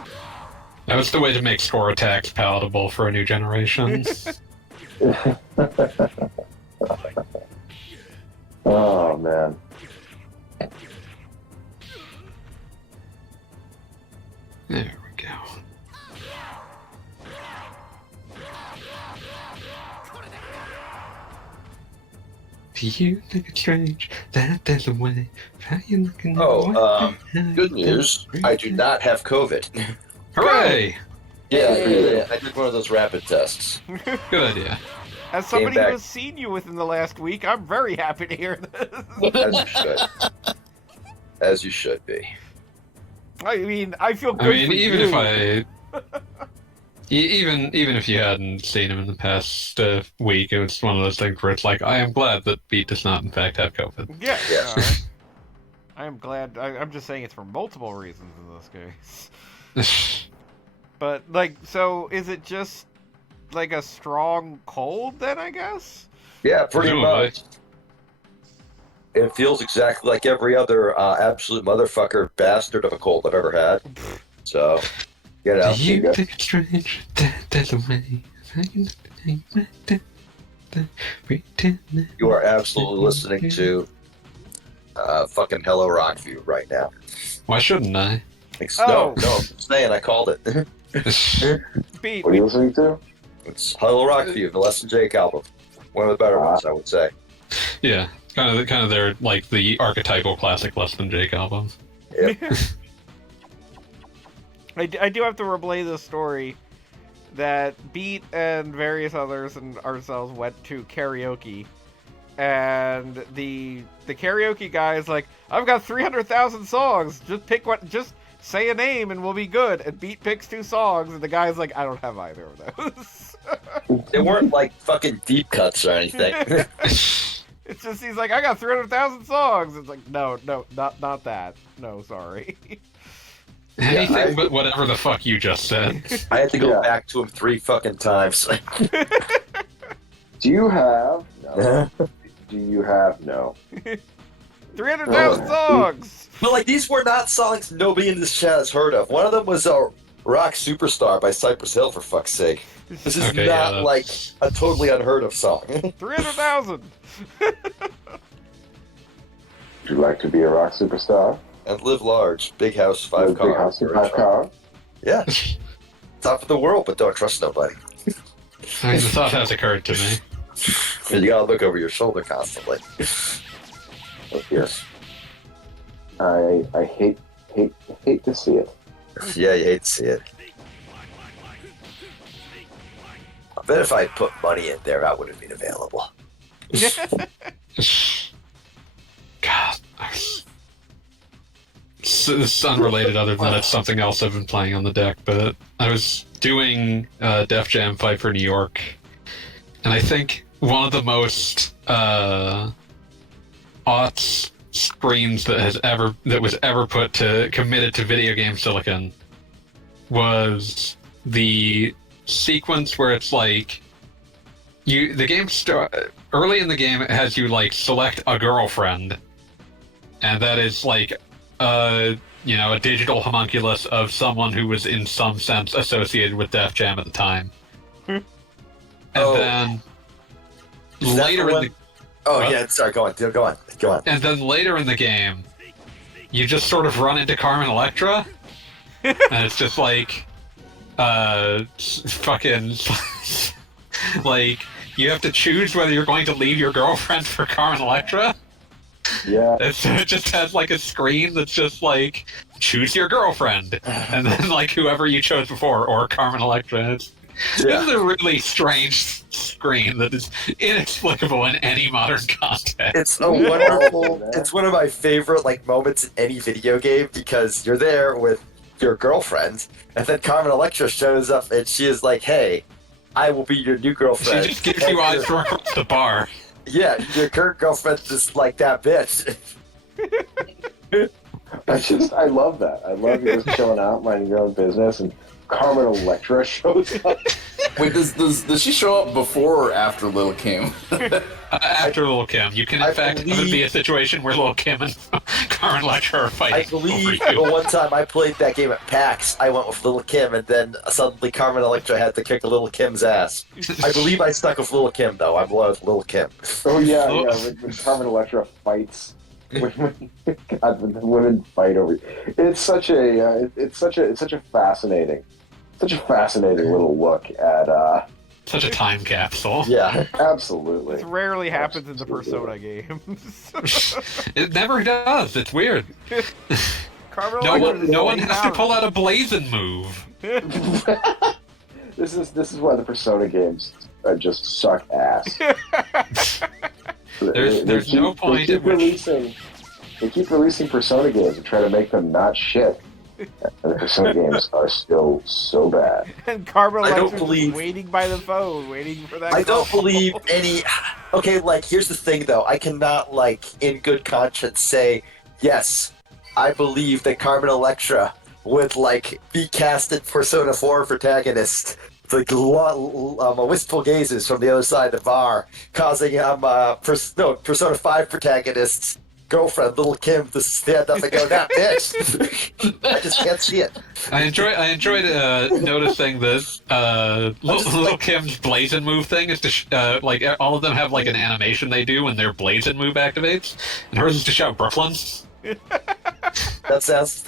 That was the way to make score attacks palatable for a new generation. Oh man. There we go. Do you think it's strange that there's a way? How you looking? Good news. I do not have COVID. Hooray! Yeah, I did one of those rapid tests. Good idea. As somebody who has seen you within the last week, I'm very happy to hear this. As you should. As you should be. I mean, I feel good. I mean, for even you. if even if you hadn't seen him in the past week, it was one of those things where it's like, I am glad that Beat does not, in fact, have COVID. Yeah. Yes. I am glad. I'm just saying it's for multiple reasons in this case. But, like, so is it just, like, a strong cold then, I guess? Yeah, pretty Presumably. much. It feels exactly like every other absolute motherfucker bastard of a cold I've ever had. So, Do you think it's strange that there's a way? You are absolutely listening to fucking Hello Rockview right now. Why shouldn't I? No, I'm saying I called it. Beat. What are you listening to? It's Hello Rockview, the Less Than Jake album. One of the better ones, I would say. Yeah, kind of their like the archetypal classic Less Than Jake album. Yep. I do have to relay the story that Beat and various others and ourselves went to karaoke, and the karaoke guy is like, I've got 300,000 songs. Just pick one. Just say a name and we'll be good. And Beat picks 2 songs, and the guy's like, I don't have either of those. They weren't like fucking deep cuts or anything. It's just he's like, I got 300,000 songs. It's like, no, not that. No, sorry. Anything but whatever the fuck you just said. I had to go back to him 3 fucking times. Do you have no? Do you have no? 300,000 songs. But like, these were not songs nobody in this chat has heard of. One of them was Rock Superstar by Cypress Hill, for fuck's sake. This is not like a totally unheard of song. 300,000. Would you like to be a rock superstar? And live large. Big house, 5 cars. Big house and 5 cars? Yeah. Top of the world, but don't trust nobody. I mean, the thought has occurred to me. And you gotta look over your shoulder constantly. Yes. I hate to see it. Yeah, you hate to see it. bet if I put money in there, I would have been available. God. This is unrelated other than it's something else I've been playing on the deck, but I was doing Def Jam Fight for New York, and I think one of the most aughts screens that was ever committed to video game silicon was the sequence where it's like early in the game it has you like select a girlfriend, and that is like a digital homunculus of someone who was in some sense associated with Def Jam at the time. And then later in the yeah, sorry, go on. And then later in the game, you just sort of run into Carmen Electra, and it's just like, fucking, like, you have to choose whether you're going to leave your girlfriend for Carmen Electra. Yeah. And so it just has like a screen that's just like, choose your girlfriend, and then like whoever you chose before, or Carmen Electra. It's a really strange screen that is inexplicable in any modern context. It's a wonderful. It's one of my favorite like moments in any video game because you're there with your girlfriend, and then Carmen Electra shows up, and she is like, "Hey, I will be your new girlfriend." She just gives you eyes from across the bar. Yeah, your current girlfriend's just like that bitch. I love that. I love you just chilling out, minding your own business, and Carmen Electra shows up. Wait, does she show up before or after Lil Kim? After Lil Kim. You can, in fact, have it be a situation where Lil Kim and Carmen Electra are fighting. I believe the one time I played that game at PAX, I went with Lil Kim, and then suddenly Carmen Electra had to kick Lil Kim's ass. I believe I stuck with Lil Kim, though. I'm loyal to Lil Kim. Oh, yeah. When Carmen Electra fights. When the women fight over. It's such a fascinating little look at. Such a time capsule. Yeah, absolutely. This rarely happens in the Persona games. It never does. It's weird. No one has to pull out a blazing move. This is why the Persona games just suck ass. There's no point at which they keep releasing Persona games and try to make them not shit. And the Persona games are still so bad. And Carmen Electra's waiting by the phone, waiting for that. I don't believe any. Okay, like here's the thing though. I cannot like in good conscience say yes. I believe that Carmen Electra would like be cast in Persona 4 protagonist. Like wistful gazes from the other side of the bar, causing Persona 5 protagonist's girlfriend, Lil Kim, to stand up and go, "That bitch!" I just can't see it. I enjoyed noticing this. Lil Kim's blazing move thing is to like all of them have like an animation they do when their blazing move activates, and hers is to shout Brooklyn. That sounds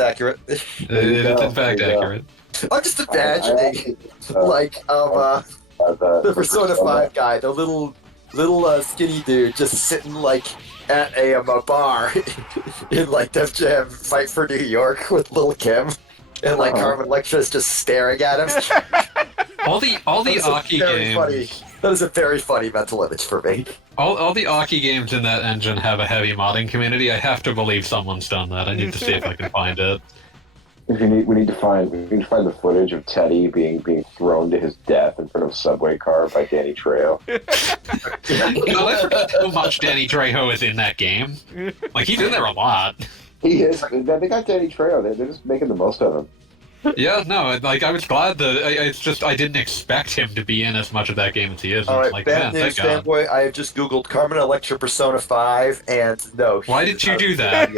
accurate. It is in fact accurate. I'm just imagining, the Persona 5 guy, the little skinny dude, just sitting like at a bar in like Def Jam Fight for New York with Lil Kim, and like Carmen Electra's just staring at him. all the Aki games. Funny. That is a very funny mental image for me. All the Aki games in that engine have a heavy modding community. I have to believe someone's done that. I need to see if I can find it. We need to find the footage of Teddy being thrown to his death in front of a subway car by Danny Trejo. I forget how much Danny Trejo is in that game. Like he's in there a lot. He is. They got Danny Trejo. They're just making the most of him. Yeah, no, like I was glad that it's just I didn't expect him to be in as much of that game as he is. All right, like, bad news, fanboy. I have just googled Carmen Electra Persona 5, and no. Why did you do that?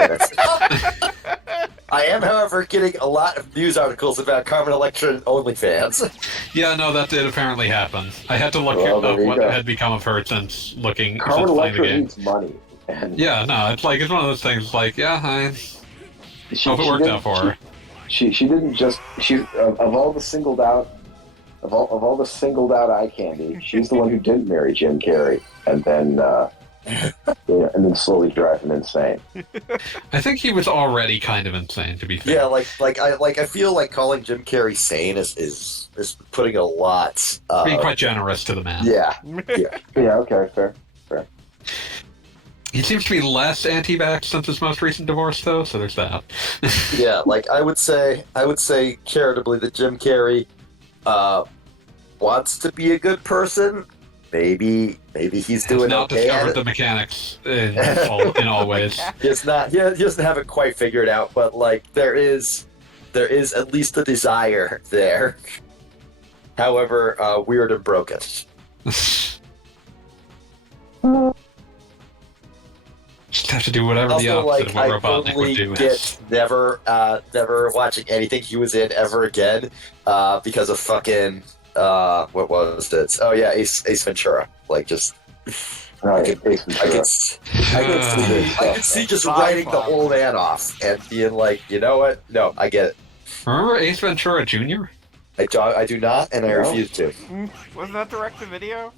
I am, however, getting a lot of news articles about Carmen Electra and OnlyFans. Yeah, no, that did apparently happen. I had to look up what had become of her since playing the game. Carmen Electra needs money. Yeah, no, it's one of those things. Like, yeah, I hope it worked out for her. She didn't just of all the singled out eye candy, she's the one who didn't marry Jim Carrey, and then Yeah, and then slowly drive him insane. I think he was already kind of insane, to be fair. Yeah, I feel like calling Jim Carrey sane is putting a lot. Being quite generous to the man. Yeah. Yeah, okay, fair. He seems to be less anti-vax since his most recent divorce, though. So there's that. Yeah, like I would say charitably that Jim Carrey wants to be a good person. Maybe he's doing Has not okay. discovered the mechanics in all ways. He doesn't have it quite figured out, but like there is at least a desire there. However, weird and broken. Just have to do whatever the Also, opposite of what I Robotnik would do. get never watching anything he was in ever again because of fucking what was it? Oh yeah, Ace Ventura. Like just I could see just writing the old man off and being like, you know what? No, I get it. Remember Ace Ventura Jr.? I do not, and I refuse to. Wasn't that direct-to-video?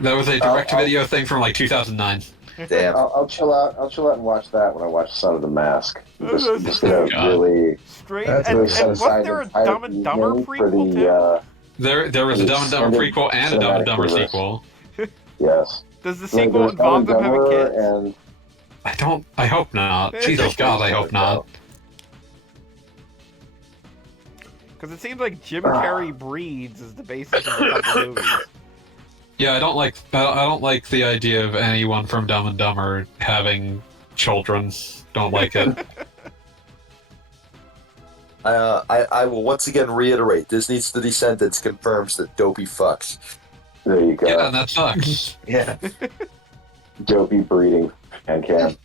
That was a direct-to-video thing from like 2009. Damn. I'll chill out. I'll chill out and watch that when I watch Son of the Mask. I'm just gonna really. Straight. That's And really wasn't there a Dumb and Dumber prequel too? There was a Dumb and Dumber prequel and a Dumb and Dumber sequel. Yes. Does the sequel involve them having kids? And I hope not. Jesus God, I hope not. Because it seems like Jim Carrey breeds is the basis of a couple movies. Yeah, I don't like the idea of anyone from Dumb and Dumber having children. Don't like it. I will once again reiterate: Disney's The Descendants confirms that Dopey fucks. there you go. Yeah, and that sucks. Yeah. Dopey breeding and can.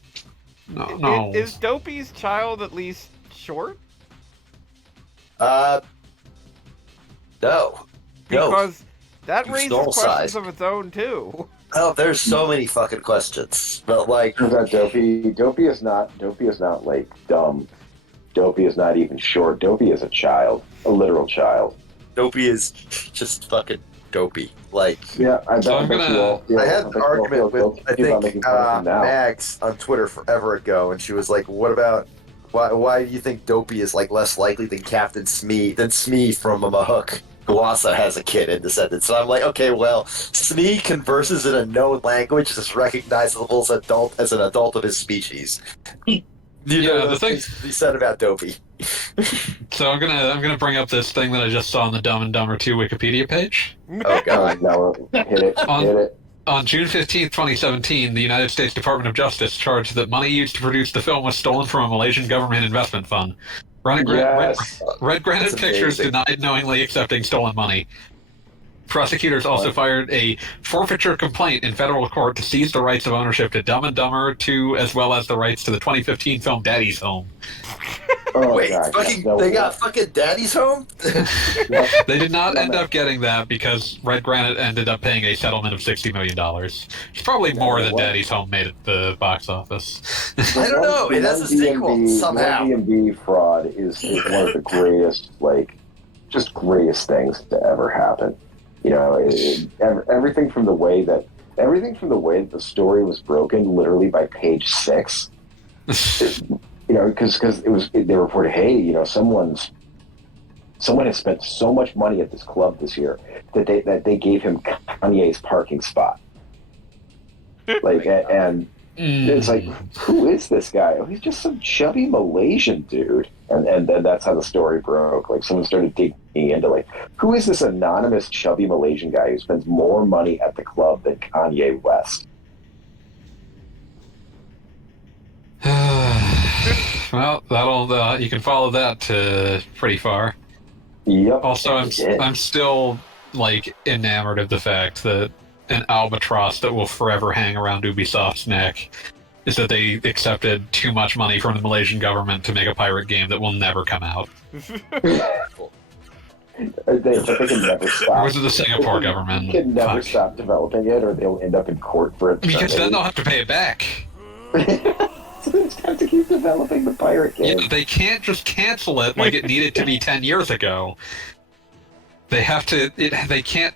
No. Is Dopey's child at least short? No. Because that He's raises normal questions size. of its own too. Oh, there's so many fucking questions. But like, Turns out Dopey is not like dumb. Dopey is not even short. Dopey is a child, a literal child. Dopey is just fucking dopey. Like, Yeah, I So bet you all. I had an argument with I think Mags on Twitter forever ago, and she was like, "What about why do you think Dopey is like less likely than Captain Smee from Mahook, who also has a kid in Descendants?" And I'm like, okay, well, Smee converses in a known language that's recognizable as an adult of his species. The thing he said about Dopey. So I'm gonna bring up this thing that I just saw on the Dumb and Dumber 2 Wikipedia page. Oh god. No, hit it. On June 15th, 2017, the United States Department of Justice charged that money used to produce the film was stolen from a Malaysian government investment fund. Red Granite Pictures amazing. denied knowingly accepting stolen money. Prosecutors also fired a forfeiture complaint in federal court to seize the rights of ownership to Dumb and Dumber 2, as well as the rights to the 2015 film Daddy's Home. Oh, Wait, God, they got fucking Daddy's Home? They did not end up getting that because Red Granite ended up paying a settlement of $60 million. It's probably more than Daddy's Home made at the box office. I don't know. It has a sequel somehow. D&B fraud is one of the greatest, just greatest things to ever happen. You know, everything from the way that the story was broken, literally by page 6. You know, because they reported, hey, you know, someone has spent so much money at this club this year that they gave him Kanye's parking spot. And it's like, who is this guy? Oh, he's just some chubby Malaysian dude. And then that's how the story broke. Like, someone started digging into, like, who is this anonymous chubby Malaysian guy who spends more money at the club than Kanye West? Well, that'll you can follow that pretty far. Yep. Also, I'm still enamored of the fact that an albatross that will forever hang around Ubisoft's neck is that they accepted too much money from the Malaysian government to make a pirate game that will never come out. They can never stop. Or was it the Singapore government? They can never stop developing it, or they'll end up in court for it. Because then they'll have to pay it back. So they just have to keep developing the pirate game. Yeah, they can't just cancel it like it needed to be 10 years ago. They have to. They can't.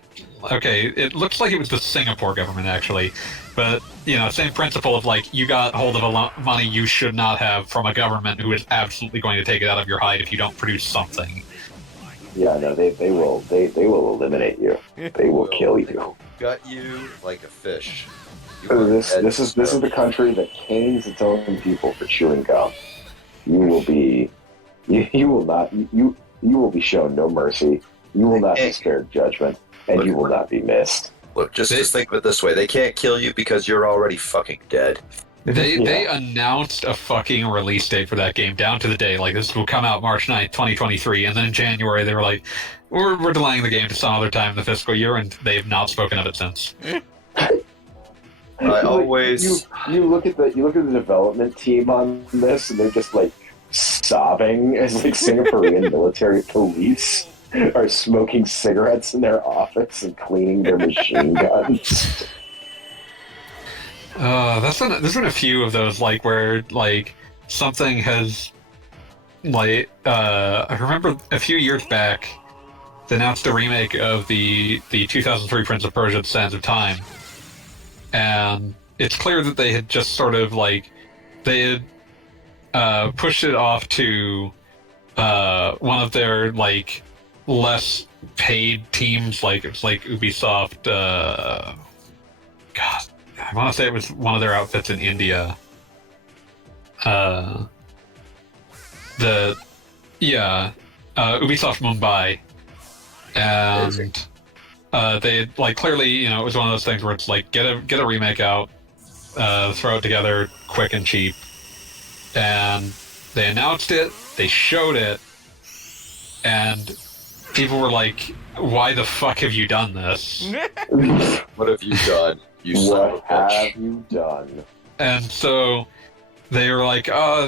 Okay, it looks like it was the Singapore government actually. But, same principle of, like, you got hold of money you should not have from a government who is absolutely going to take it out of your hide if you don't produce something. Yeah, no, they will eliminate you. They will kill you. Gut you like a fish. This is the country that canes its own people for chewing gum. You will be shown no mercy. You will not be spared judgment, and you will not be missed. Look, just think of it this way: they can't kill you because you're already fucking dead. They announced a fucking release date for that game down to the day. Like, this will come out March 9th, 2023, and then in January they were like, we're delaying the game to some other time in the fiscal year, and they've not spoken of it since. I always you look at the development team on this, and they're just like sobbing as like Singaporean military police are smoking cigarettes in their office and cleaning their machine guns. There's been a few of those, like, where, like, something has, like, I remember a few years back, they announced a remake of the 2003 Prince of Persia: The Sands of Time, and it's clear that they had just sort of, like, they had pushed it off to one of their, like, less paid teams, like, it was like Ubisoft, God, I want to say it was one of their outfits in India. Ubisoft Mumbai, and they, like, clearly, it was one of those things where it's like, get a remake out, throw it together quick and cheap, and they announced it, they showed it, and people were like, "Why the fuck have you done this?" What have you done? What have you done? And so they were like, "Oh,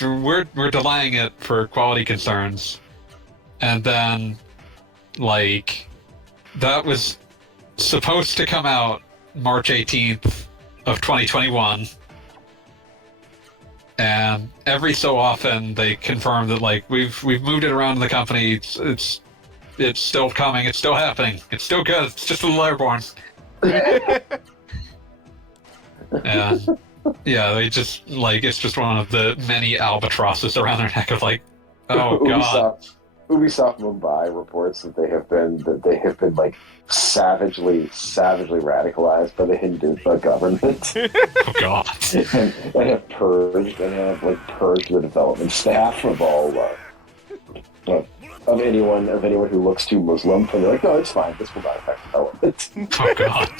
we're delaying it for quality concerns." And then, like, that was supposed to come out March 18th of 2021. And every so often they confirm that, like, we've moved it around in the company. It's still coming. It's still happening. It's still good. It's just a little airborne. And yeah, they just, like, it's just one of the many albatrosses around their neck of, like, oh god. Ubisoft Mumbai reports that they have been like savagely radicalized by the Hindu government. Oh god. and have purged the development staff of all of anyone who looks too Muslim, and they're like, no, it's fine. This will not affect development. Oh god.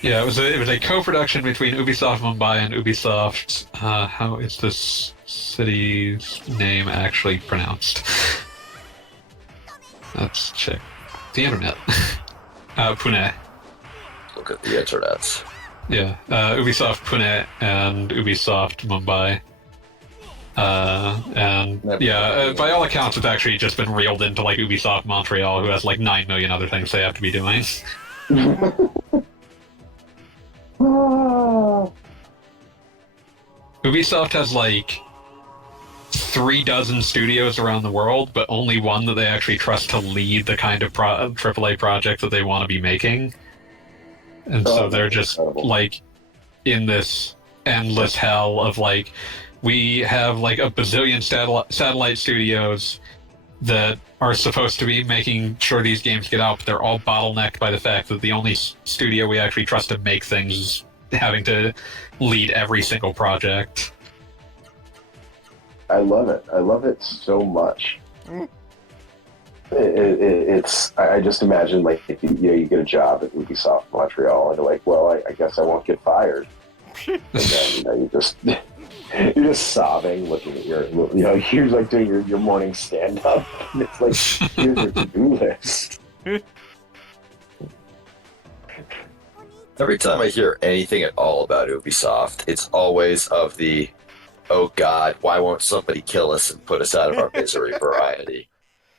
Yeah, it was a co-production between Ubisoft Mumbai and Ubisoft. How is this city's name actually pronounced? Let's check the internet. Pune. Look at the internet. Yeah, Ubisoft Pune and Ubisoft Mumbai. By all accounts, it's actually just been reeled into, like, Ubisoft Montreal, who has, like, 9 million other things they have to be doing. Ubisoft has, like, 36 studios around the world, but only one that they actually trust to lead the kind of AAA project that they want to be making. And so they're just, like, in this endless hell of, like, we have, like, a bazillion satellite studios that are supposed to be making sure these games get out, but they're all bottlenecked by the fact that the only studio we actually trust to make things is having to lead every single project. I love it. I love it so much. I just imagine, like, if you get a job at Ubisoft Montreal, and you're like, well, I guess I won't get fired. And then, you're just sobbing, looking at you're like doing your morning stand-up, and it's like, here's your to-do list. Every time I hear anything at all about Ubisoft, it's always of the, oh god, why won't somebody kill us and put us out of our misery variety?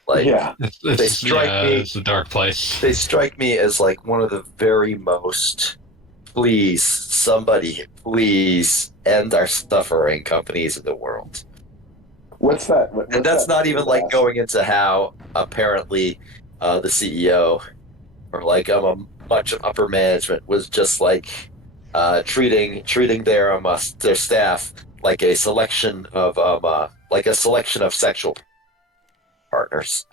Like, yeah, they strike me. It's a dark place. They strike me as, like, one of the very most, please, somebody, please end our suffering companies in the world. What's that? And that's not even, like, going into how apparently the CEO, or, like, I'm much of upper management was just like treating their staff like a selection of sexual partners.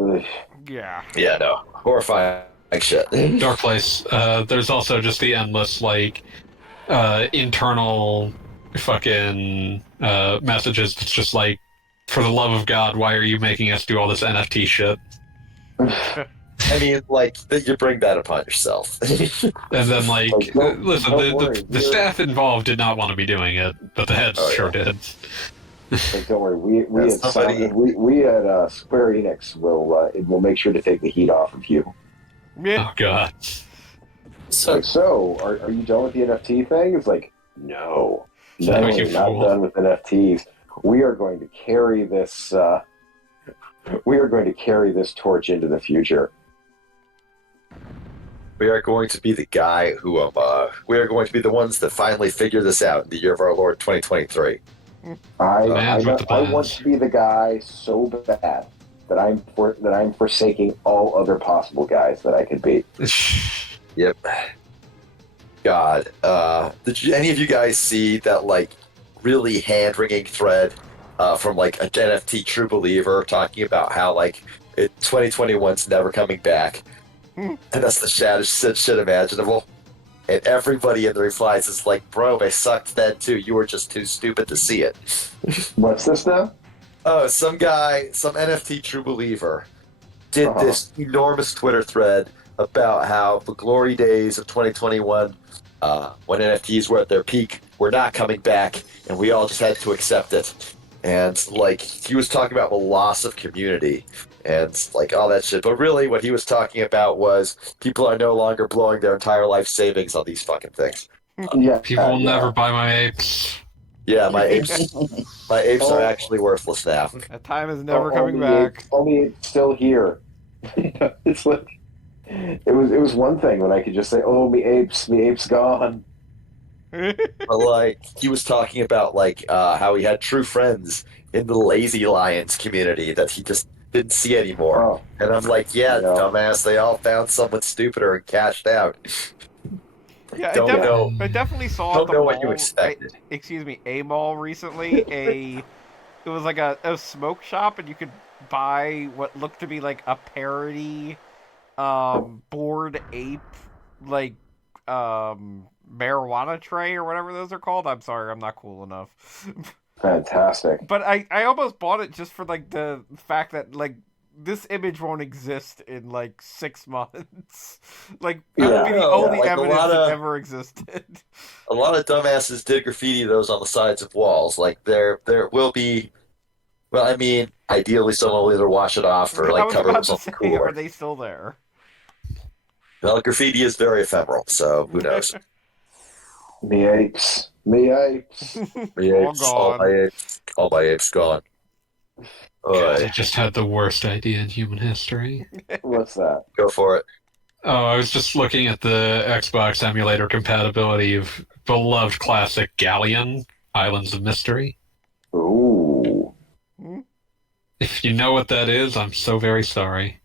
Ugh. Yeah. Yeah, no, horrifying shit. Dark Place. There's also just the endless internal fucking messages. It's just like, for the love of God, why are you making us do all this NFT shit? I mean, like, you bring that upon yourself. And then, like, Don't listen, worry, the staff involved did not want to be doing it, but the heads sure did. Like, don't worry, we Yeah, at Square Enix will make sure to take the heat off of you. Yeah. Oh god. So, are you done with the NFT thing? It's like, no, No, we're you not fool. done with NFTs. We are going to carry this. We are going to carry this torch into the future. We are going to be the guy who we are going to be the ones that finally figure this out in the year of our Lord 2023. I with the want plans. to be the guy so bad that I'm forsaking all other possible guys that I could be. Yep. God, did any of you guys see that like really hand-wringing thread from like an NFT true believer talking about how like 2021's never coming back, and that's the saddest shit imaginable. And everybody in the replies is like, "Bro, I sucked then too. You were just too stupid to see it." What's this now? Oh, some guy, some NFT true believer, did this enormous Twitter thread about how the glory days of 2021, when NFTs were at their peak, were not coming back, and we all just had to accept it. And like he was talking about the loss of community and like all that shit. But really, what he was talking about was people are no longer blowing their entire life savings on these fucking things. Yeah, People will never buy my apes. Yeah, my apes are actually worthless now. That time is never All coming the back. apes- Only it's still here. It's like it was one thing when I could just say, "Oh, me apes gone." But like he was talking about like how he had true friends in the Lazy Lions community that he just didn't see anymore. Oh, And I'm like, yeah, Yeah. dumbass, they all found someone stupider and cashed out. Yeah, Don't know. I definitely saw Don't at the know mall. what you expected. A mall recently. It was like a smoke shop, and you could buy what looked to be like a parody, bored ape, like marijuana tray or whatever those are called. I'm sorry, I'm not cool enough. fantastic! But I almost bought it just for like the fact that like this image won't exist in like 6 months. Like that would be the Yeah, only like evidence it ever existed. a lot of dumbasses did graffiti those on the sides of walls. Like there will be. Well, I mean, ideally someone will either wash it off or I like was cover it about with to something say, cooler. are they still there? Well, graffiti is very ephemeral, so who knows? Me apes, me apes. My All apes, gone. all my apes gone. God, Oy, I just had the worst idea in human history. What's that? go for it. Oh, I was just looking at the Xbox emulator compatibility of beloved classic Galleon, Islands of Mystery. Ooh, If you know what that is, I'm so very sorry.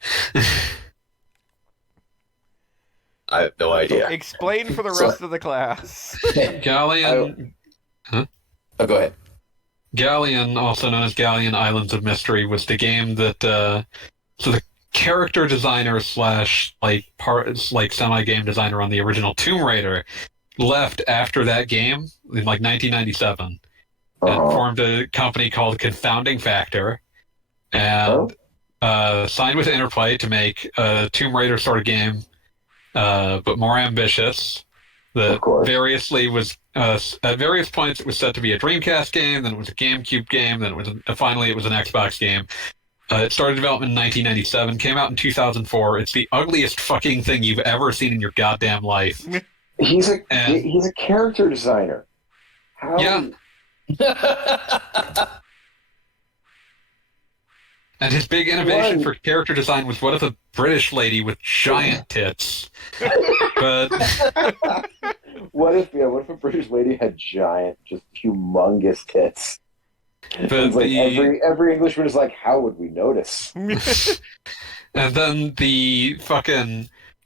I have no idea. Explain for the rest of the class. Galleon, Oh, go ahead. Galleon, also known as Galleon Islands of Mystery, was the game that so the character designer slash like semi game designer on the original Tomb Raider left after that game in like 1997 and formed a company called Confounding Factor and signed with Interplay to make a Tomb Raider sort of game, but more ambitious. That Of course. variously was at various points it was set to be a Dreamcast game, then it was a GameCube game, then it was finally it was an Xbox game. It started development in 1997, came out in 2004. It's the ugliest fucking thing you've ever seen in your goddamn life. he's a And- character designer. How? Yeah. And his big innovation One. for character design was what if a British lady with giant tits? But What if a British lady had giant, just humongous tits? It's like every Englishman is like, how would we notice? and then the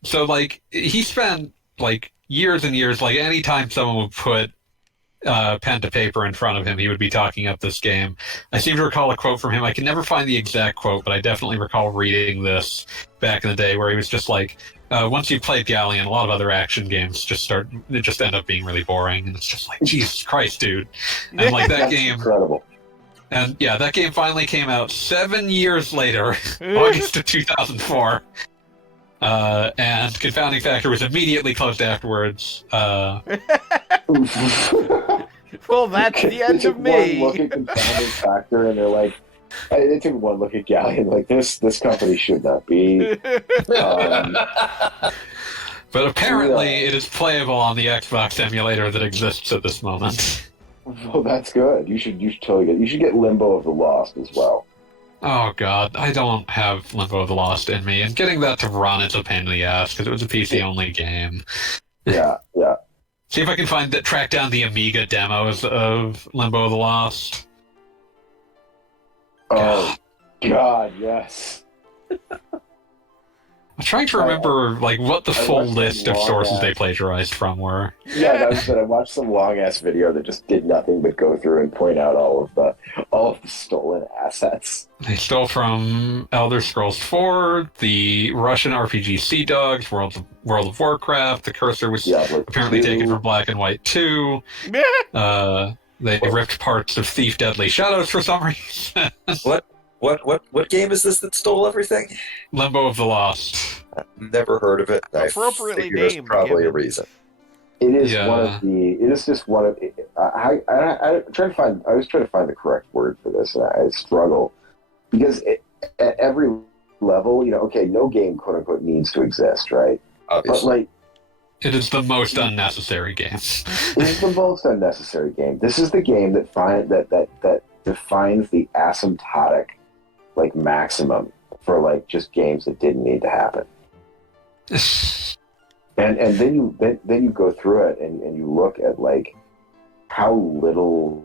So, like, he spent, like, years and years, like, anytime someone would put pen to paper in front of him, he would be talking up this game. I seem to recall a quote from him. I can never find the exact quote, but I definitely recall reading this back in the day where he was just like, once you've played Galleon, a lot of other action games just end up being really boring. And it's just like, Jesus Christ, dude. And, like, that That's game... incredible. And, yeah, that game finally came out 7 years later, August of 2004. And Confounding Factor was immediately closed afterwards. Well, that's the end of me. One look at Confounding Factor, and they're like, they took one look at Galleon, like, this company should not be. But apparently it is playable on the Xbox emulator that exists at this moment. Well, that's good. You should totally get. You should get Limbo of the Lost as well. Oh god, I don't have Limbo of the Lost in me, and getting that to run is a pain in the ass because it was a PC-only game. Yeah. See if I can track down the Amiga demos of Limbo of the Lost. Oh, God, yes. I'm trying to remember like what the full watched list some of sources long-ass- they plagiarized from were. Yeah, that was it. I watched some long-ass video that just did nothing but go through and point out all of the stolen assets. They stole from Elder Scrolls 4, the Russian RPG Sea Dogs, World of Warcraft. The cursor was Diablo apparently 2. taken from Black and White 2. They ripped parts of Thief Deadly Shadows for some reason. What game is this that stole everything? Limbo of the Lost. Never heard of it. Appropriately I figure there's named, probably a given. reason. It is Yeah. one of the. It is just one of. I trying to find. I was trying to find the correct word for this, and I struggle because at every level, okay, no game quote unquote needs to exist, right? But Obviously. like, It is the most unnecessary game. this is the most unnecessary game. This is the game that defines the asymptotic, like, maximum for like just games that didn't need to happen. And then you go through it and you look at like how little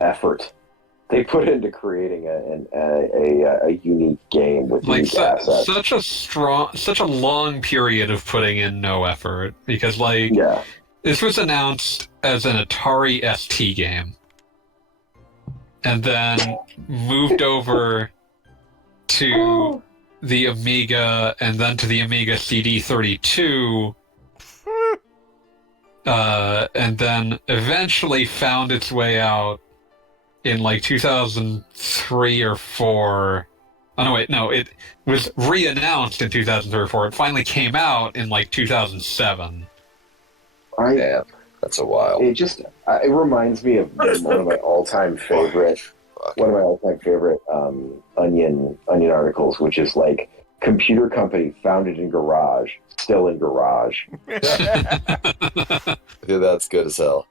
effort they put into creating a unique game with Like unique assets. such a long period of putting in no effort because like Yeah, this was announced as an Atari ST game, and then moved over to the Amiga, and then to the Amiga CD32, and then eventually found its way out in like 2003 or 4. Oh no, wait, no, it was re-announced in 2003 or 4. It finally came out in like 2007. Damn, that's a while. it reminds me of one of my all-time favorite Onion articles, which is like computer company founded in garage, still in garage. Yeah, that's good as hell.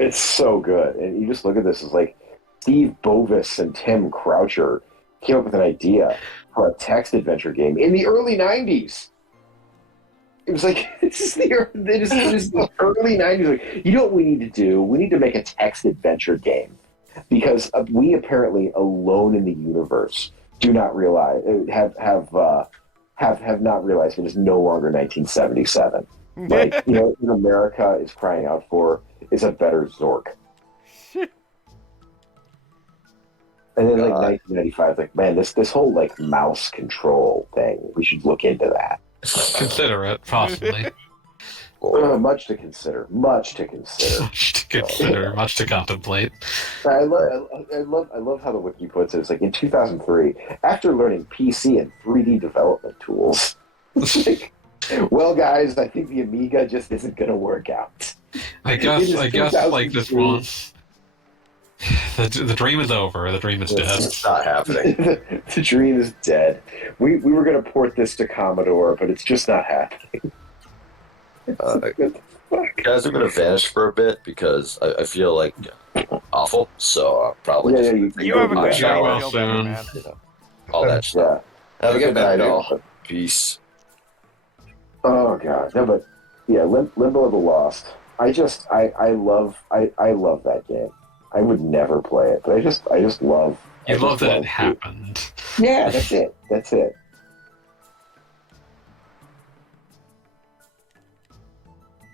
It's so good, and you just look at this as like Steve Bovis and Tim Croucher came up with an idea for a text adventure game in the early '90s. It was like it is the early '90s. Like, you know what we need to do? We need to make a text adventure game because we apparently, alone in the universe, do not realize have not realized it is no longer 1977. Like, what America is crying out for is a better Zork. And then, like, 1995, like, man, this whole, like, mouse control thing, we should look into that. Consider it, possibly. Much to consider. Much to consider, much to contemplate. I love how the wiki puts it. It's like, in 2003, after learning PC and 3D development tools, it's like, well, guys, I think the Amiga just isn't going to work out. I guess like this one. The dream is over. The dream is dead. It's not happening. The dream is dead. We were going to port this to Commodore, but it's just not happening. Guys, I'm going to vanish for a bit because I feel like awful. So probably You have a good shower. shower, feel better, man. all that stuff. Have a good night, all. Peace. Oh god, no, but yeah, Limbo of the Lost. I love that game. I would never play it, but I just love. You love that it happened. Yeah, that's it.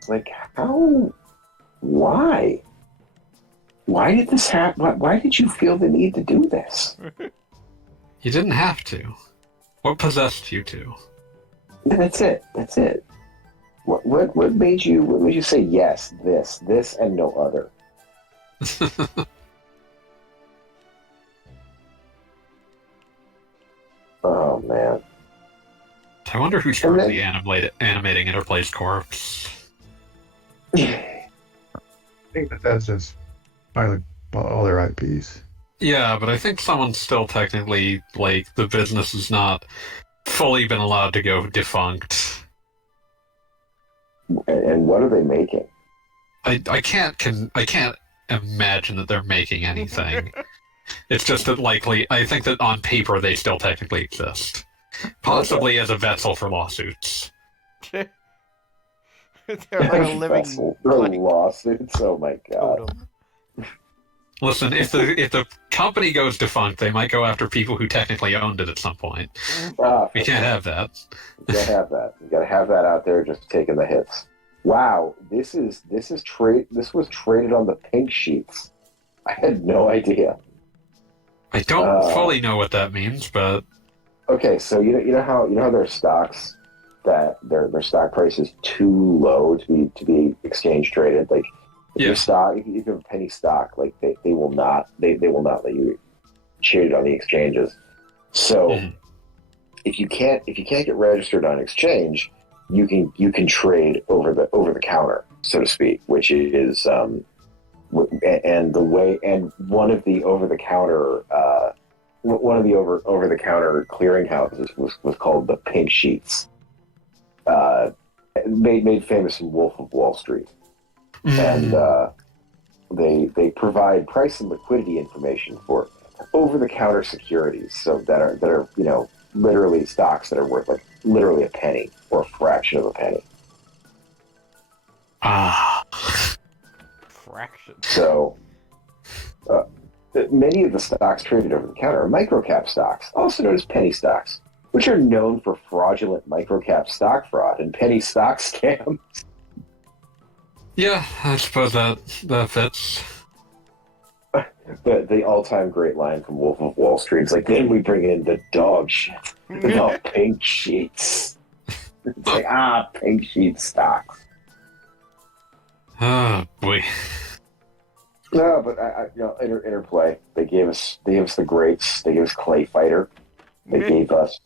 Like, how? Why? Why did this happen? Why did you feel the need to do this? You didn't have to. What possessed you to? That's it. That's it. What made you say yes, this, and no other? Oh man. I wonder who's currently animating Interplay's corpse. I think that's just finally bought all their IPs. Yeah, but I think someone's still technically, like, the business has not fully been allowed to go defunct. And what are they making? I can't imagine that they're making anything. It's just that likely, I think that on paper they still technically exist. Possibly as a vessel for lawsuits. They're like a living for lawsuits. Oh my god. totem. Listen, if the company goes defunct, they might go after people who technically owned it at some point. We can't have that. You gotta have that. You gotta have that out there just taking the hits. Wow, this was traded on the pink sheets. I had no idea. I don't fully know what that means, but okay, so you know how there are stocks that their stock price is too low to be exchange traded. Like if your stock, if you have a penny stock, like they will not let you trade it on the exchanges. So if you can't get registered on exchange, you can trade over the counter, so to speak, which is and one of the over the counter clearinghouses was called the Pink Sheets, made famous in Wolf of Wall Street, and they provide price and liquidity information for over the counter securities, so that are literally stocks that are worth like literally a penny or a fraction of a penny. Fraction. So, many of the stocks traded over the counter are microcap stocks, also known as penny stocks, which are known for fraudulent microcap stock fraud and penny stock scams. yeah, I suppose that fits. The all-time great line from Wolf of Wall Street is like, then we bring in the dog shit, the pink sheets. It's like, pink sheet stocks. Oh boy. No, but Interplay. They gave us the greats. They gave us Clay Fighter. They gave us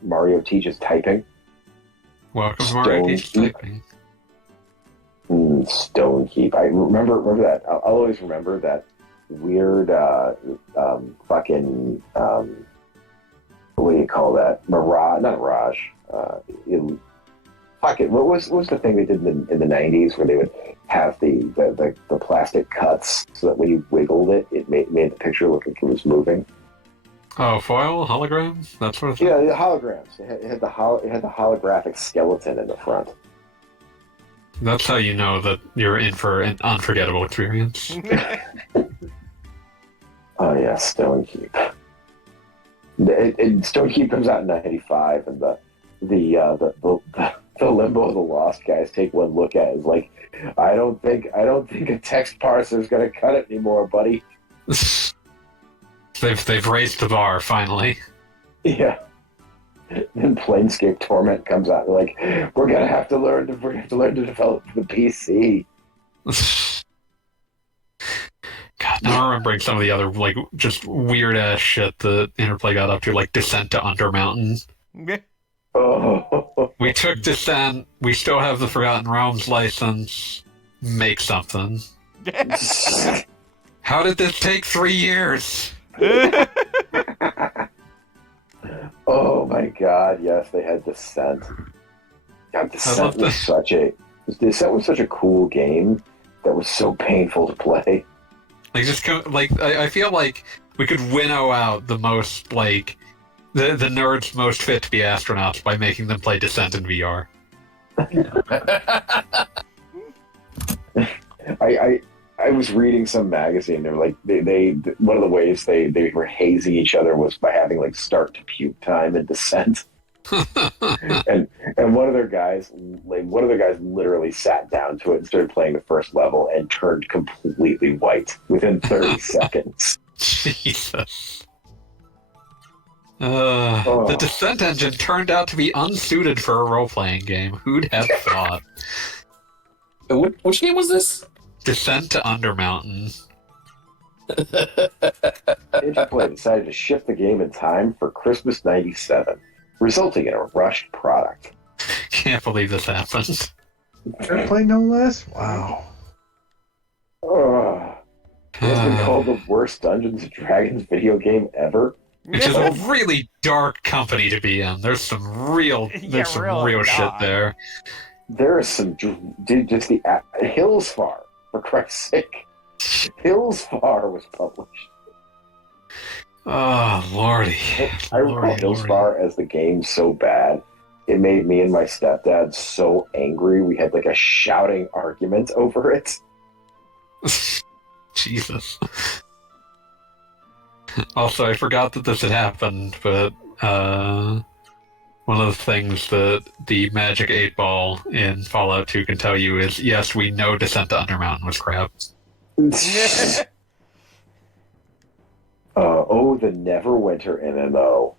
Mario Teaches Typing. Welcome to Mario Teaches Typing. Stone Keep. I remember that. I'll always remember that weird fucking what do you call that? Mirage, not Mirage. What was the thing they did in the 90s where they would have the plastic cuts so that when you wiggled it, it made the picture look like it was moving? Oh, foil, hologram, that sort of thing. Yeah, the holograms. It had the holographic skeleton in the front. That's how you know that you're in for an unforgettable experience. Oh yeah, Stone Keep. Stone Keep comes out in '95, and the Limbo of the Lost guys take one look at it. It's like, I don't think a text parser is going to cut it anymore, buddy. They've raised the bar finally. Yeah. Then Planescape Torment comes out. They're like, we're gonna have to learn to develop the PC. God, now I'm remembering some of the other like just weird ass shit that Interplay got up to, like Descent to Undermountain. Oh. We took Descent. We still have the Forgotten Realms license. Make something. How did this take 3 years? Oh my god, yes, they had Descent. God, Descent was such a cool game that was so painful to play. I feel like we could winnow out the most like the nerds most fit to be astronauts by making them play Descent in VR. I was reading some magazine. They're like they one of the ways they were hazing each other was by having like start to puke time in Descent. and one of their guys literally sat down to it and started playing the first level and turned completely white within 30 seconds. Jesus. The Descent engine turned out to be unsuited for a role-playing game. Who'd have thought? Which game was this? Descent to Undermountain. Interplay decided to ship the game in time for Christmas '97, resulting in a rushed product. Can't believe this happened. Airplane, no less? Wow. It's been called the worst Dungeons & Dragons video game ever. Which is a really dark company to be in. There's some real shit there. There is some, dude, just the Hillsfar, for Christ's sake. Hillsfar was published. Oh, lordy. I recall Hillsfar as the game so bad, it made me and my stepdad so angry. We had like a shouting argument over it. Jesus. Also, I forgot that this had happened, but one of the things that the Magic 8 Ball in Fallout 2 can tell you is, yes, we know Descent to Undermountain was crap. The Neverwinter MMO.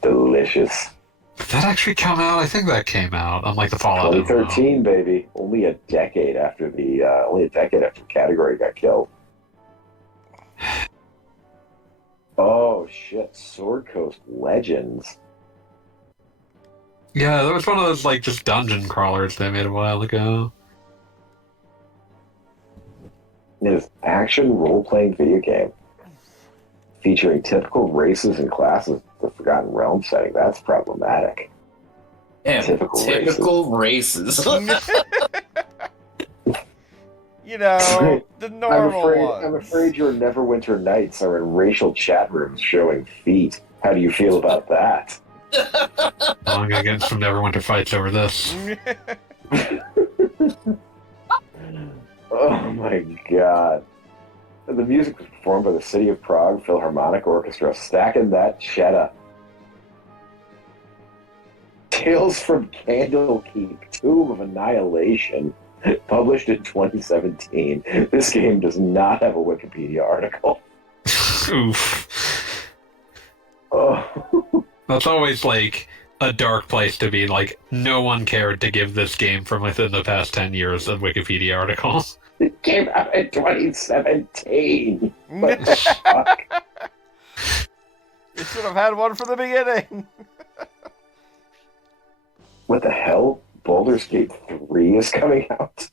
Delicious. Did that actually come out? I think that came out, unlike the Fallout 2013, MMO. baby. Only a decade after the category got killed. Oh shit! Sword Coast Legends. Yeah, that was one of those like just dungeon crawlers they made a while ago. It is action role-playing video game featuring typical races and classes of the Forgotten Realm setting. That's problematic. Damn, typical races. You know, the normal ones. I'm afraid your Neverwinter Nights are in racial chat rooms showing feet. How do you feel about that? I'm gonna get in some Neverwinter fights over this. Oh my god. The music was performed by the City of Prague Philharmonic Orchestra. Stacking that cheddar. Tales from Candlekeep, Tomb of Annihilation, published in 2017. This game does not have a Wikipedia article. Oof. Oh. That's always like a dark place to be. Like, no one cared to give this game from within the past 10 years a Wikipedia article. It came out in 2017. What the fuck? You should have had one from the beginning. What the hell? Baldur's Gate 3 is coming out?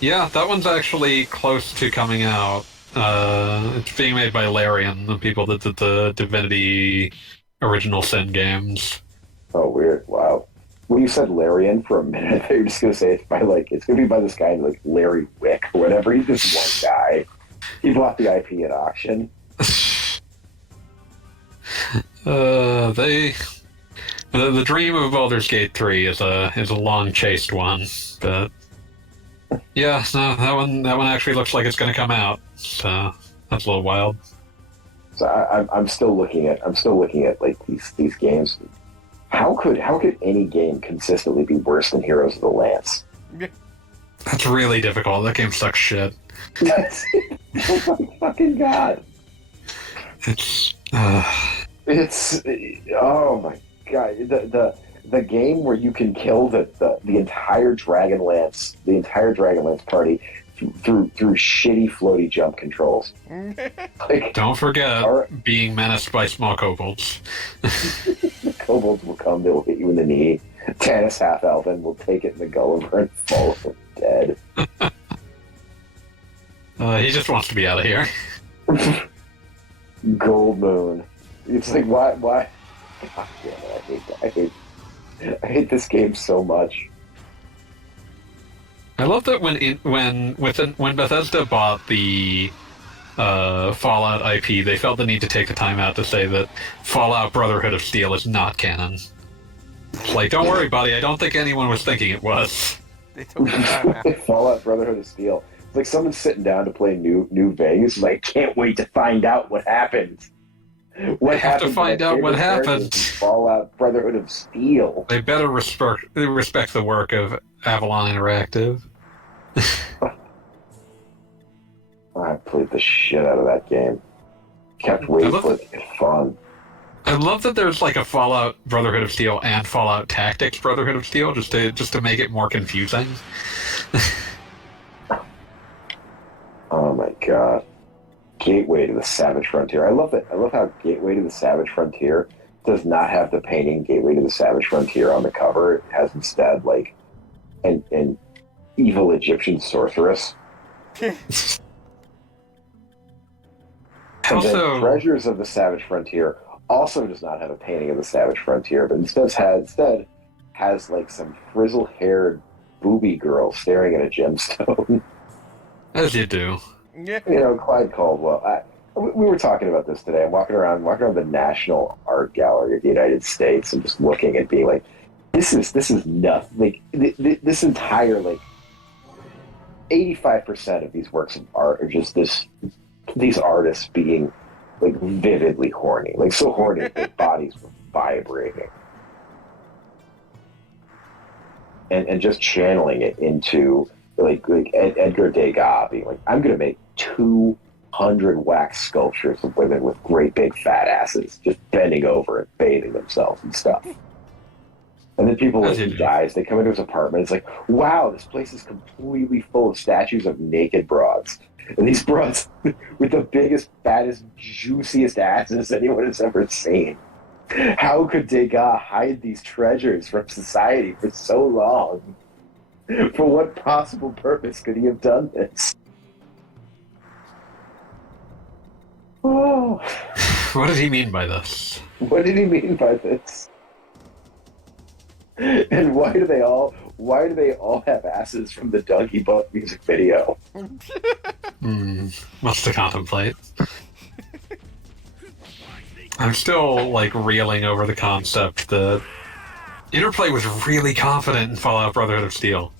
Yeah, that one's actually close to coming out. It's being made by Larian, the people that did the Divinity Original Sin games. Oh, weird. Wow. When you said Larian for a minute, I thought you were just going to say it's going to be by this guy like Larry Wick or whatever. He's just one guy. He bought the IP at auction. The dream of Baldur's Gate 3 is a long chased one, but yeah, no, that one actually looks like it's going to come out. So that's a little wild. So I'm still looking at like these games. How could any game consistently be worse than Heroes of the Lance? That's really difficult. That game sucks shit. Oh my fucking god! It's oh my god, the game where you can kill the entire Dragonlance party through shitty floaty jump controls. Like, don't forget being menaced by small kobolds. The kobolds will come, they will hit you in the knee. Tannis half-elven will take it in the gulliver and fall over dead. He just wants to be out of here. Gold Moon. It's like, why? God damn it, I hate this game so much. I love that when Bethesda bought the Fallout IP, they felt the need to take the time out to say that Fallout Brotherhood of Steel is not canon. It's like, don't worry, buddy, I don't think anyone was thinking it was. They took the time out. Fallout Brotherhood of Steel. It's like someone sitting down to play New Vegas. Like, can't wait to find out what happens. What I have to happened find my out what favorite characters happened. in Fallout Brotherhood of Steel. They better respect the work of Avalon Interactive. I played the shit out of that game. Kept waiting for it to get fun. I love that there's like a Fallout Brotherhood of Steel and Fallout Tactics Brotherhood of Steel, just to make it more confusing. Oh my god. Gateway to the Savage Frontier. I love that. I love how Gateway to the Savage Frontier does not have the painting Gateway to the Savage Frontier on the cover. It has instead like an evil Egyptian sorceress. And then Treasures of the Savage Frontier also does not have a painting of the Savage Frontier, but instead has like some frizzle-haired booby girl staring at a gemstone. As you do. Yeah. You know, Clyde Caldwell. We were talking about this today. I'm walking around the National Art Gallery of the United States and just looking and being like, this is nothing. Like this entire 85% of these works of art are just these artists being like vividly horny, like so horny that their bodies were vibrating, and just channeling it into like Edgar Degas being like, I'm gonna make 200 wax sculptures of women with great big fat asses just bending over and bathing themselves and stuff. And then people like he dies, they come into his apartment, it's like, wow, this place is completely full of statues of naked broads. And these broads with the biggest, fattest, juiciest asses anyone has ever seen. How could Degas hide these treasures from society for so long? For what possible purpose could he have done this? Oh. What did he mean by this? What did he mean by this? And why do they all have asses from the Donkey Butt music video? Much to contemplate. I'm still reeling over the concept that Interplay was really confident in Fallout Brotherhood of Steel.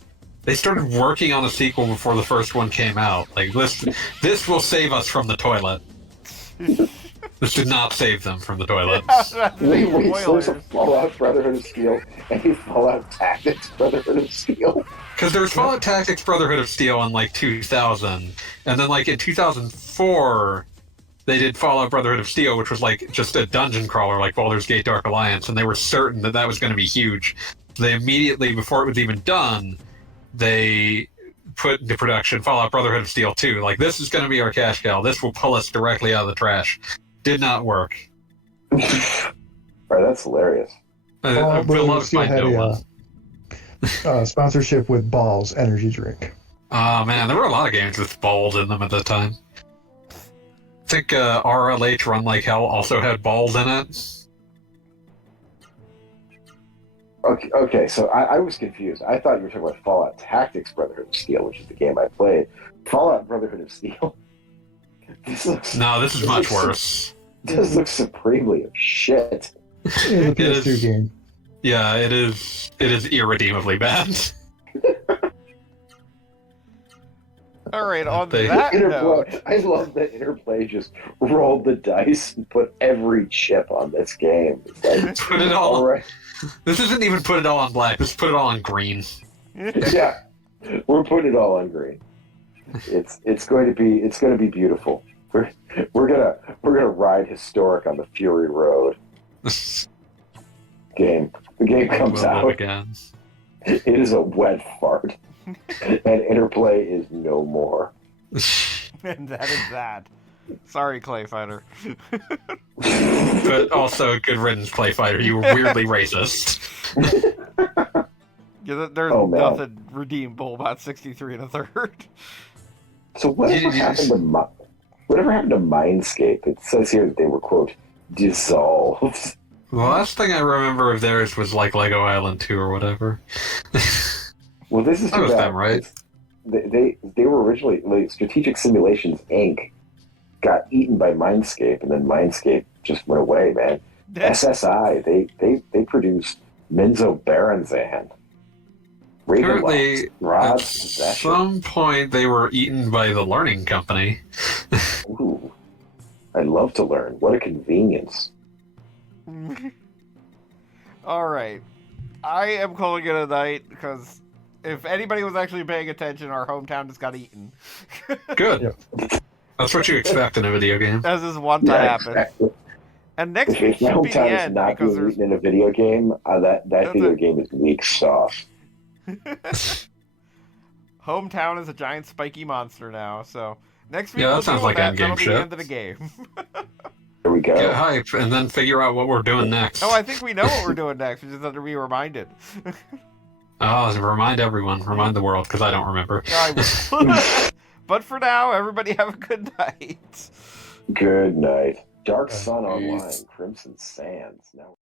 They started working on a sequel before the first one came out. Like this will save us from the toilet. This did not save them from the toilet. Wait, so there's a Fallout Brotherhood of Steel and a Fallout Tactics Brotherhood of Steel? Because there was Fallout Tactics Brotherhood of Steel in 2000, and then in 2004 they did Fallout Brotherhood of Steel, which was just a dungeon crawler like Baldur's Gate Dark Alliance, and they were certain that was going to be huge. They immediately, before it was even done, they put into production Fallout Brotherhood of Steel 2. This is going to be our cash cow. This will pull us directly out of the trash. Did not work. Right, that's hilarious. I will not find no one. Sponsorship with Balls energy drink. Oh man, there were a lot of games with balls in them at the time. I think RLH Run Like Hell also had balls in it. Okay, so I was confused. I thought you were talking about Fallout Tactics Brotherhood of Steel, which is the game I played. Fallout Brotherhood of Steel. This is much worse. This looks supremely of shit. It's a PS2 game. Yeah, it is irredeemably bad. All right, on that note... I love that Interplay just rolled the dice and put every chip on this game. It's put it all right. This isn't even put it all on black. Just put it all on green. Yeah, we're putting it all on green. It's going to be beautiful. We're gonna ride historic on the Fury Road. The game comes out again. It is a wet fart, and Interplay is no more. And that is that. Sorry, Clay Fighter. But also, good riddance, Clay Fighter. You were weirdly racist. Yeah, there's nothing redeemable about 63 1/3. So whatever happened to Mindscape? It says here that they were, quote, dissolved. The last thing I remember of theirs was Lego Island 2 or whatever. Well, this is that was them, right? They were originally Strategic Simulations Inc. got eaten by Mindscape, and then Mindscape just went away, man. SSI, they produced Menzo Baranzan. Apparently, at some point they were eaten by the Learning Company. Ooh. I'd love to learn. What a convenience. All right. I am calling it a night because if anybody was actually paying attention, our hometown just got eaten. Good. Yep. That's what you expect in a video game. As is wont to happen. Exactly. And next If week my should be the hometown is end not because being there's eaten in a video game, that video it. game is weak sauce. hometown is a giant spiky monster now. So next week Yeah, that we'll sounds deal with like that. endgame That'll be shit. the end of the game. Here we go. Get hype, and then figure out what we're doing next. Oh, I think we know what we're doing next. We just have to be reminded. Oh, so remind everyone. Remind the world, because I don't remember. I will. But for now, everybody have a good night. Good night. Dark Sun Peace. Online, Crimson Sands. Now.